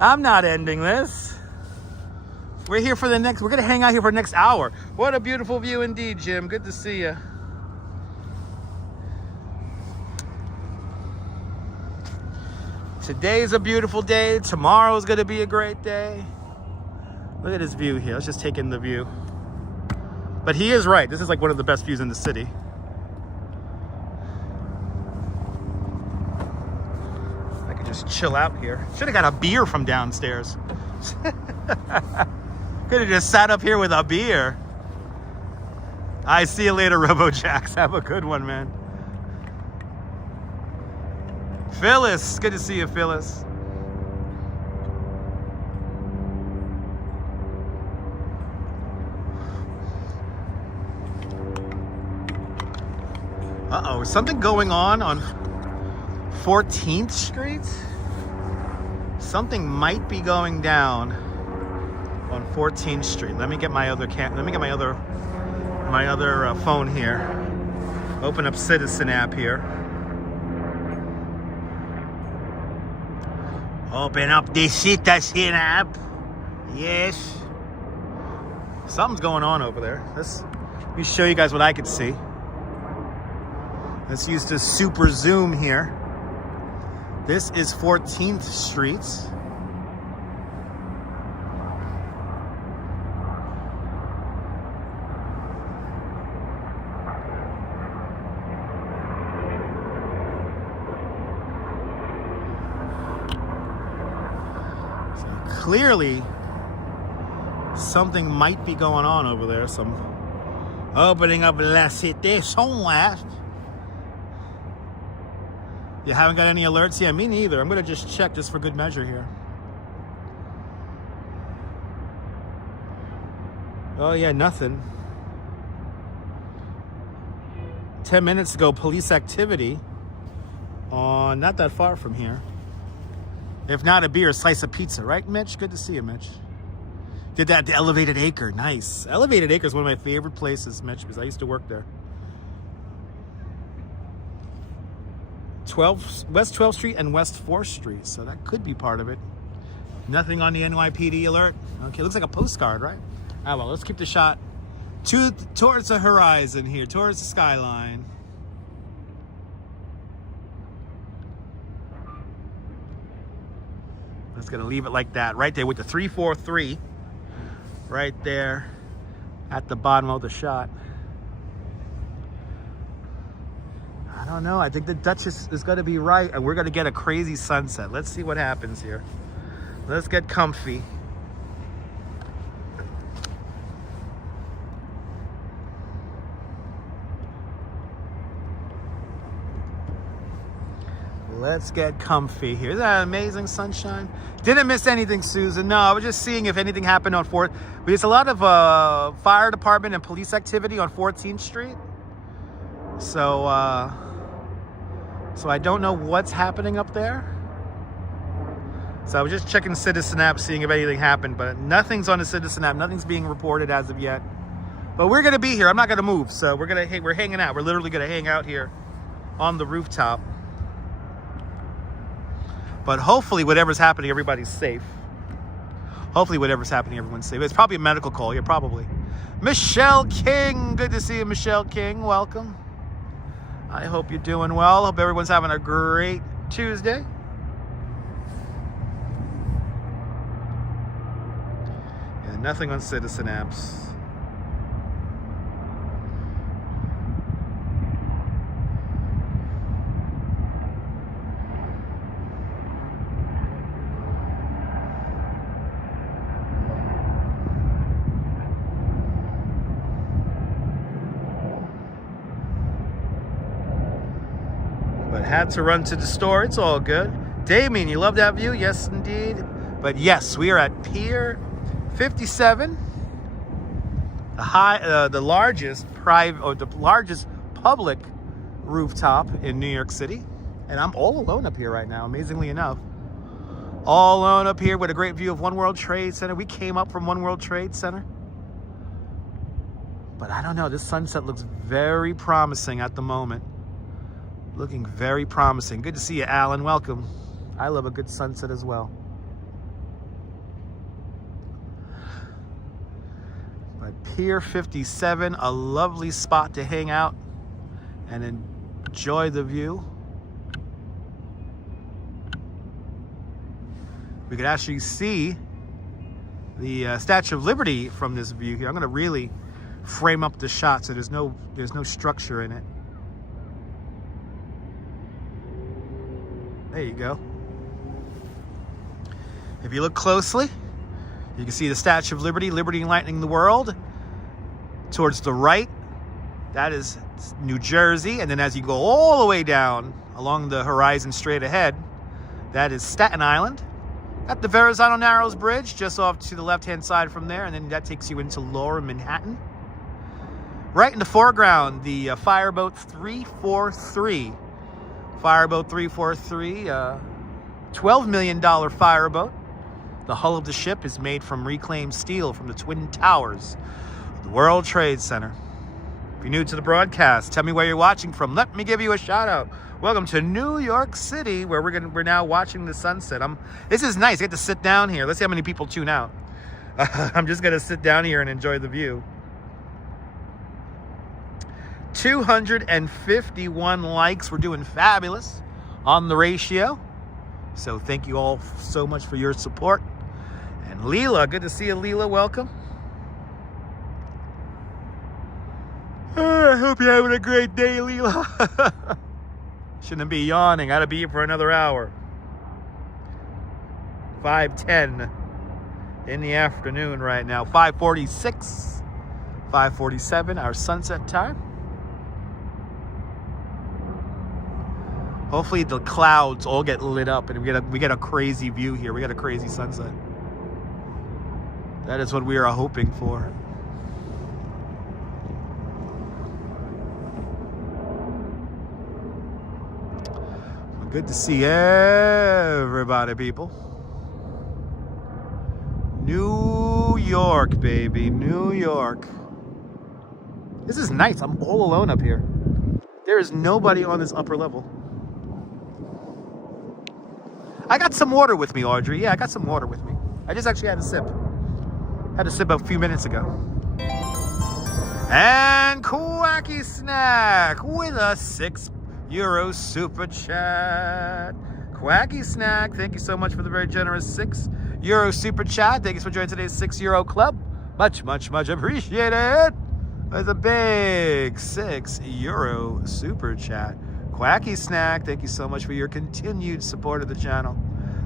I'm not ending this. We're here for the next. We're gonna hang out here for the next hour. What a beautiful view indeed, Jim. Good to see you. Today's a beautiful day. Tomorrow's gonna be a great day. Look at this view here. Let's just take in the view. But he is right. This is like one of the best views in the city. I could just chill out here. Should have got a beer from downstairs. Could have just sat up here with a beer. I see you later, RoboJax. Have a good one, man. Phyllis, good to see you, Phyllis. Uh-oh, something going on 14th Street? Something might be going down on 14th Street. Let me get my other phone here. Open up Citizen app here. Open up the Citizen app. Yes. Something's going on over there. Let me show you guys what I could see. Let's use the super zoom here. This is 14th Street. Clearly, something might be going on over there. Some opening up La Cité somewhere. You haven't got any alerts? Yeah, me neither. I'm going to just check just for good measure here. Oh, yeah, nothing. 10 minutes ago, police activity on not that far from here. If not a beer, a slice of pizza, right, Mitch? Good to see you, Mitch. Did that at the Elevated Acre. Nice. Elevated Acre is one of my favorite places, Mitch, because I used to work there. West 12th Street and West 4th Street, so that could be part of it. Nothing on the NYPD alert. Okay, looks like a postcard, right? Ah, well, let's keep the shot towards the horizon here, towards the skyline. Just gonna leave it like that, right there with the 343, right there at the bottom of the shot. I don't know. I think the Duchess is gonna be right, and we're gonna get a crazy sunset. Let's see what happens here. Let's get comfy. Let's get comfy here. Isn't that amazing sunshine? Didn't miss anything, Susan. No, I was just seeing if anything happened on 4th. There's a lot of fire department and police activity on 14th Street. So I don't know what's happening up there. So I was just checking Citizen app, seeing if anything happened, but nothing's on the Citizen app. Nothing's being reported as of yet. But we're gonna be here. I'm not gonna move. So we're hanging out. We're literally gonna hang out here on the rooftop. But hopefully whatever's happening, everybody's safe. Hopefully whatever's happening, everyone's safe. It's probably a medical call. Yeah, probably. Michelle King. Good to see you, Michelle King. Welcome. I hope you're doing well. Hope everyone's having a great Tuesday. Yeah, nothing on Citizen apps. Had to run to the store. It's all good. Damien, you love that view? Yes, indeed. But yes, we are at Pier 57, the largest public rooftop in New York City, and I'm all alone up here right now. Amazingly enough, all alone up here with a great view of One World Trade Center. We came up from One World Trade Center, but I don't know. This sunset looks very promising at the moment. Looking very promising. Good to see you, Alan. Welcome. I love a good sunset as well. But Pier 57, a lovely spot to hang out and enjoy the view. we could actually see the Statue of Liberty from this view here. I'm going to really frame up the shot so there's no structure in it. There you go. If you look closely, you can see the Statue of Liberty, liberty enlightening the world. Towards the right, that is New Jersey. And then as you go all the way down along the horizon straight ahead, that is Staten Island. Got the Verizon Narrows Bridge just off to the left-hand side from there, and then that takes you into lower Manhattan. Right in the foreground, the Fireboat 343. Fireboat 343, $12 million fireboat. The hull of the ship is made from reclaimed steel from the Twin Towers of the World Trade Center. If you're new to the broadcast, tell me where you're watching from. Let me give you a shout out. Welcome to New York City, where we're now watching the sunset. This is nice. I get to sit down here. Let's see how many people tune out. I'm just gonna sit down here and enjoy the view. 251 likes. We're doing fabulous on the ratio. So thank you all so much for your support. And Leela, good to see you, Leela. Welcome. I hope you're having a great day, Leela. Shouldn't be yawning. Gotta be here for another hour. 5:10 in the afternoon right now. 5:46, 5:47, our sunset time. Hopefully the clouds all get lit up and we get a crazy view here. We get a crazy sunset. That is what we are hoping for. Good to see everybody, people. New York, baby. New York. This is nice. I'm all alone up here. There is nobody on this upper level. I got some water with me, Audrey. Yeah, I got some water with me. I just actually had a sip. Had a sip a few minutes ago. And Quacky Snack with a €6 super chat. Quacky Snack, thank you so much for the very generous €6 super chat. Thank you for joining today's €6 club. Much, much, much appreciated. With a big €6 super chat. Quacky Snack, thank you so much for your continued support of the channel.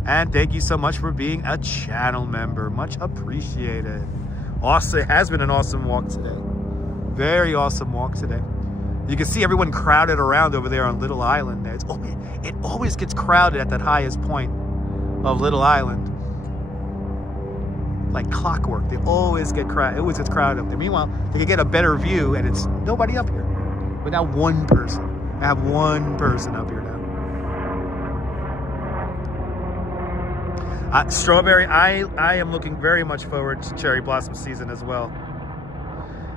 And thank you so much for being a channel member. Much appreciated. Also, it has been an awesome walk today. Very awesome walk today. You can see everyone crowded around over there on Little Island. It always gets crowded at that highest point of Little Island. Like clockwork. They always get crowded. It always gets crowded up there. Meanwhile, they can get a better view and it's nobody up here. But now one person. I have one person up here now. Strawberry, I am looking very much forward to cherry blossom season as well.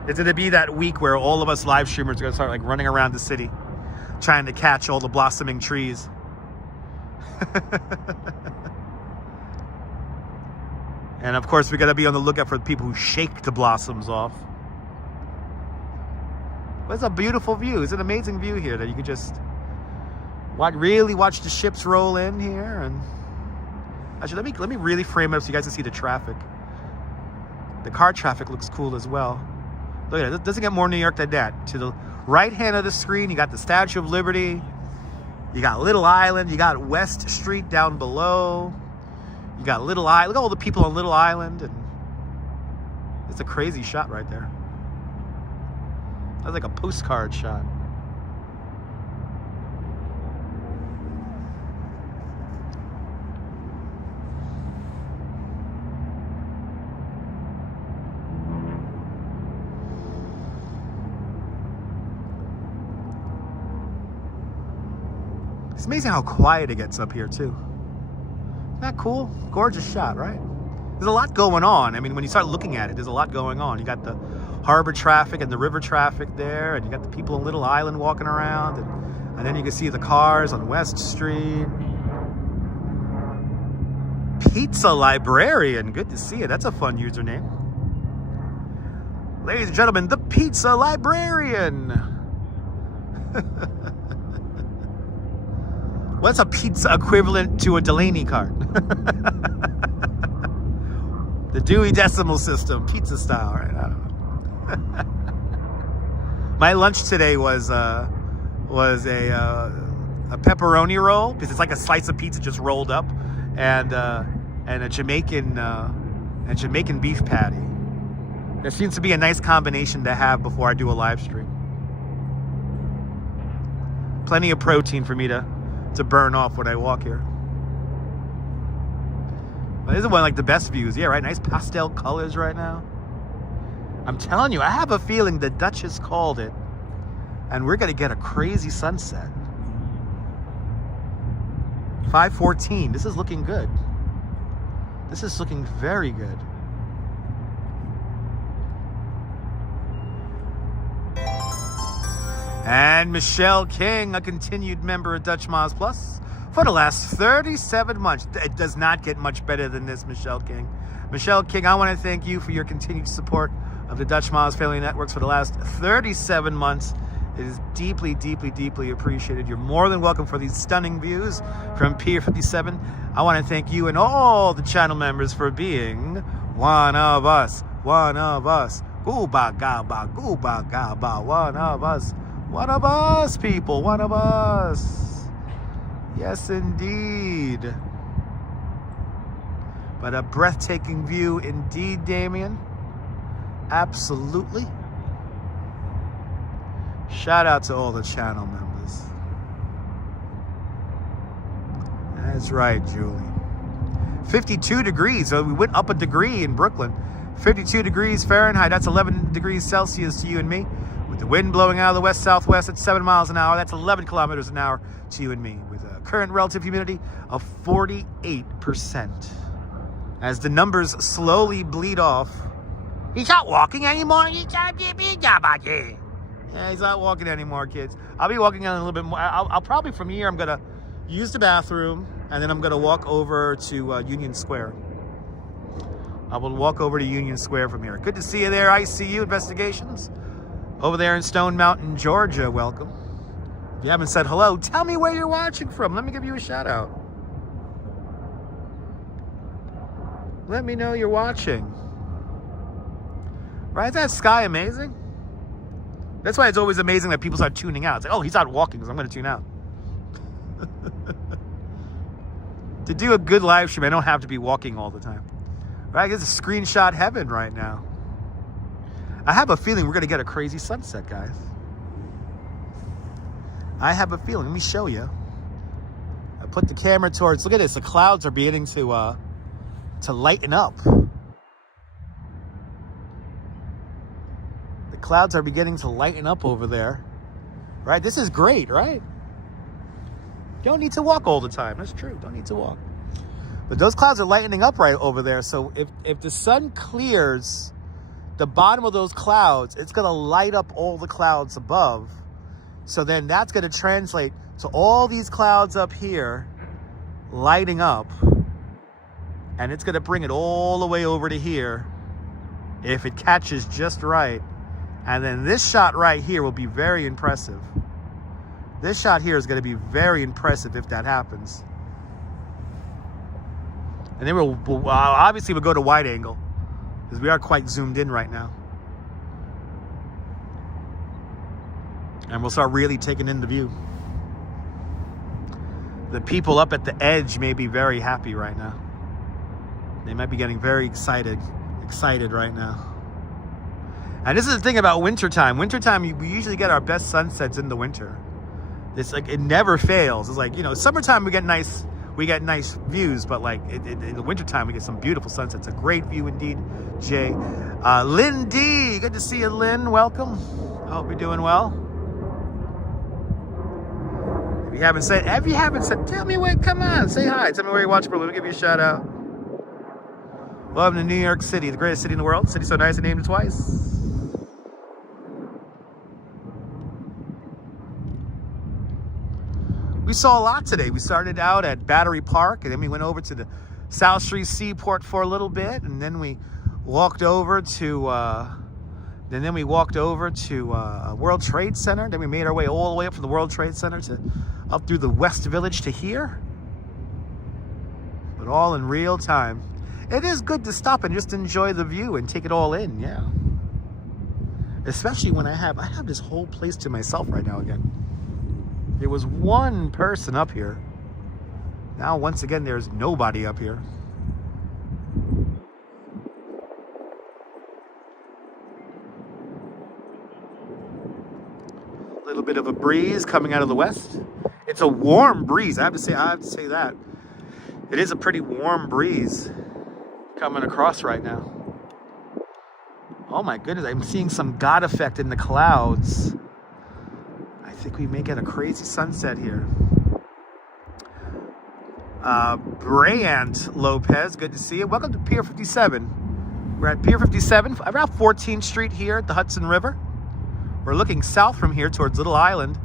It's going to be that week where all of us live streamers are going to start like running around the city trying to catch all the blossoming trees. And of course, we got to be on the lookout for the people who shake the blossoms off. But it's a beautiful view. It's an amazing view here that you could just really watch the ships roll in here. And actually, let me really frame it up so you guys can see the traffic. The car traffic looks cool as well. Look at it. It doesn't get more New York than that. To the right hand of the screen, you got the Statue of Liberty. You got Little Island. You got West Street down below. You got Little Island. Look at all the people on Little Island. And it's a crazy shot right there. That's like a postcard shot. It's amazing how quiet it gets up here too. Isn't that cool? Gorgeous shot, right? There's a lot going on. I mean, when you start looking at it, there's a lot going on. You got the harbor traffic and the river traffic there, and you got the people on Little Island walking around, and then you can see the cars on West Street. Pizza Librarian, good to see you. That's a fun username. Ladies and gentlemen, the Pizza Librarian. What's a pizza equivalent to a Delaney cart? The Dewey Decimal System, pizza style, right? I don't know. My lunch today was a pepperoni roll, because it's like a slice of pizza just rolled up, and a Jamaican beef patty. It seems to be a nice combination to have before I do a live stream. Plenty of protein for me to burn off when I walk here. Well, this is one of like the best views. Yeah, right? Nice pastel colors right now. I'm telling you, I have a feeling the Duchess called it, and we're going to get a crazy sunset. 5:14. This is looking good. This is looking very good. And Michelle King, a continued member of Dutch Miles Plus for the last 37 months. It does not get much better than this, Michelle King. Michelle King, I want to thank you for your continued support of the Dutch Miles Family Networks for the last 37 months. It is deeply, deeply, deeply appreciated. You're more than welcome for these stunning views from Pier 57. I want to thank you and all the channel members for being one of us. One of us. Gooba gaba, gooba gaba, one of us. One of us, people. One of us. Yes, indeed. But a breathtaking view indeed, Damien. Absolutely. Shout out to all the channel members. That's right, Julie. 52 degrees. So we went up a degree in Brooklyn. 52 degrees Fahrenheit. That's 11 degrees Celsius to you and me. With the wind blowing out of the west-southwest at 7 miles an hour. That's 11 kilometers an hour to you and me. With a current relative humidity of 48%. As the numbers slowly bleed off. He's not walking anymore. Yeah, he's not walking anymore, kids. I'll be walking on a little bit more. I'll probably, from here, I'm going to use the bathroom, and then I'm going to walk over to Union Square. I will walk over to Union Square from here. Good to see you there, ICU Investigations. Over there in Stone Mountain, Georgia, welcome. If you haven't said hello, tell me where you're watching from. Let me give you a shout out. Let me know you're watching. Right? Is that sky amazing? That's why it's always amazing that people start tuning out. It's like, oh, he's out walking, because I'm going to tune out. To do a good live stream, I don't have to be walking all the time. Right? It's a screenshot heaven right now. I have a feeling we're going to get a crazy sunset, guys. I have a feeling. Let me show you. I put the camera towards... Look at this. The clouds are beginning to lighten up. The clouds are beginning to lighten up over there. Right? This is great, right? Don't need to walk all the time. That's true. Don't need to walk. But those clouds are lightening up right over there. So if the sun clears the bottom of those clouds, it's going to light up all the clouds above. So then that's going to translate to all these clouds up here lighting up. And it's going to bring it all the way over to here if it catches just right. And then this shot right here will be very impressive. This shot here is going to be very impressive if that happens. And then we'll obviously we'll go to wide angle, because we are quite zoomed in right now. And we'll start really taking in the view. The people up at the edge may be very happy right now. They might be getting very excited right now. And this is the thing about wintertime. Wintertime, we usually get our best sunsets in the winter. It's like, it never fails. It's like, you know, summertime we get nice views, but like in the wintertime we get some beautiful sunsets. A great view indeed, Jay. Lynn D, good to see you, Lynn. Welcome. I hope you're doing well. If you haven't said, tell me where, come on, say hi. Tell me where you're watching from. Let me give you a shout out. Welcome to New York City, the greatest city in the world. City so nice I named it twice. We saw a lot today. We started out at Battery Park, and then we went over to the South Street Seaport for a little bit, and then we walked over to And then we walked over to World Trade Center. Then we made our way all the way up from the World Trade Center to up through the West Village to here. But all in real time. It is good to stop and just enjoy the view and take it all in, yeah. Especially when I have this whole place to myself right now again. There was one person up here. Now, once again, there's nobody up here. A little bit of a breeze coming out of the west. It's a warm breeze. I have to say that. It is a pretty warm breeze coming across right now. Oh my goodness, I'm seeing some God effect in the clouds. I think we may get a crazy sunset here. Brant Lopez, good to see you. Welcome to Pier 57. We're at Pier 57, around 14th Street here at the Hudson River. We're looking south from here towards Little Island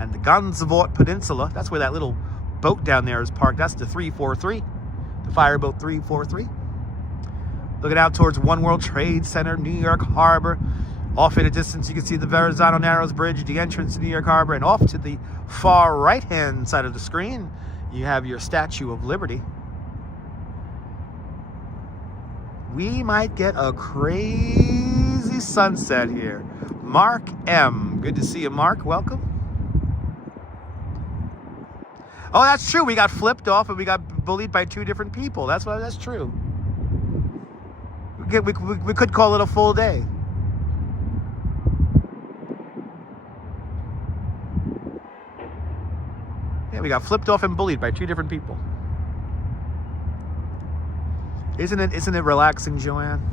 and the Gansevoort Peninsula. That's where that little boat down there is parked. That's the 343, the fireboat 343. Looking out towards One World Trade Center, New York Harbor. Off in a distance, you can see the Verizon Narrows Bridge, the entrance to New York Harbor, and off to the far right-hand side of the screen, you have your Statue of Liberty. We might get a crazy sunset here. Mark M. Good to see you, Mark. Welcome. Oh, that's true. We got flipped off and we got bullied by two different people. That's true. We could call it a full day. Yeah, we got flipped off and bullied by two different people. Isn't it relaxing, Joanne?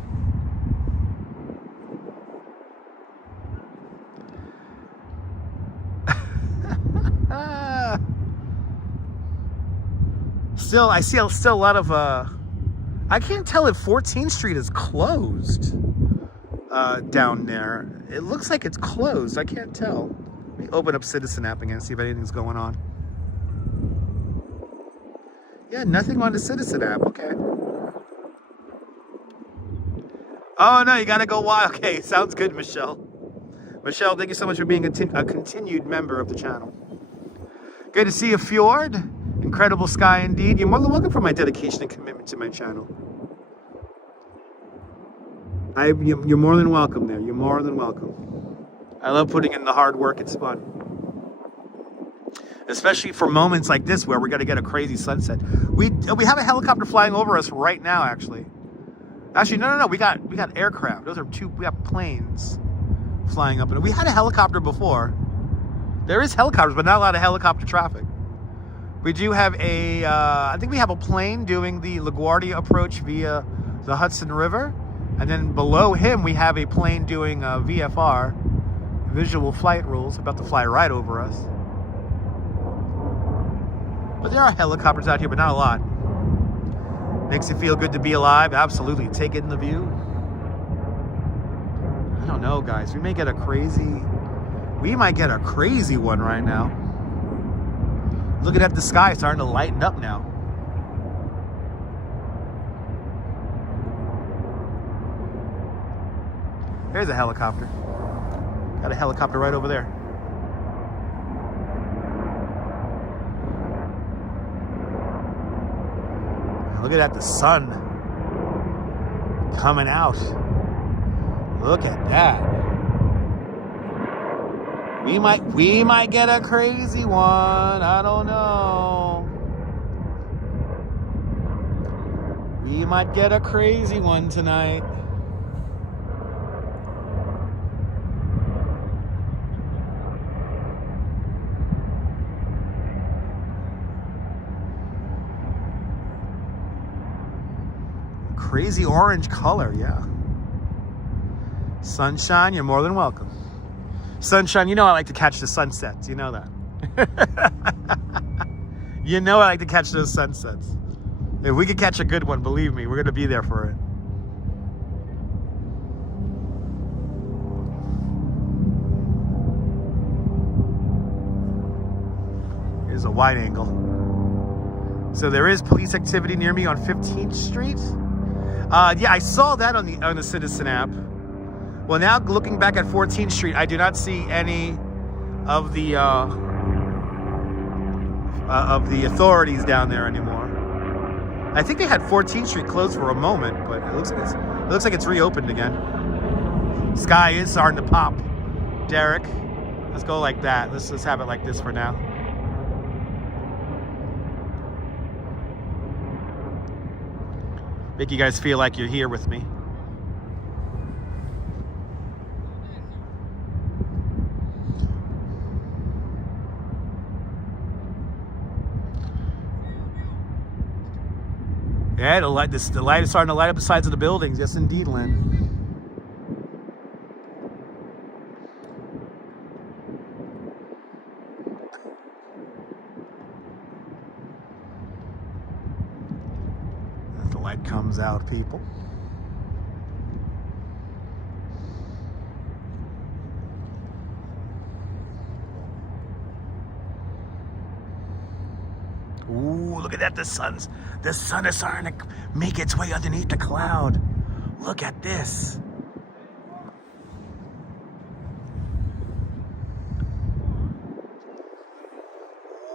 I see still a lot of I can't tell if 14th Street is closed down there. It looks like it's closed. I can't tell. Let me open up Citizen app again and see if anything's going on. Yeah, nothing on the Citizen app. Okay. Oh, no, you got to go wild. Okay, sounds good, Michelle. Michelle, thank you so much for being a continued member of the channel. Good to see you, Fjord. Incredible sky indeed. You're more than welcome for my dedication and commitment to my channel. You're more than welcome there. You're more than welcome. I love putting in the hard work. It's fun. Especially for moments like this where we're going to get a crazy sunset. We have a helicopter flying over us right now, actually. Actually, no. We got aircraft. We have planes flying up. And we had a helicopter before. There is helicopters, but not a lot of helicopter traffic. We do have I think we have a plane doing the LaGuardia approach via the Hudson River. And then below him, we have a plane doing VFR, visual flight rules, about to fly right over us. But there are helicopters out here, but not a lot. Makes you feel good to be alive. Absolutely. Take in the view. I don't know, guys. We might get a crazy one right now. Looking at the sky, starting to lighten up now. There's a helicopter. Got a helicopter right over there. Look at that, the sun coming out. Look at that. We might get a crazy one. I don't know. We might get a crazy one tonight. Crazy orange color, yeah. Sunshine, you're more than welcome. Sunshine, you know I like to catch the sunsets. You know that. You know I like to catch those sunsets. If we could catch a good one, believe me, we're going to be there for it. Here's a wide angle. So there is police activity near me on 15th Street. Yeah, I saw that on the Citizen app. Well, now looking back at 14th Street, I do not see any of the authorities down there anymore. I think they had 14th Street closed for a moment, but it looks like it's reopened again. Sky is starting to pop. Derek, let's go like that. Let's just have it like this for now. Make you guys feel like you're here with me. Yeah, the light is starting to light up the sides of the buildings. Yes, indeed, Lynn. As the light comes out, people. Ooh, look at that. The sun is starting to make its way underneath the cloud. Look at this.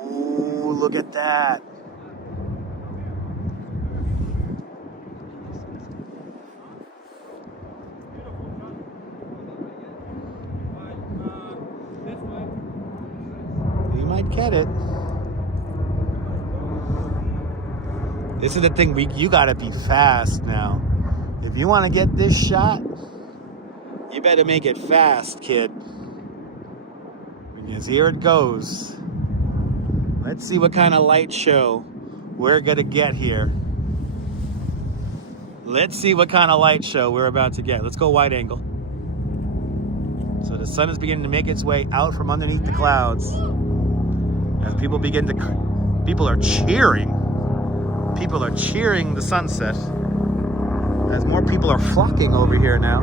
Ooh, look at that. You might get it. This is the thing, you gotta be fast now. If you wanna get this shot, you better make it fast, kid. Because here it goes. Let's see what kind of light show we're gonna get here. Let's see what kind of light show we're about to get. Let's go wide angle. So the sun is beginning to make its way out from underneath the clouds. As people are cheering. People are cheering the sunset as more people are flocking over here now.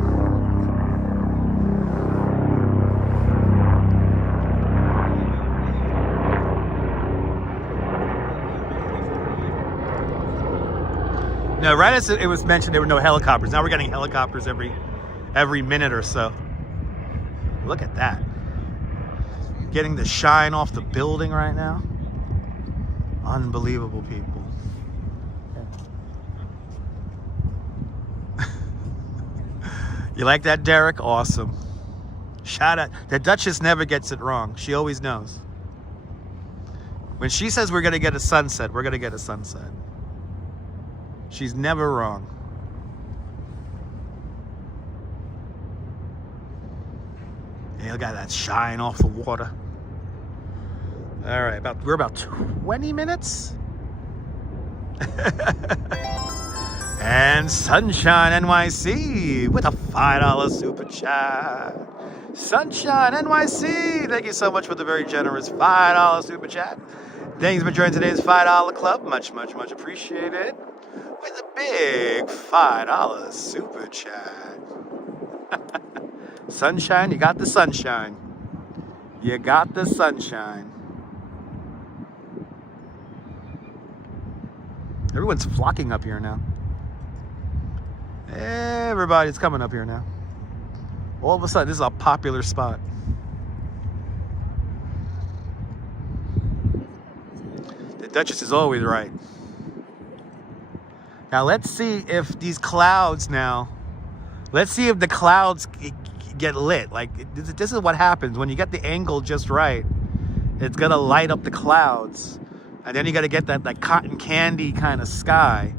Now, right as it was mentioned, there were no helicopters. Now we're getting helicopters every minute or so. Look at that. Getting the shine off the building right now. Unbelievable, people. You like that, Derek? Awesome. Shout out. The Duchess never gets it wrong. She always knows. When she says we're going to get a sunset, we're going to get a sunset. She's never wrong. Yeah, look at that shine off the water. All right, we're about 20 minutes. And Sunshine NYC with a $5 super chat. Sunshine NYC, thank you so much for the very generous $5 super chat. Thanks for joining today's $5 club. Much, much, much appreciated. With a big $5 super chat. Sunshine, you got the sunshine. You got the sunshine. Everyone's flocking up here now. Everybody's coming up here now. All of a sudden, this is a popular spot. The Duchess is always right. Now, let's see if these clouds now, let's see if the clouds get lit. Like, this is what happens when you get the angle just right. It's going to light up the clouds. And then you got to get that cotton candy kind of sky.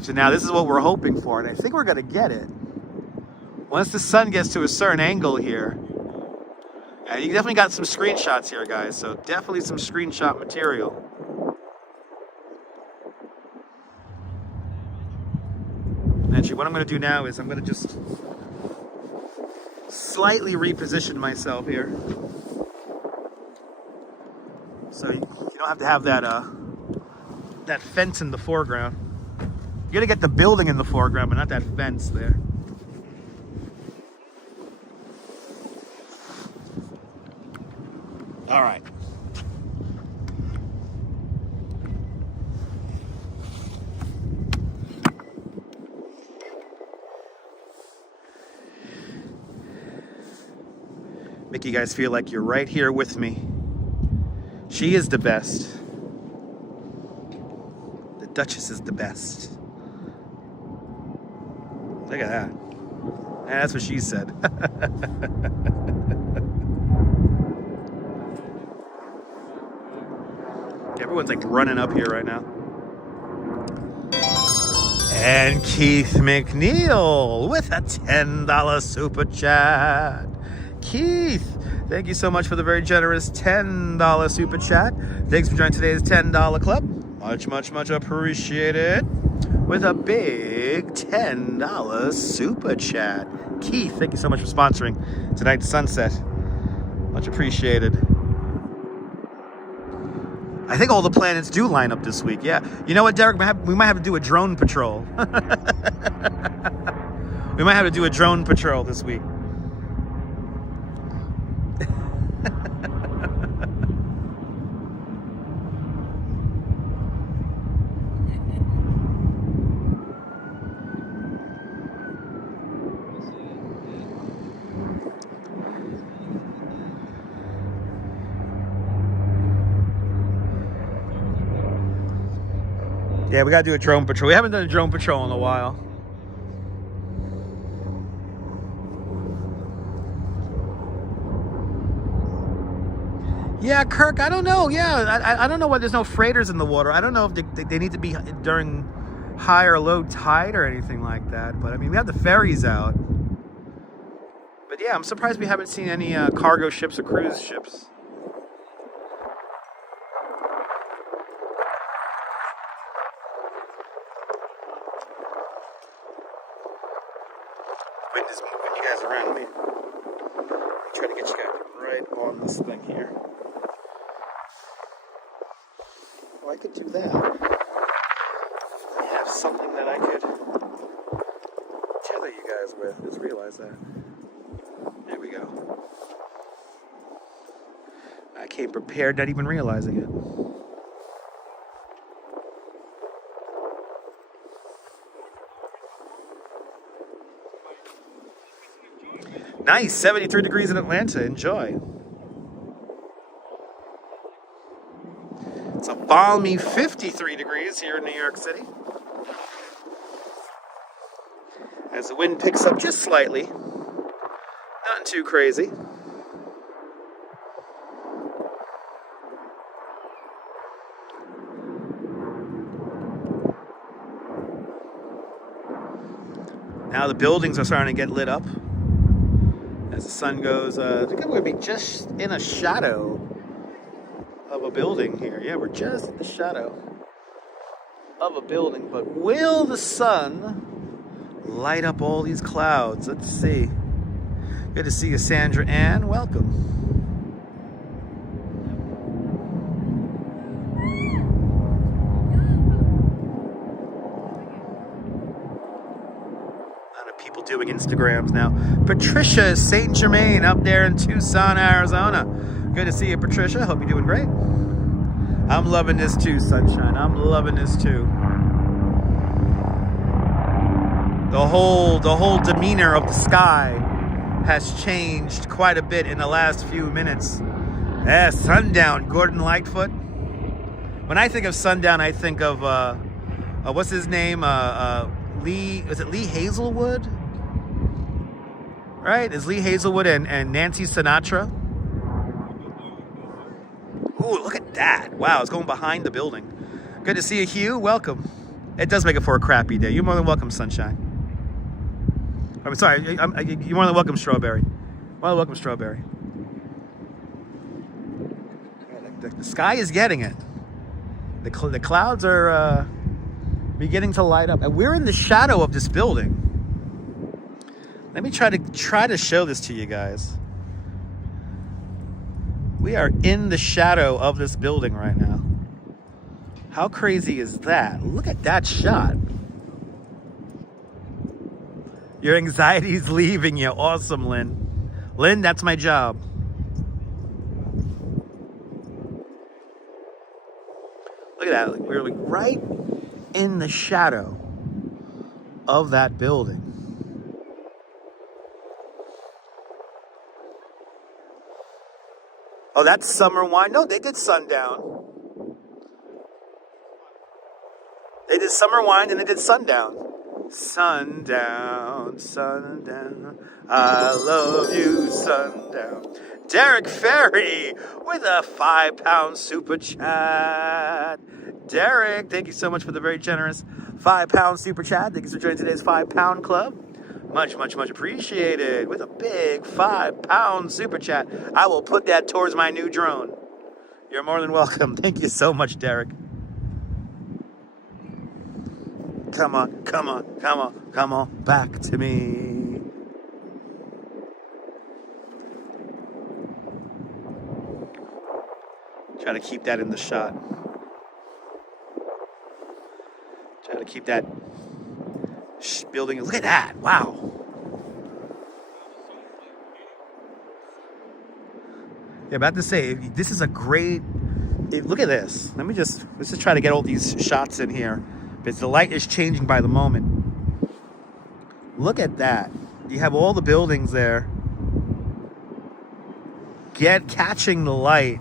So now this is what we're hoping for, and I think we're going to get it. Once the sun gets to a certain angle here, and you definitely got some screenshots here, guys, so definitely some screenshot material. Actually, what I'm going to do now is I'm going to just slightly reposition myself here. So you don't have to have that fence in the foreground. You gotta get the building in the foreground, but not that fence there. All right. Make you guys feel like you're right here with me. She is the best. The Duchess is the best. Look at that. Yeah, that's what she said. Everyone's like running up here right now. And Keith McNeil with a $10 super chat. Keith, thank you so much for the very generous $10 super chat. Thanks for joining today's $10 club. Much, much, much appreciated. With a big $10 super chat. Keith, thank you so much for sponsoring tonight's sunset. Much appreciated. I think all the planets do line up this week. Yeah. You know what, Derek? We might have to do a drone patrol. We might have to do a drone patrol this week. Yeah, we gotta do a drone patrol. We haven't done a drone patrol in a while. Yeah, Kirk, I don't know. Yeah, I don't know why there's no freighters in the water. I don't know if they need to be during high or low tide or anything like that. But I mean, we have the ferries out. But yeah, I'm surprised we haven't seen any cargo ships or cruise ships. Wind is moving you guys around me. Try to get you guys right on this thing here. Oh, I could do that. I have something that I could tether you guys with. Just realize that. There we go. I came prepared, not even realizing it. Nice, 73 degrees in Atlanta. Enjoy. It's a balmy 53 degrees here in New York City. As the wind picks up just slightly. Not too crazy. Now the buildings are starting to get lit up. As the sun goes, I think we're going to be just in a shadow of a building here. Yeah, we're just in the shadow of a building. But will the sun light up all these clouds? Let's see. Good to see you, Sandra Ann. Welcome. Doing Instagrams now. Patricia St. Germain up there in Tucson, Arizona. Good to see you, Patricia. Hope you're doing great. I'm loving this too, sunshine. I'm loving this too. The whole demeanor of the sky has changed quite a bit in the last few minutes. Yeah, sundown, Gordon Lightfoot. When I think of sundown, I think of what's his name? Lee. Is it Lee Hazelwood? Right? Is Lee Hazelwood and Nancy Sinatra? Ooh, look at that. Wow, it's going behind the building. Good to see you, Hugh. Welcome. It does make it for a crappy day. You're more than welcome, sunshine. I'm sorry. You're more than welcome, strawberry. More than welcome, strawberry. The sky is getting it. The clouds are beginning to light up. And we're in the shadow of this building. Let me try to show this to you guys. We are in the shadow of this building right now. How crazy is that? Look at that shot. Your anxiety's leaving you. Awesome, Lynn. Lynn, that's my job. Look at that. We're like right in the shadow of that building. Oh, that's summer wine. No, they did sundown. They did summer wine and they did sundown. Sundown, sundown, I love you, sundown. Derek Ferry with a £5 super chat. Derek, thank you so much for the very generous £5 super chat. Thank you for joining today's £5 club. Much, much, much appreciated. With a big £5 super chat. I will put that towards my new drone. You're more than welcome. Thank you so much, Derek. Come on, come on, come on, come on, back to me. Try to keep that in the shot. Try to keep that building. Look at that, wow. Yeah, about to say, this is a great, look at this. Let's just try to get all these shots in here. Because the light is changing by the moment. Look at that. You have all the buildings there. Catching the light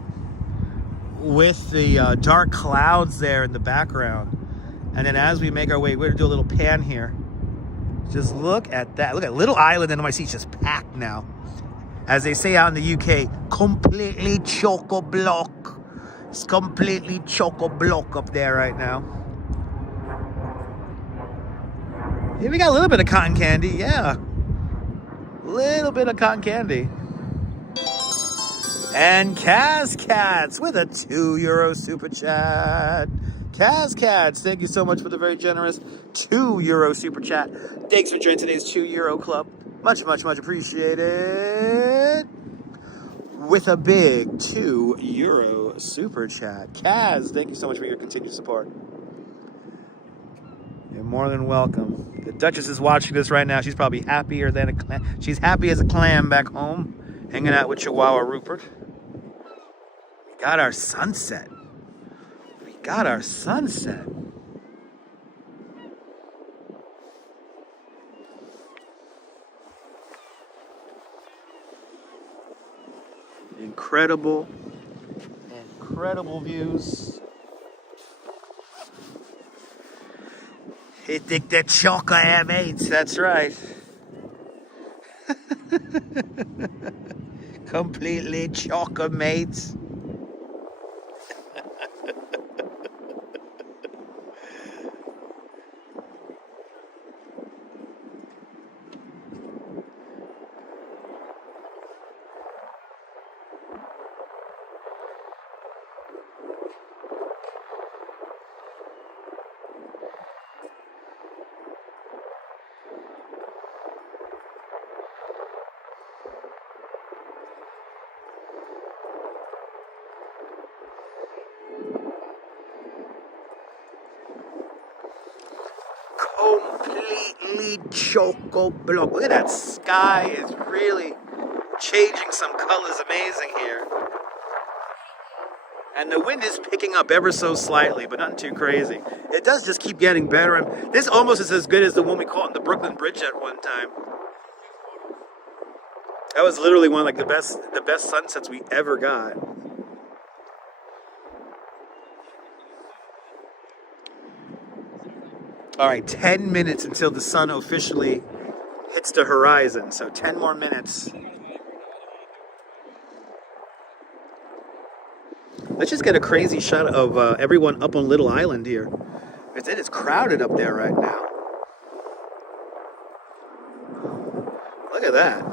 with the dark clouds there in the background. And then as we make our way, we're going to do a little pan here. Just look at that. Look at Little Island in NYC. It's just packed now. As they say out in the UK, completely choco-block. It's completely choco-block up there right now. Here we got a little bit of cotton candy, yeah. Little bit of cotton candy. And Kaz Cats with a €2 super chat. Kaz Cats, thank you so much for the very generous €2 super chat. Thanks for joining today's €2 club. Much, much, much appreciated. With a big €2 super chat. Kaz, thank you so much for your continued support. You're more than welcome. The Duchess is watching this right now. She's probably happier than a clam. She's happy as a clam back home, hanging out with Chihuahua Rupert. We got our sunset. We got our sunset. Incredible, incredible views. He think that chocolate have eight. That's right. Completely chocolate, mates. Completely choco-block. Look at that sky. It's really changing some colors. Amazing here. And the wind is picking up ever so slightly, but not too crazy. It does just keep getting better. And this almost is as good as the one we caught in the Brooklyn Bridge at one time. That was literally one of like the best sunsets we ever got. All right, 10 minutes until the sun officially hits the horizon. So 10 more minutes. Let's just get a crazy shot of everyone up on Little Island here. It is crowded up there right now. Look at that.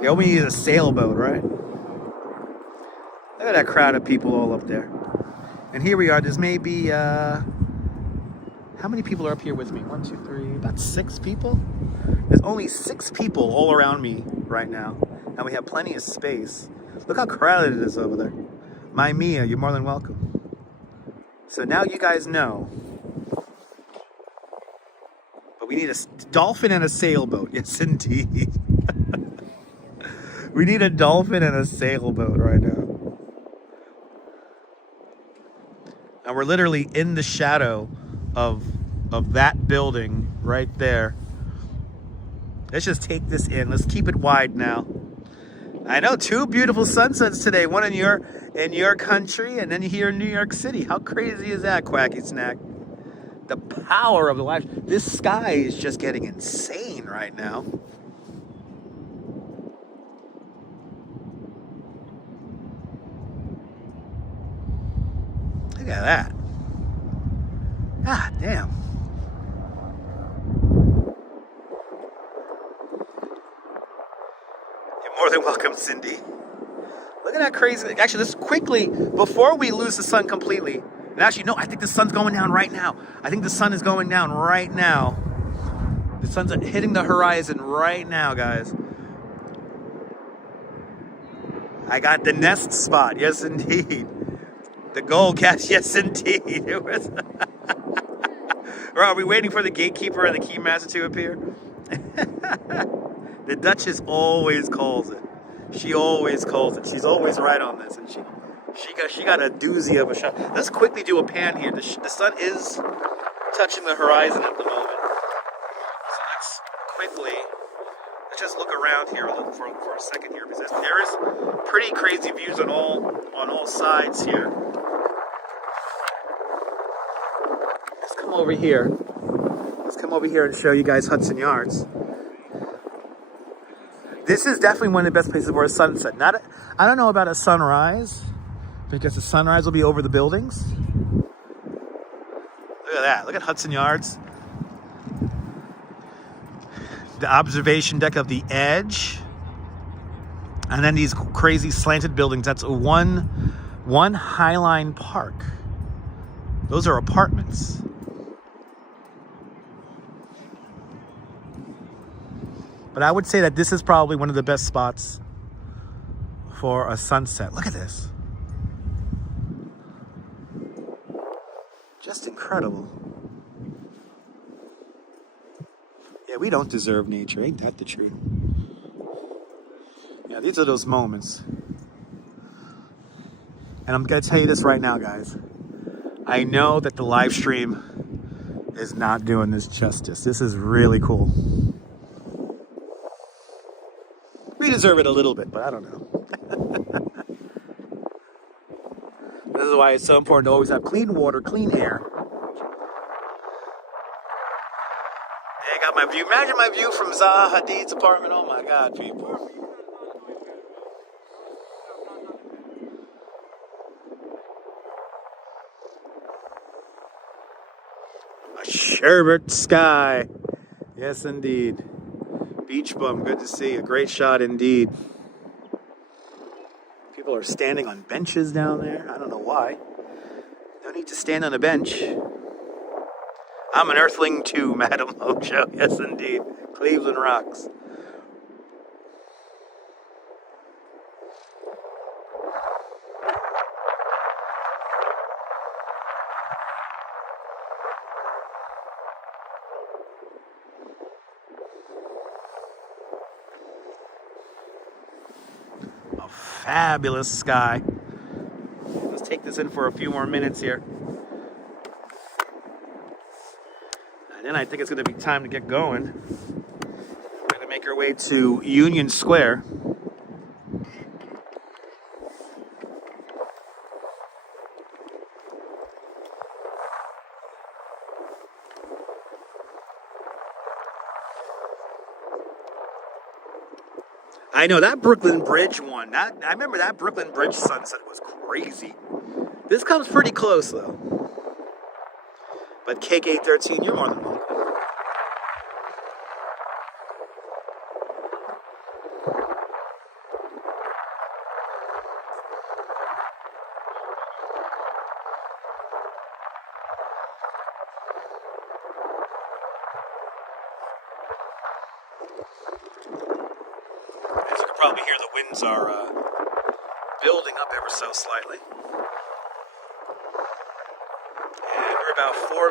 We only need a sailboat, right? Look at that crowd of people all up there. And here we are. There's maybe, how many people are up here with me? 1, 2, 3, about 6 people? There's only 6 people all around me right now. And we have plenty of space. Look how crowded it is over there. My Mia, you're more than welcome. So now you guys know. But we need a dolphin and a sailboat. Yes, indeed. We need a dolphin and a sailboat right now. And we're literally in the shadow of that building right there. Let's just take this in. Let's keep it wide now. I know, 2 beautiful sunsets today. One in your country, and then here in New York City. How crazy is that, Quacky Snack? The power of the live. This sky is just getting insane right now. Look at that. God damn. You're more than welcome, Cindy. Look at that crazy. Actually, let's quickly, before we lose the sun completely, and actually, no, I think the sun's going down right now. I think the sun is going down right now. The sun's hitting the horizon right now, guys. I got the nest spot. Yes, indeed. The gold catch. Yes, indeed. It was. Are we waiting for the gatekeeper and the keymaster to appear? The Duchess always calls it. She always calls it. She's always right on this, and she got a doozy of a shot. Let's quickly do a pan here. The sun is touching the horizon at the moment, so let's just look around here for a second here, because there is pretty crazy views on all sides here. Let's come over here. Let's come over here and show you guys Hudson Yards. This is definitely one of the best places for a sunset. I don't know about a sunrise, because the sunrise will be over the buildings. Look at that. Look at Hudson Yards. The observation deck of the edge. And then these crazy slanted buildings. That's one Highline Park. Those are apartments. But I would say that this is probably one of the best spots for a sunset. Look at this. Just incredible. Yeah, we don't deserve nature. Ain't that the truth? Yeah, these are those moments. And I'm going to tell you this right now, guys. I know that the live stream is not doing this justice. This is really cool. We deserve it a little bit, but I don't know. This is why it's so important to always have clean water, clean air. Yeah, I got my view. Imagine my view from Zaha Hadid's apartment. Oh my God, people. A sherbet sky. Yes, indeed. Beach bum, good to see. A great shot indeed. People are standing on benches down there. I don't know why. No need to stand on a bench. I'm an earthling too, Madam Mojo. Yes, indeed. Cleveland rocks. Fabulous sky. Let's take this in for a few more minutes here. And then I think it's going to be time to get going. We're going to make our way to Union Square. I know that Brooklyn Bridge one. I remember that Brooklyn Bridge sunset was crazy. This comes pretty close though. But Cake 813, you're more than welcome. Probably hear the winds are building up ever so slightly. And we're about 4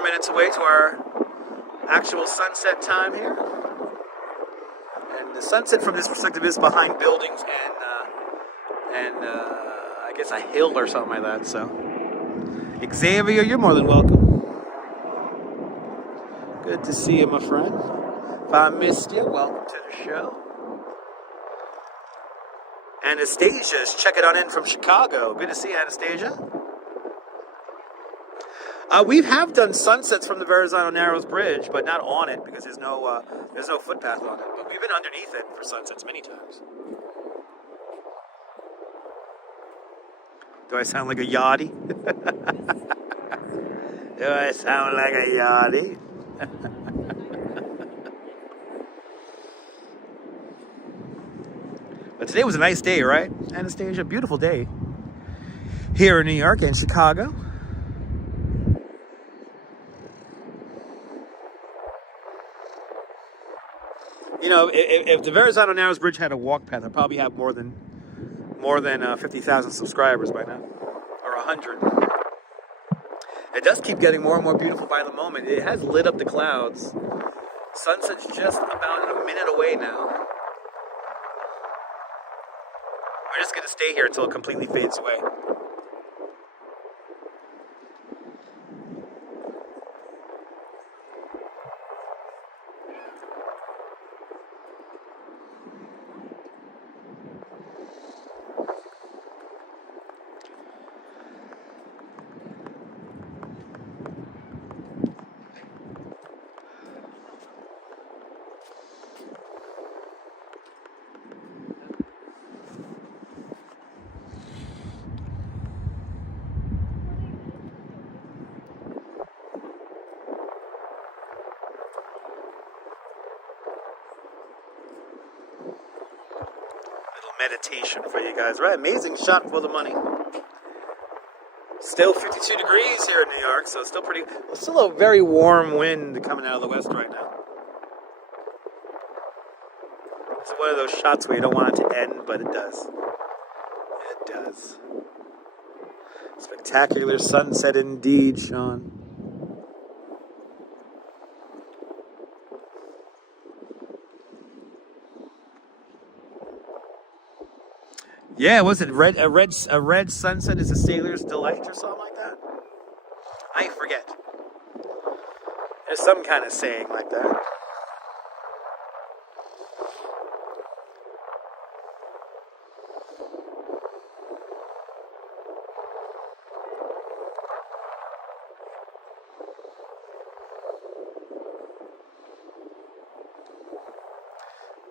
minutes away to our actual sunset time here. And the sunset from this perspective is behind buildings and I guess a hill or something like that. So Xavier, you're more than welcome. Good to see you, my friend. If I missed you, welcome to the show. Anastasia's checking on in from Chicago. Good to see you, Anastasia. We have done sunsets from the Verizon Narrows Bridge, but not on it because there's no footpath on it. But we've been underneath it for sunsets many times. Do I sound like a yachty? Do I sound like a yachty? But today was a nice day, right, Anastasia? Beautiful day here in New York and Chicago. You know, if the Verizon Narrows Bridge had a walk path, I'd probably have more than 50,000 subscribers by now, or 100. It does keep getting more and more beautiful by the moment. It has lit up the clouds. Sunset's just about a minute away now. We're just going to stay here until it completely fades away. Meditation for you guys, right? Amazing shot for the money. Still 52 degrees here in New York, so it's still a very warm wind coming out of the west right now. It's one of those shots where you don't want it to end, but it does. It does. Spectacular sunset indeed, Sean. Yeah, was it a red sunset is a sailor's delight or something like that? I forget. There's some kind of saying like that.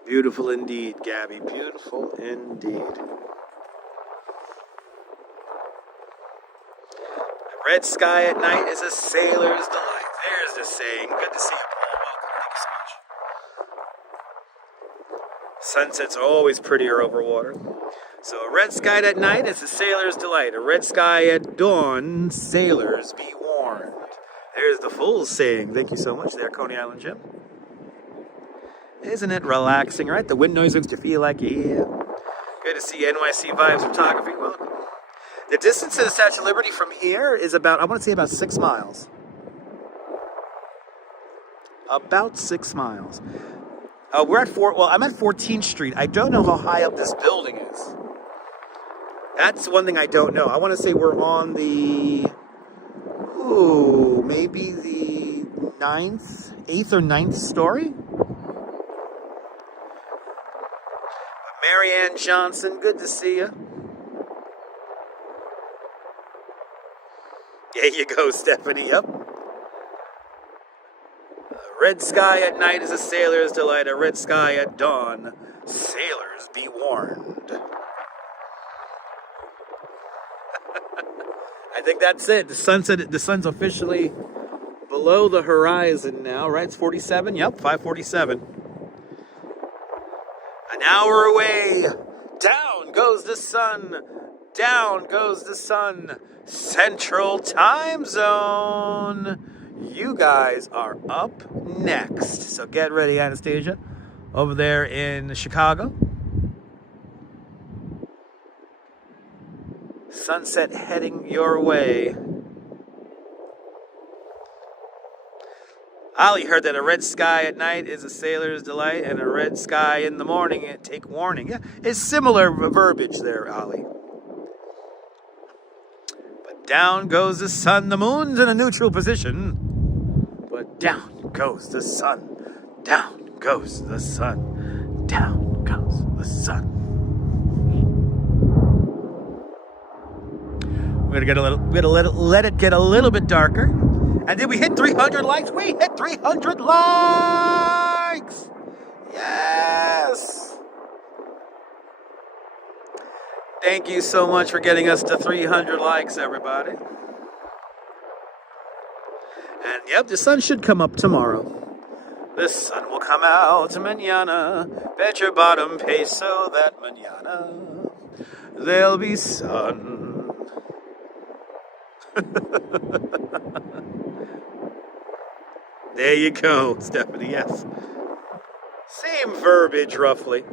Beautiful indeed, Gabby. Beautiful indeed. Red sky at night is a sailor's delight. There's the saying. Good to see you, Paul. Welcome. Thank you so much. Sunsets are always prettier over water. So a red sky at night is a sailor's delight. A red sky at dawn, sailors be warned. There's the full saying. Thank you so much there, Coney Island Jim. Isn't it relaxing, right? The wind noise makes you feel like you're here. Good to see NYC Vibes Photography. Welcome. The distance to the Statue of Liberty from here is about, I want to say about 6 miles. About 6 miles. I'm at 14th Street. I don't know how high up this building is. That's one thing I don't know. I want to say we're on the, maybe the 8th or 9th story. Marianne Johnson, good to see you. There you go, Stephanie. Yep. A red sky at night is a sailor's delight. A red sky at dawn, sailors be warned. I think that's it. The sun's officially below the horizon now, right? It's 47. Yep, 5:47. An hour away. Down goes the sun. Down goes the sun. Central Time Zone. You guys are up next. So get ready, Anastasia. Over there in Chicago. Sunset heading your way. Ali heard that a red sky at night is a sailor's delight, and a red sky in the morning, take warning. Yeah, it's similar verbiage there, Ali. But down goes the sun. The moon's in a neutral position. But down goes the sun. Down goes the sun. Down goes the sun. We're gonna let it get a little bit darker. And then we hit 300 likes. We hit 300 likes! Yes! Thank you so much for getting us to 300 likes, everybody. And yep, the sun should come up tomorrow. The sun will come out mañana. Bet your bottom peso that mañana there'll be sun. There you go, Stephanie, yes. Same verbiage, roughly.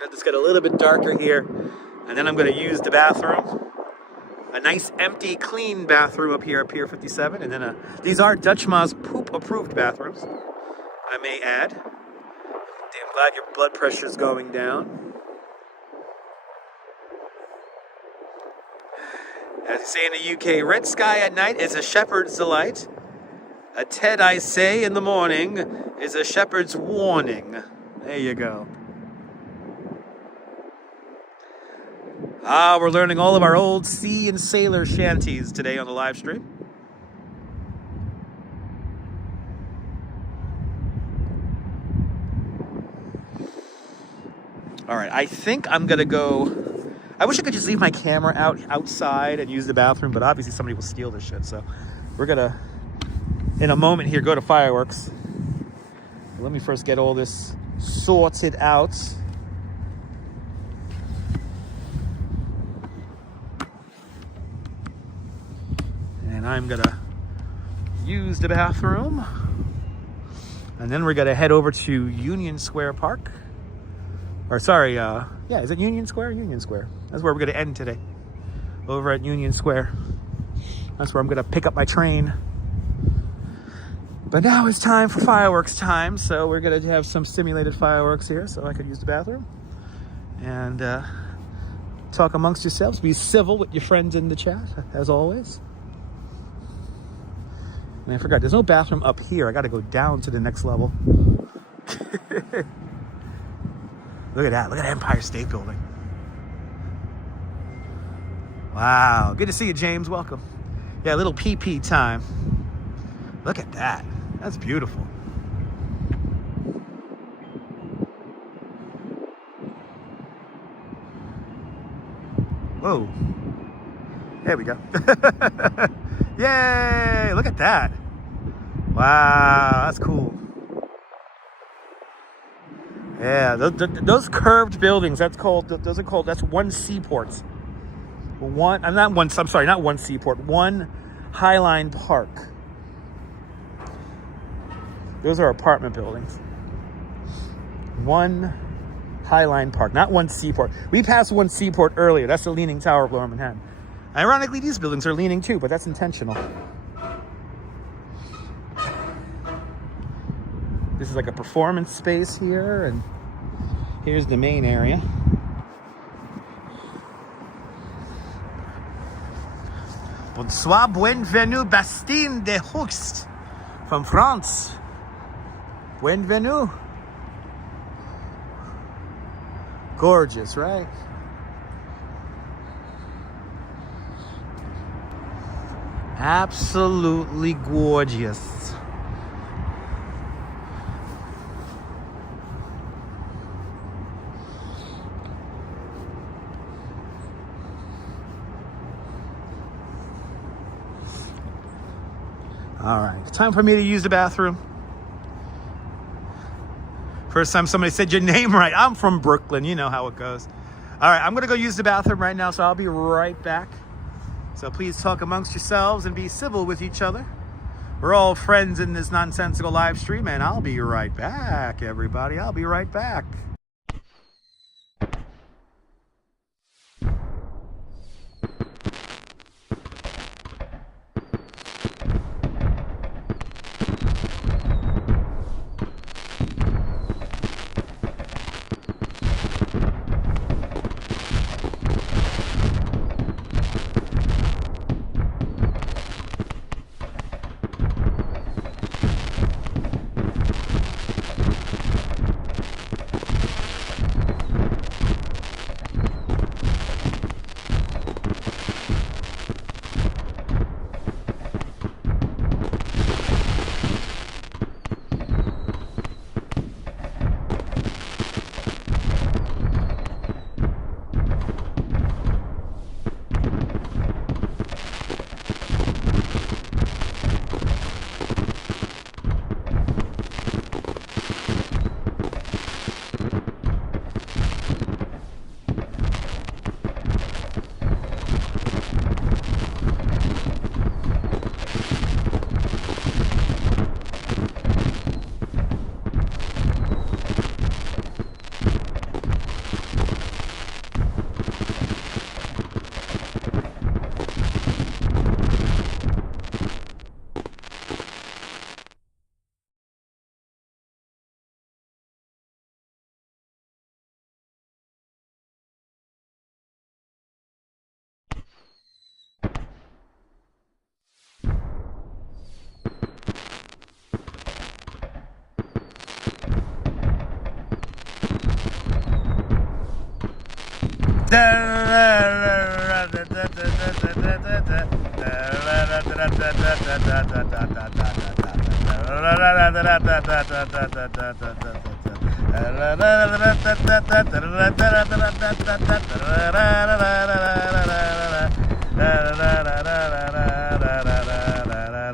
Let's get a little bit darker here, and then I'm going to use the bathroom. A nice, empty, clean bathroom up here at Pier 57, and then these are Dutch Ma's poop-approved bathrooms, I may add. I'm glad your blood pressure is going down. As they say in the UK, red sky at night is a shepherd's delight. A Ted I say in the morning is a shepherd's warning. There you go. We're learning all of our old sea and sailor shanties today on the live stream. All right, I think I'm gonna go. I wish I could just leave my camera outside and use the bathroom, but obviously somebody will steal this shit. So we're gonna, in a moment here, go to fireworks. Let me first get all this sorted out. And I'm gonna use the bathroom. And then we're gonna head over to Union Square Park. Or sorry, yeah, is it Union Square? Union Square. That's where we're gonna end today. Over at Union Square. That's where I'm gonna pick up my train. But now it's time for fireworks time, so we're gonna have some simulated fireworks here so I could use the bathroom. And talk amongst yourselves, be civil with your friends in the chat, as always. And I forgot, there's no bathroom up here. I gotta go down to the next level. Look at that. Look at Empire State Building. Wow. Good to see you, James. Welcome. Yeah, a little PP time. Look at that. That's beautiful. Whoa. There we go. Yay. Look at that. Wow. That's cool. Yeah, those curved buildings, that's one Seaport. Not one Seaport, one Highline Park. Those are apartment buildings. One Highline Park, not one Seaport. We passed one Seaport earlier. That's the Leaning Tower of Lower Manhattan. Ironically, these buildings are leaning too, but that's intentional. This is like a performance space here, and here's the main area. Bonsoir, bienvenue, Bastien de Hoogst from France. Bienvenue. Gorgeous, right? Absolutely gorgeous. All right, time for me to use the bathroom. First time somebody said your name right. I'm from Brooklyn, you know how it goes. All right, I'm gonna go use the bathroom right now, so I'll be right back. So please talk amongst yourselves and be civil with each other. We're all friends in this nonsensical live stream, and I'll be right back, everybody. I'll be right back.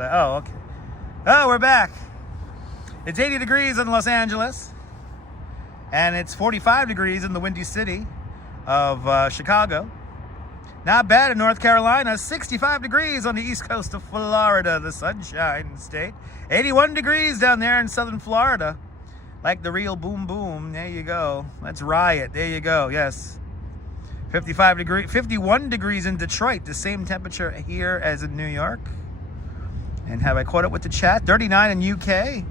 Oh, okay. Oh, we're back. It's 80 degrees in Los Angeles, and it's 45 degrees in the Windy City of Chicago. Not bad in North Carolina. 65 degrees on the east coast of Florida, the Sunshine State. 81 degrees down there in southern Florida. Like the real boom boom. There you go. Let's riot. There you go. Yes. 51 degrees in Detroit. The same temperature here as in New York. And have I caught up with the chat? 39 in UK.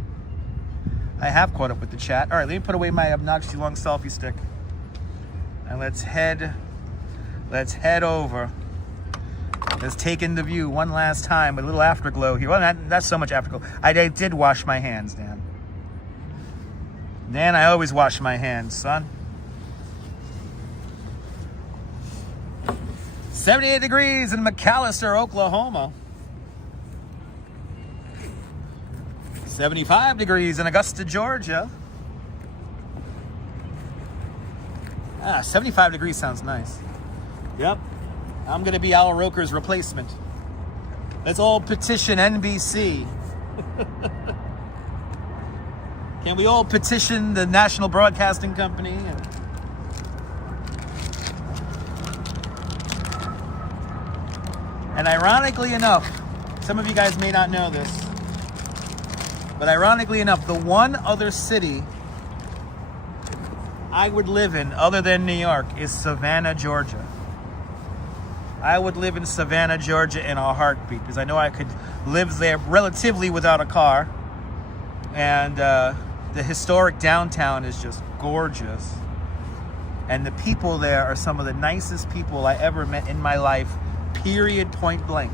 I have caught up with the chat. All right, let me put away my obnoxiously long selfie stick. And let's head over. Let's take in the view one last time with a little afterglow here. Well, not so much afterglow. I did wash my hands, Dan. Dan, I always wash my hands, son. 78 degrees in McAlester, Oklahoma. 75 degrees in Augusta, Georgia. 75 degrees sounds nice. Yep. I'm going to be Al Roker's replacement. Let's all petition NBC. Can we all petition the National Broadcasting Company? And ironically enough, some of you guys may not know this, but ironically enough, the one other city I would live in other than New York is Savannah, Georgia. I would live in Savannah, Georgia in a heartbeat because I know I could live there relatively without a car. And the historic downtown is just gorgeous. And the people there are some of the nicest people I ever met in my life, period, point blank.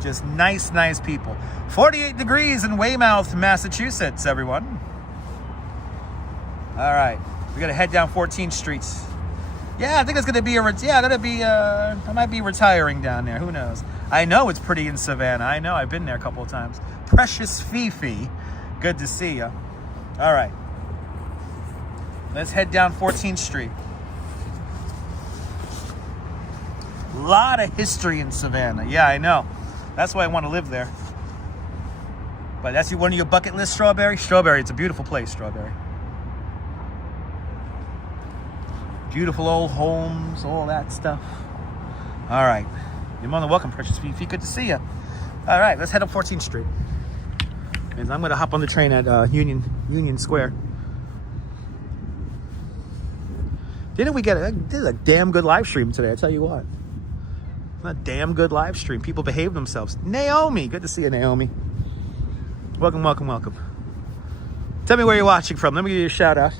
Just nice, nice people. 48 degrees in Weymouth, Massachusetts, everyone. All right, we gotta head down 14th Street. Yeah, I think it's gonna be I might be retiring down there, who knows? I know it's pretty in Savannah. I know, I've been there a couple of times. Precious Fifi, good to see you. All right, let's head down 14th Street. A lot of history in Savannah. Yeah, I know. That's why I want to live there. But that's one of your bucket list, Strawberry? Strawberry, it's a beautiful place, Strawberry. Beautiful old homes, all that stuff. All right. You're more than welcome, Precious Fifi. Good to see you. All right, let's head up 14th Street. And I'm going to hop on the train at Union Square. Did a damn good live stream today, I tell you what. A damn good live stream. People behave themselves. Naomi, good to see you, Naomi. Welcome, welcome, welcome. Tell me where you're watching from. Let me give you a shout out.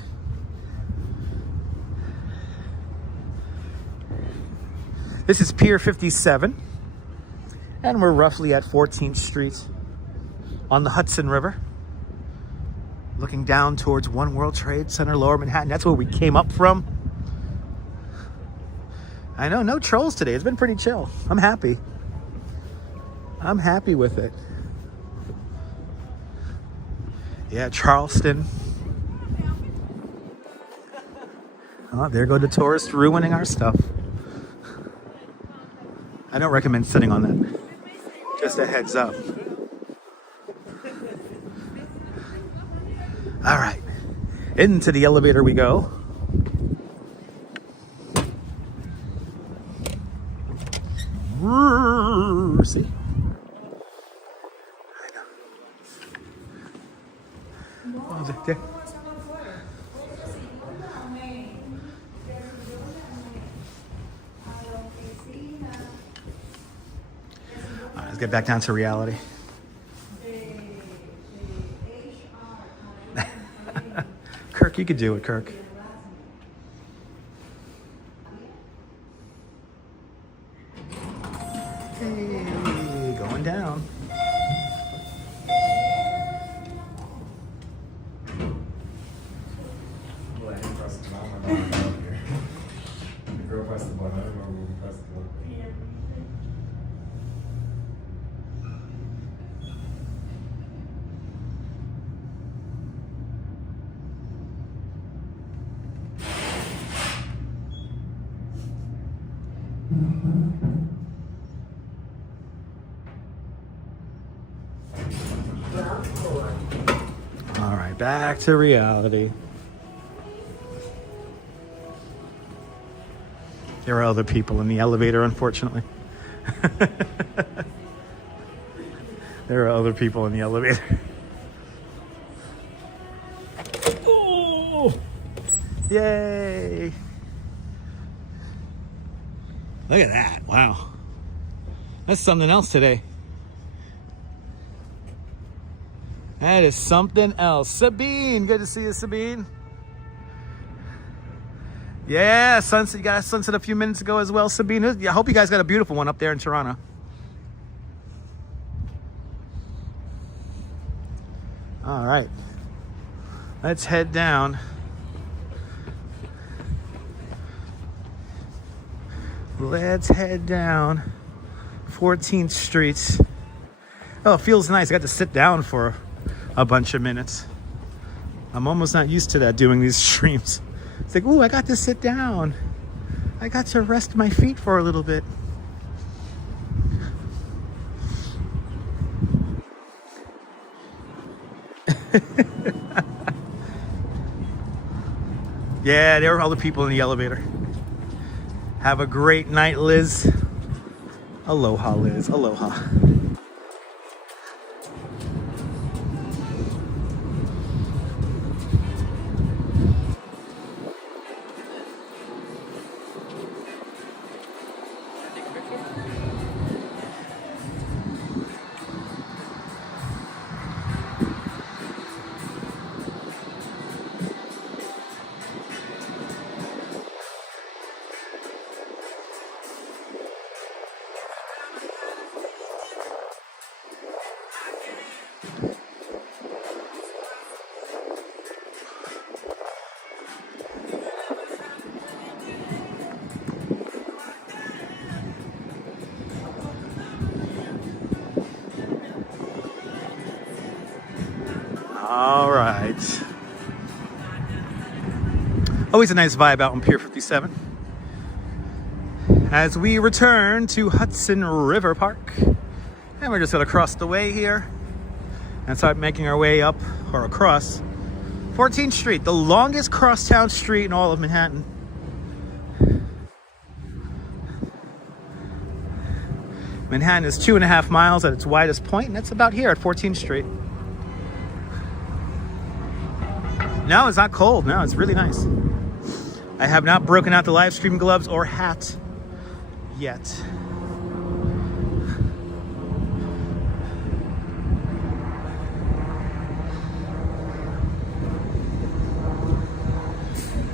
This is Pier 57, and we're roughly at 14th Street on the Hudson River, looking down towards One World Trade Center, Lower Manhattan. That's where we came up from. I know, no trolls today. It's been pretty chill. I'm happy. I'm happy with it. Yeah, Charleston. Oh, there go the tourists ruining our stuff. I don't recommend sitting on that. Just a heads up. All right. Into the elevator we go. See? I know. Oh, there. All right, let's get back down to reality. Kirk, you could do it, Kirk. Hey, going down. The girl pressed the button. I don't know who pressed it. All right, back to reality. There are other people in the elevator, unfortunately. There are other people in the elevator. Oh! Yay! Look at that. Wow. That's something else today. That is something else. Sabine, good to see you, Sabine. Yeah, sunset. You got a sunset a few minutes ago as well, Sabine. I hope you guys got a beautiful one up there in Toronto. All right, let's head down. Let's head down 14th Street. Oh, it feels nice. I got to sit down for a bunch of minutes. I'm almost not used to that doing these streams. It's like, ooh, I got to sit down. I got to rest my feet for a little bit. Yeah, there were other people in the elevator. Have a great night, Liz. Aloha, Liz. Aloha. All right. Always a nice vibe out on Pier 57. As we return to Hudson River Park. And we're just going to cross the way here and start making our way up or across 14th Street, the longest crosstown street in all of Manhattan. Manhattan is 2.5 miles at its widest point, and that's about here at 14th Street. No, it's not cold. No, it's really nice. I have not broken out the live stream gloves or hat yet.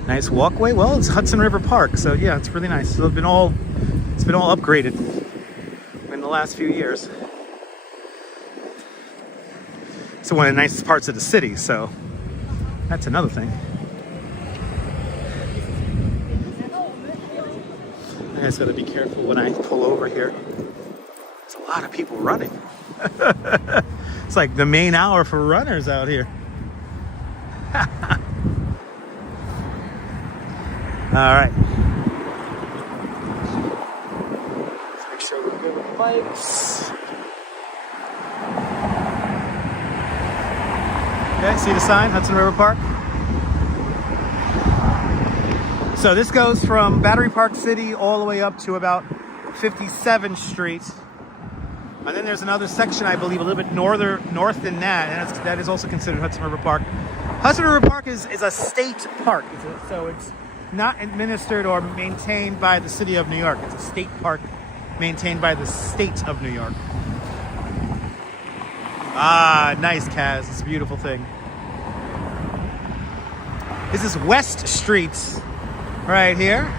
Nice walkway. Well, it's Hudson River Park, so yeah, it's really nice. So it's been all upgraded in the last few years. It's one of the nicest parts of the city, so that's another thing. I just gotta be careful when I pull over here. There's a lot of people running. It's like the main hour for runners out here. All right. Let's make sure we're good with bikes. Okay, see the sign, Hudson River Park? So this goes from Battery Park City all the way up to about 57th Street. And then there's another section, I believe, a little bit north than that, and that is also considered Hudson River Park. Hudson River Park is a state park, so it's not administered or maintained by the city of New York. It's a state park maintained by the state of New York. Ah, nice, Kaz. It's a beautiful thing. This is West Street right here.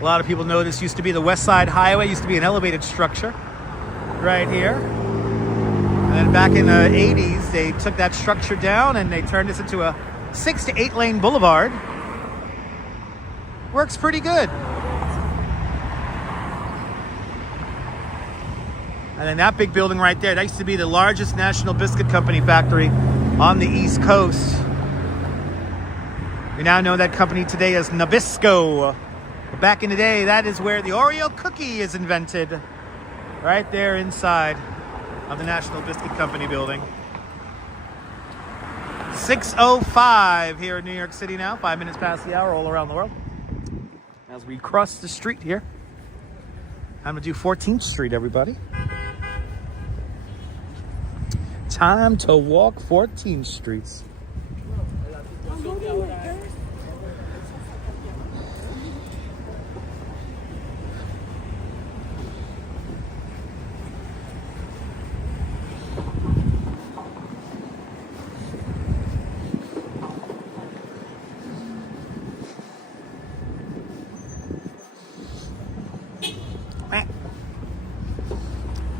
A lot of people know this used to be the West Side Highway. It used to be an elevated structure right here. And then back in the 80s, they took that structure down and they turned this into a 6 to 8 lane boulevard. Works pretty good. And then that big building right there, that used to be the largest National Biscuit Company factory on the East Coast. We now know that company today as Nabisco Back in the day, that is where the Oreo cookie is invented. Right there inside of the National Biscuit Company building. 6:05 here in New York City now. 5 minutes past the hour all around the world. As we cross the street here. I'm going to do 14th Street, everybody. Time to walk 14 streets.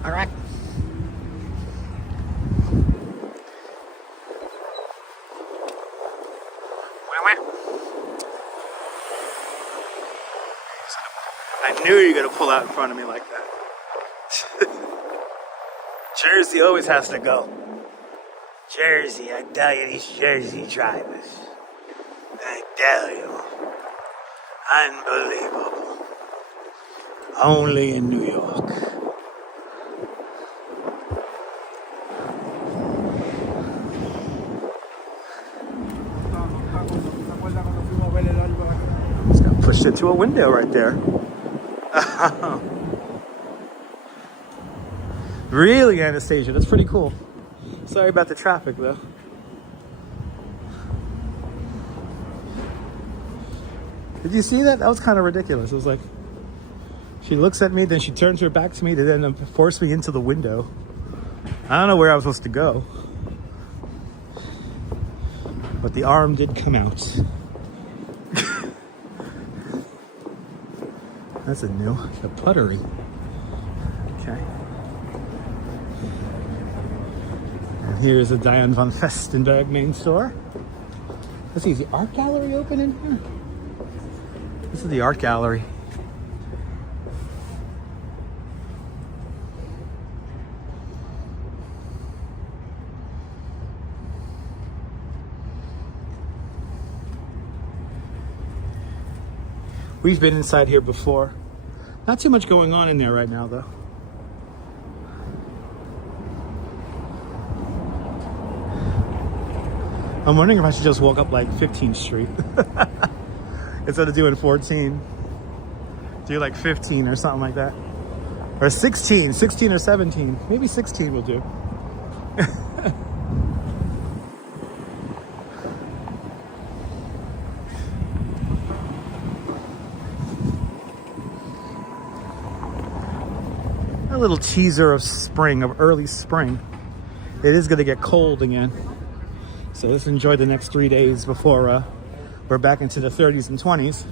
All right. I knew you were going to pull out in front of me like that. Jersey always has to go. Jersey, I tell you, these Jersey drivers. I tell you. Unbelievable. Only in New York. Just got pushed into a window right there. Really, Anastasia, that's pretty cool. Sorry about the traffic though. Did you see that? That was kind of ridiculous. It was like, she looks at me, then she turns her back to me to then force me into the window. I don't know where I was supposed to go. But the arm did come out. That's a new, the puttery. Okay. And here's a Diane von Furstenberg main store. Let's see, is the art gallery open in here? This is the art gallery. We've been inside here before. Not too much going on in there right now, though. I'm wondering if I should just walk up like 15th Street instead of doing 14. Do like 15 or something like that. Or 16 or 17. Maybe 16 will do. A little teaser of spring, of early spring. It is going to get cold again. So let's enjoy the next 3 days before we're back into the 30s and 20s.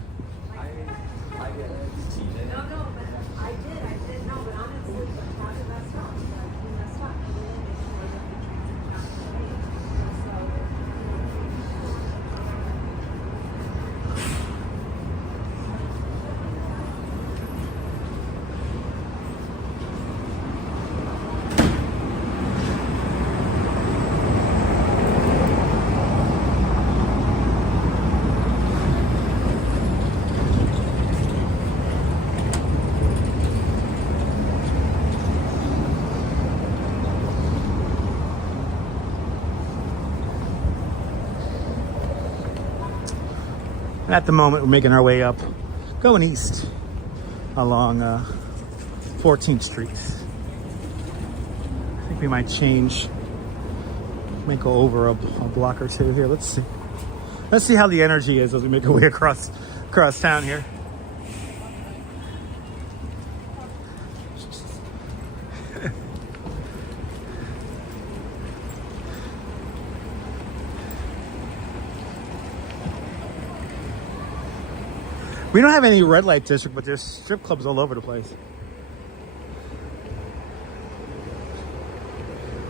At the moment, we're making our way up, going east along 14th Street. I think we might change, might go over a block or two here. Let's see. Let's see how the energy is as we make our way across town here. We don't have any red light district, but there's strip clubs all over the place.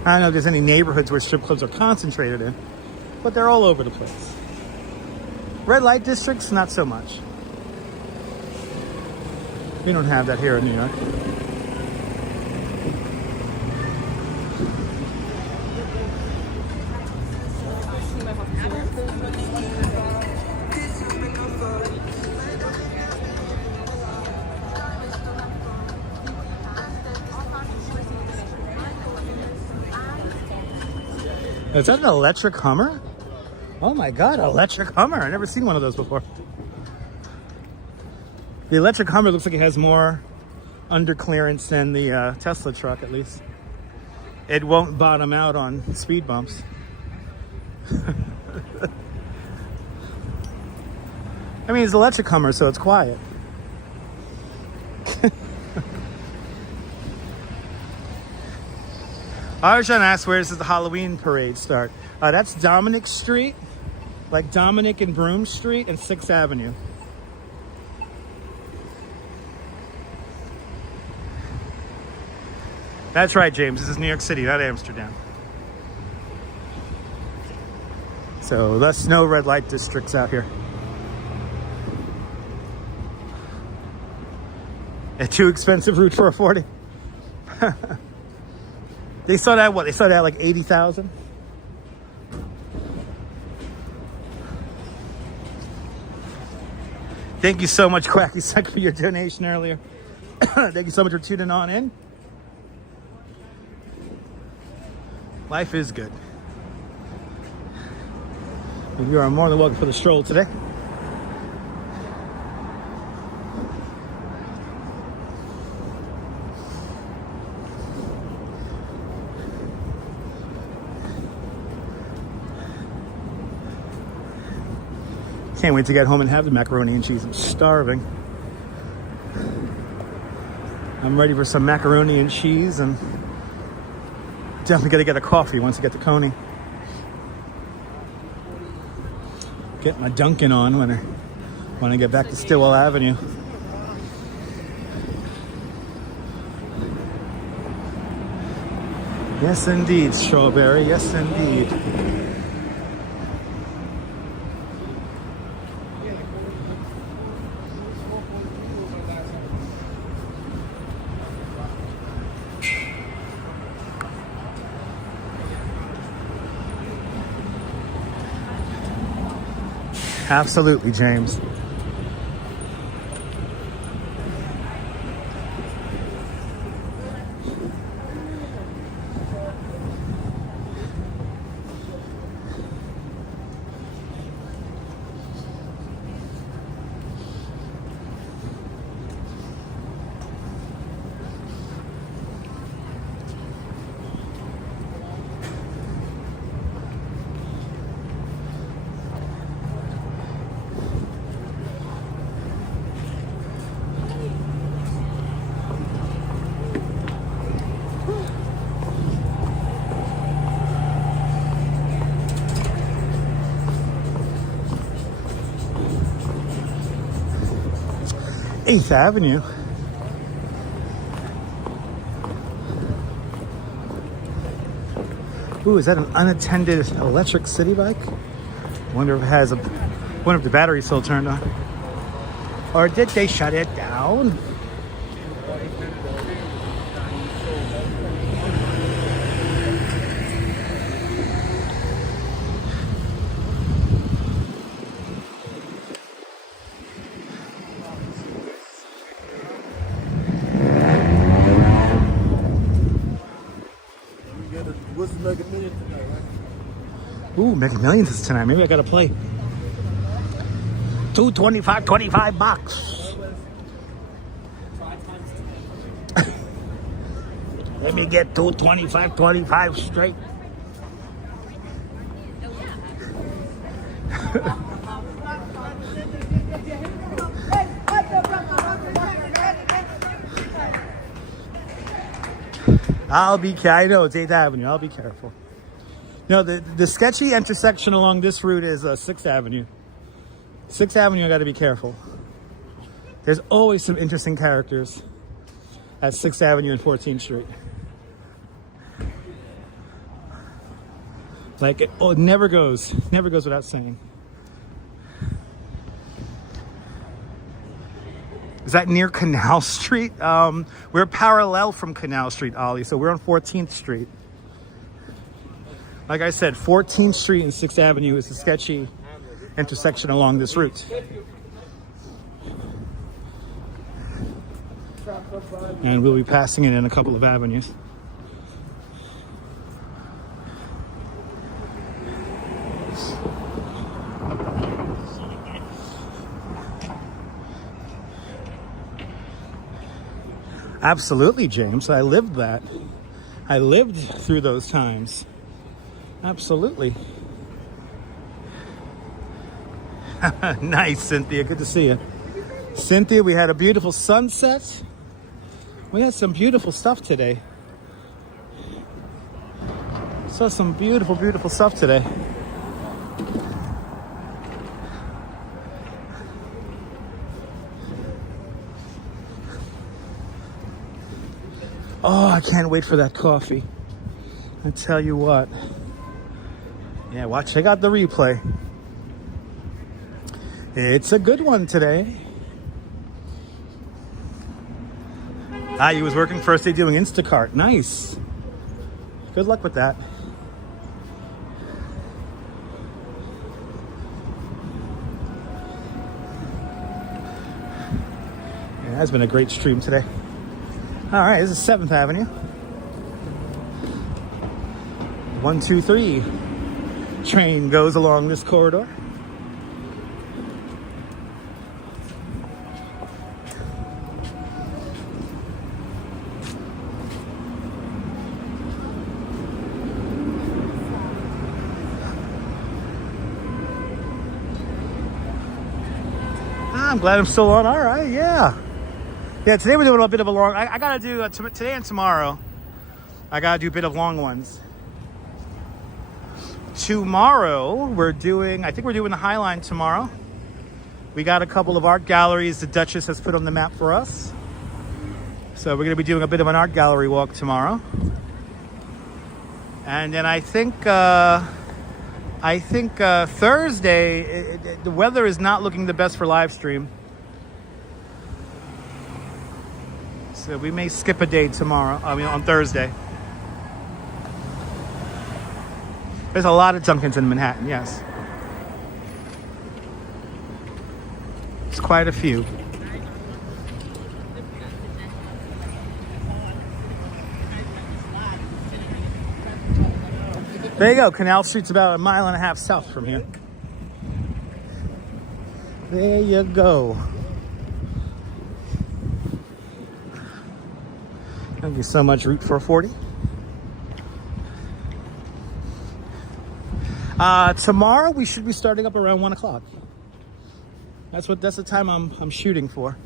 I don't know if there's any neighborhoods where strip clubs are concentrated in, but they're all over the place. Red light districts, not so much. We don't have that here in New York. Is that an electric Hummer? Oh my God, electric Hummer. I've never seen one of those before. The electric Hummer looks like it has more under clearance than the Tesla truck, at least. It won't bottom out on speed bumps. I mean, it's an electric Hummer, so it's quiet. I was trying to ask, where does the Halloween parade start? That's Dominic Street, like Dominic and Broome Street and 6th Avenue. That's right, James. This is New York City, not Amsterdam. So that's no red light districts out here. A too expensive route for a 40. They saw that, what? They saw that like 80,000? Thank you so much, Quacky Suck, for your donation earlier. Thank you so much for tuning on in. Life is good. You are more than welcome for the stroll today. Can't wait to get home and have the macaroni and cheese. I'm starving. I'm ready for some macaroni and cheese, and definitely got to get a coffee once I get to Coney. Get my Dunkin' on when I get back to Stillwell Avenue. Yes, indeed, Strawberry. Yes, indeed. Absolutely, James. Eighth Avenue. Ooh, is that an unattended electric city bike? Wonder if it has wonder if the battery's still turned on. Or did they shut it down? Ooh, Mega Millions is tonight. Maybe I gotta play. 225, 25 bucks. Let me get 225, 25 straight. I know it's 8th Avenue. I'll be careful. No, the sketchy intersection along this route is 6th Avenue. 6th Avenue, I got to be careful. There's always some interesting characters at 6th Avenue and 14th Street. Like, it never goes without saying. Is that near Canal Street? We're parallel from Canal Street, Ollie, so we're on 14th Street. Like I said, 14th Street and 6th Avenue is a sketchy intersection along this route. And we'll be passing it in a couple of avenues. Absolutely, James. I lived that. I lived through those times. Absolutely. Nice, Cynthia. Good to see you. Cynthia, we had a beautiful sunset. We had some beautiful stuff today. Saw some beautiful, beautiful stuff today. Oh, I can't wait for that coffee. I tell you what. Yeah, check out the replay. It's a good one today. You was working first day doing Instacart. Nice. Good luck with that. Yeah, it has been a great stream today. All right, this is 7th Avenue. 123 train goes along this corridor. I'm glad I'm still on. All right, yeah. Yeah, today we're doing a bit of a long... I got to do... today and tomorrow, I got to do a bit of long ones. Tomorrow, we're doing... I think we're doing the High Line tomorrow. We got a couple of art galleries the Duchess has put on the map for us. So we're going to be doing a bit of an art gallery walk tomorrow. And then I think Thursday, the weather is not looking the best for live stream. So we may skip a day tomorrow, on Thursday. There's a lot of Dunkins in Manhattan, yes. It's quite a few. There you go. Canal Street's about 1.5 miles south from here. There you go. Thank you so much, Route 440. Tomorrow we should be starting up around 1 o'clock. That's the time I'm shooting for.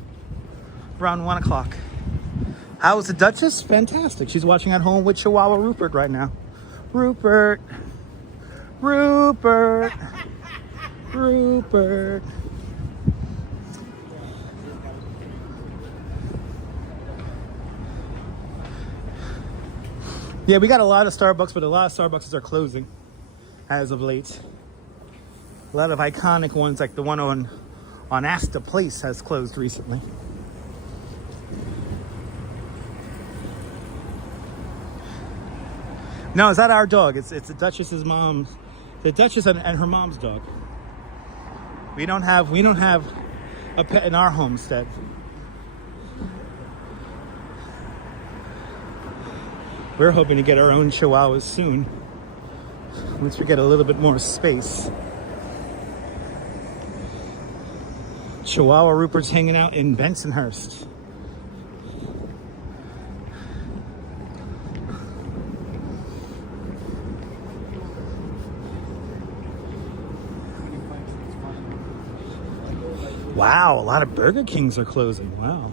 Around 1 o'clock. How is the Duchess? Fantastic. She's watching at home with Chihuahua Rupert right now. Rupert. Yeah, we got a lot of Starbucks, but a lot of Starbucks are closing as of late. A lot of iconic ones, like the one on Asta Place, has closed recently. No, it's not our dog. It's the Duchess's mom's. The Duchess and her mom's dog. We don't have a pet in our homestead. We're hoping to get our own Chihuahuas soon, once we get a little bit more space. Chihuahua Rupert's hanging out in Bensonhurst. Wow, a lot of Burger Kings are closing. Wow.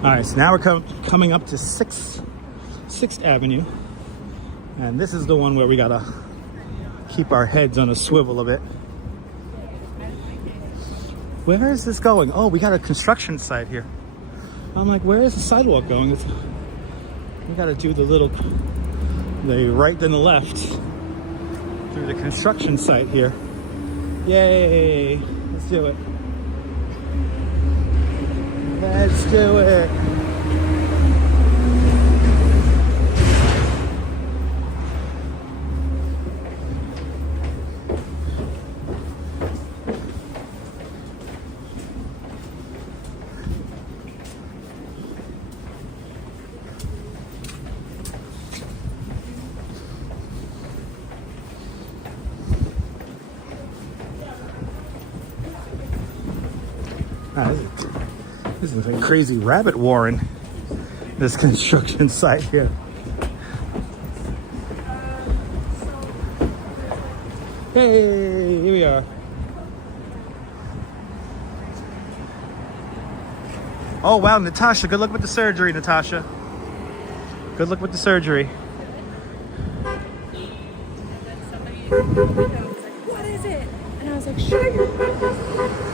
All right, so now we're coming up to 6th Avenue. And this is the one where we gotta keep our heads on a swivel a bit. Where is this going? Oh, we got a construction site here. I'm like, where is the sidewalk going? We gotta do the right then the left through the construction site here. Yay! Let's do it. Let's do it. Ah, this is a crazy rabbit warren, this construction site here. Hey, here we are. Oh wow, Natasha, good luck with the surgery, Natasha. Good luck with the surgery. And then somebody in the window was like, what is it? And I was like, shut your mouth.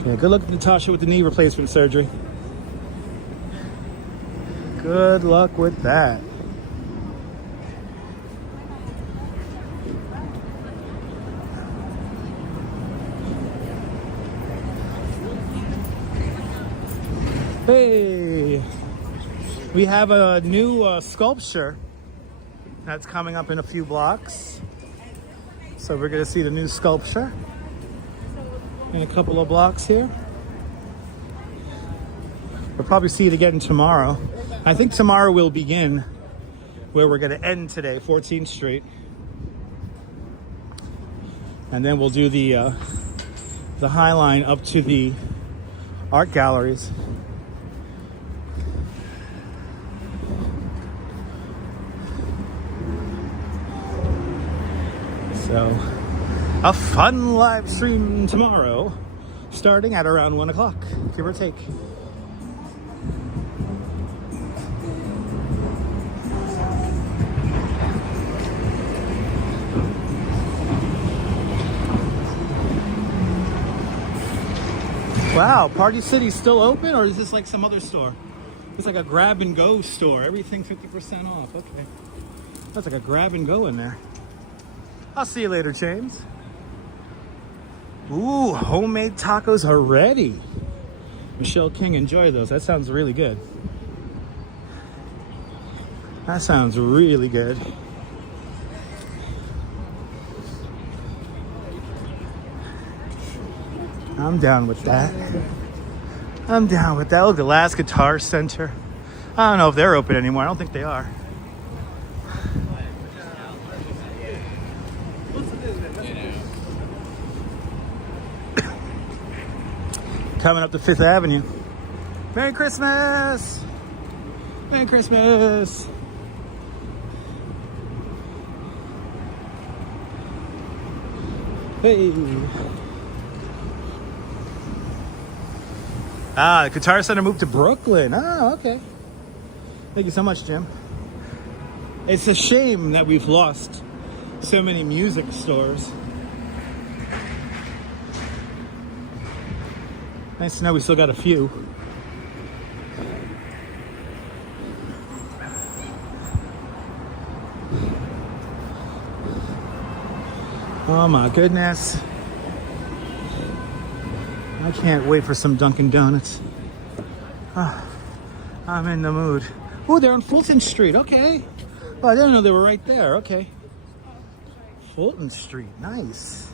Okay, good luck, Natasha, with the knee replacement surgery. Good luck with that. Hey, we have a new sculpture that's coming up in a few blocks. So we're gonna see the new sculpture in a couple of blocks here. We'll probably see it again tomorrow. I think tomorrow will begin where we're gonna end today, 14th Street. And then we'll do the High Line up to the art galleries. So, a fun live stream tomorrow, starting at around 1 o'clock, give or take. Wow, Party City's still open, or is this like some other store? It's like a grab and go store, everything 50% off, okay. That's like a grab and go in there. I'll see you later, James. Ooh, homemade tacos are ready. Michelle King, enjoy those. That sounds really good. That sounds really good. I'm down with that. I'm down with that. Look, the Last Guitar Center. I don't know if they're open anymore. I don't think they are. Coming up to 5th Avenue. Merry Christmas! Merry Christmas! Hey! Ah, the Guitar Center moved to Brooklyn. Oh, okay. Thank you so much, Jim. It's a shame that we've lost so many music stores. Nice to know we still got a few. Oh my goodness. I can't wait for some Dunkin' Donuts. Oh, I'm in the mood. Oh, they're on Fulton Street. Okay. Oh, I didn't know they were right there. Okay. Fulton Street. Nice.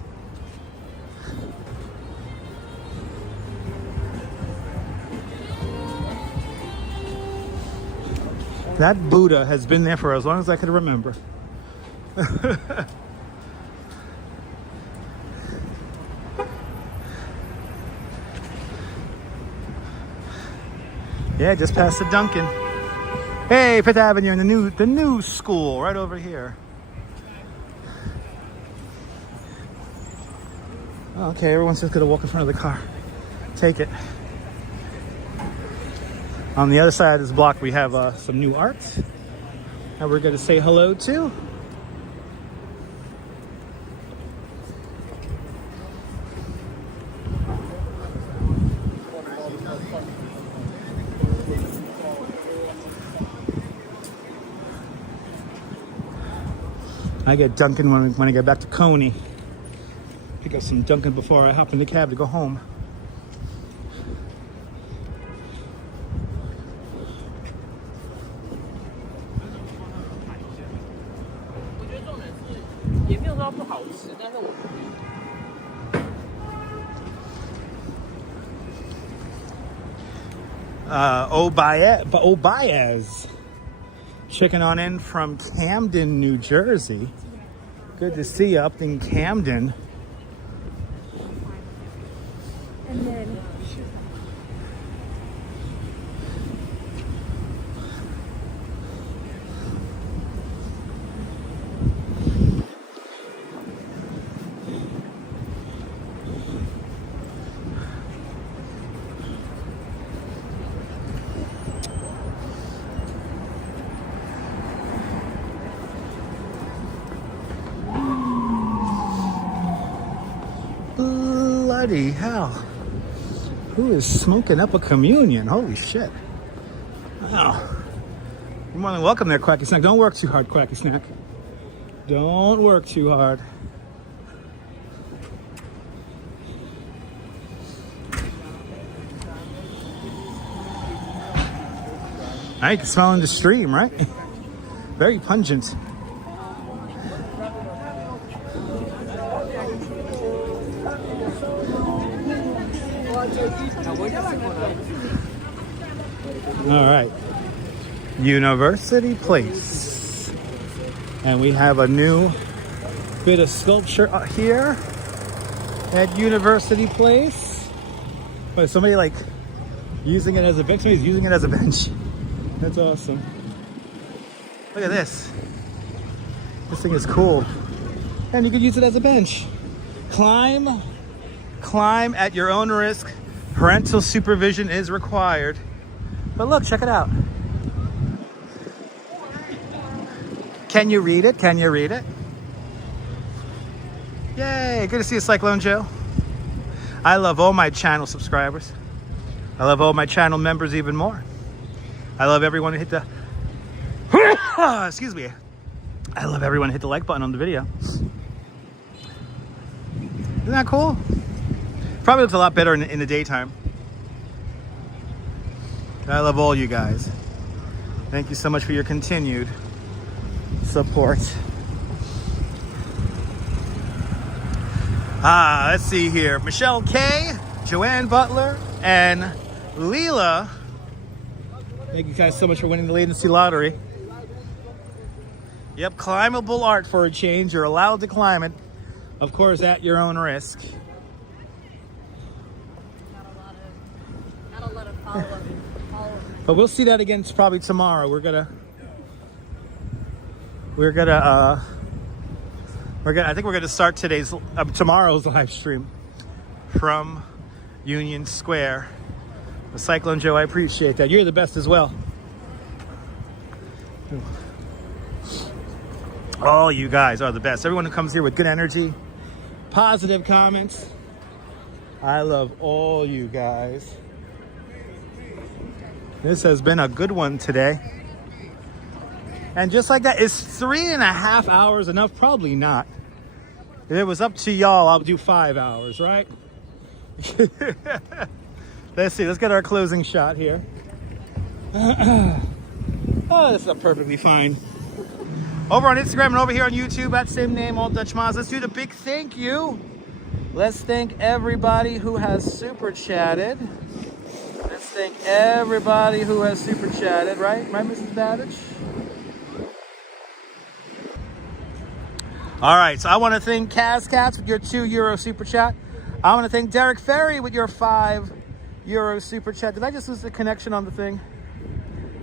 That Buddha has been there for as long as I could remember. Yeah, just past the Dunkin'. Hey, 5th Avenue and the new school right over here. Okay, everyone's just gonna walk in front of the car. Take it. On the other side of this block, we have some new art that we're going to say hello to. I get Dunkin' when I get back to Coney. Pick up some Dunkin' before I hop in the cab to go home. Obaez checking on in from Camden, New Jersey. Good to see you up in Camden. And then bloody hell. Who is smoking up a communion? Holy shit. Wow. You're more than welcome there, Quacky Snack. Don't work too hard, Quacky Snack. Don't work too hard. Now you can smell in the stream, right? Very pungent. All right, University Place, and we have a new bit of sculpture here at University Place. Wait, somebody like using it as a bench? Somebody's using it as a bench. That's awesome. Look at this. This thing is cool, and you could use it as a bench. Climb at your own risk. Parental supervision is required. But look, check it out. Can you read it? Can you read it? Yay, good to see you, Cyclone Joe. I love all my channel subscribers. I love all my channel members even more. I love everyone who hit the... excuse me. I love everyone who hit the like button on the video. Isn't that cool? Probably looks a lot better in the daytime. I love all you guys. Thank you so much for your continued support. Let's see here. Michelle K, Joanne Butler, and Leela. Thank you guys so much for winning the Latency Lottery. Yep, climbable art for a change. You're allowed to climb it, of course, at your own risk. got a lot of follow-up. But we'll see that again probably tomorrow. I think we're gonna start tomorrow's live stream from Union Square. The Cyclone Joe, I appreciate that. You're the best as well. All you guys are the best. Everyone who comes here with good energy, positive comments. I love all you guys. This has been a good one today. And just like that, is 3.5 hours enough? Probably not. If it was up to y'all, I'll do 5 hours, right? Let's see, let's get our closing shot here. Oh, this is perfectly fine. Over on Instagram and over here on YouTube, that same name, All Dutch Moz. Let's do the big thank you. Let's thank everybody who has super chatted. Let's thank everybody who has super chatted, right? Right, Mrs. Babbage? All right, so I want to thank Kaz Cats with your €2 super chat. I want to thank Derek Ferry with your €5 super chat. Did I just lose the connection on the thing?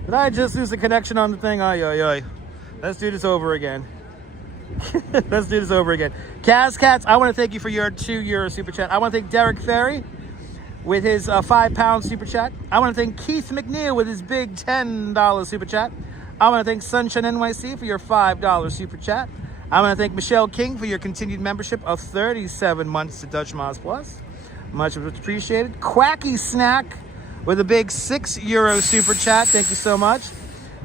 Did I just lose the connection on the thing? Ay, ay, ay. Let's do this over again. Let's do this over again. Kaz Cats, I want to thank you for your €2 super chat. I want to thank Derek Ferry with his £5 super chat. I want to thank Keith McNeil with his big $10 super chat. I want to thank Sunshine NYC for your $5 super chat. I want to thank Michelle King for your continued membership of 37 months to Dutch Moz Plus. Much appreciated. Quacky Snack with a big €6 super chat. Thank you so much.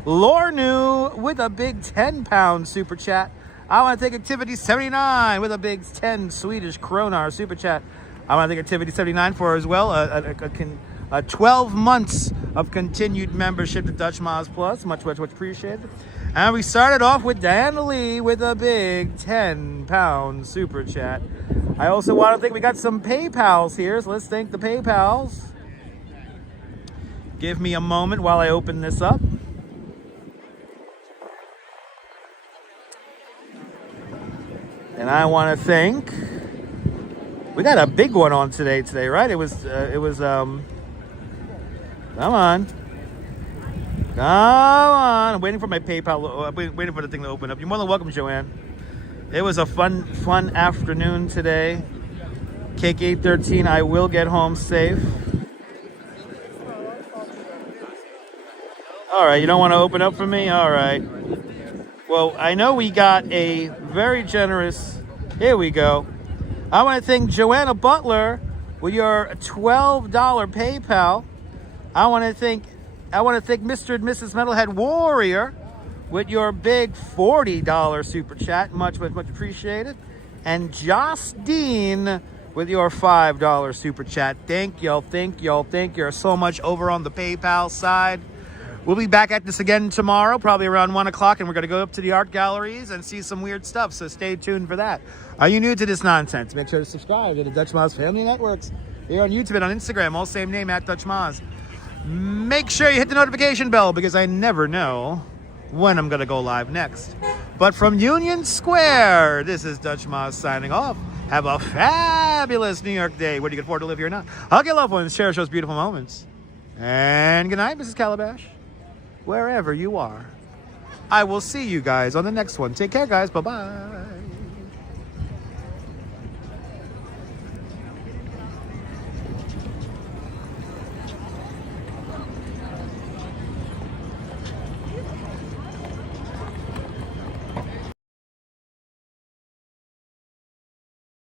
Lornu with a big £10 super chat. I want to thank Activity 79 with a big 10 Swedish kronar super chat. I want to thank Activity 79 for as well a 12 months of continued membership to Dutch Moz Plus. Much appreciated. And we started off with Diana Lee with a big £10 super chat. I also want to think we got some PayPals here, so let's thank the PayPals. Give me a moment while I open this up. And I want to thank, we got a big one on today, right? It was, come on. Come on. I'm waiting for my PayPal, I'm waiting for the thing to open up. You're more than welcome, Joanne. It was a fun afternoon today. Cake 813, I will get home safe. All right, you don't want to open up for me? All right. Well, I know we got a very generous, here we go. I want to thank Joanna Butler with your $12 PayPal. I want to thank Mr. and Mrs. Metalhead Warrior with your big $40 super chat. Much appreciated. And Joss Dean with your $5 super chat. Thank y'all so much over on the PayPal side. We'll be back at this again tomorrow, probably around 1 o'clock, and we're going to go up to the art galleries and see some weird stuff, so stay tuned for that. Are you new to this nonsense? Make sure to subscribe to the Dutch Moz Family Networks here on YouTube and on Instagram, all same name, at Dutch Moz. Make sure you hit the notification bell, because I never know when I'm going to go live next. But from Union Square, this is Dutch Moz signing off. Have a fabulous New York day, whether you can afford to live here or not. Hug your loved ones, cherish those beautiful moments. And good night, Mrs. Calabash. Wherever you are. I will see you guys on the next one. Take care, guys. Bye-bye.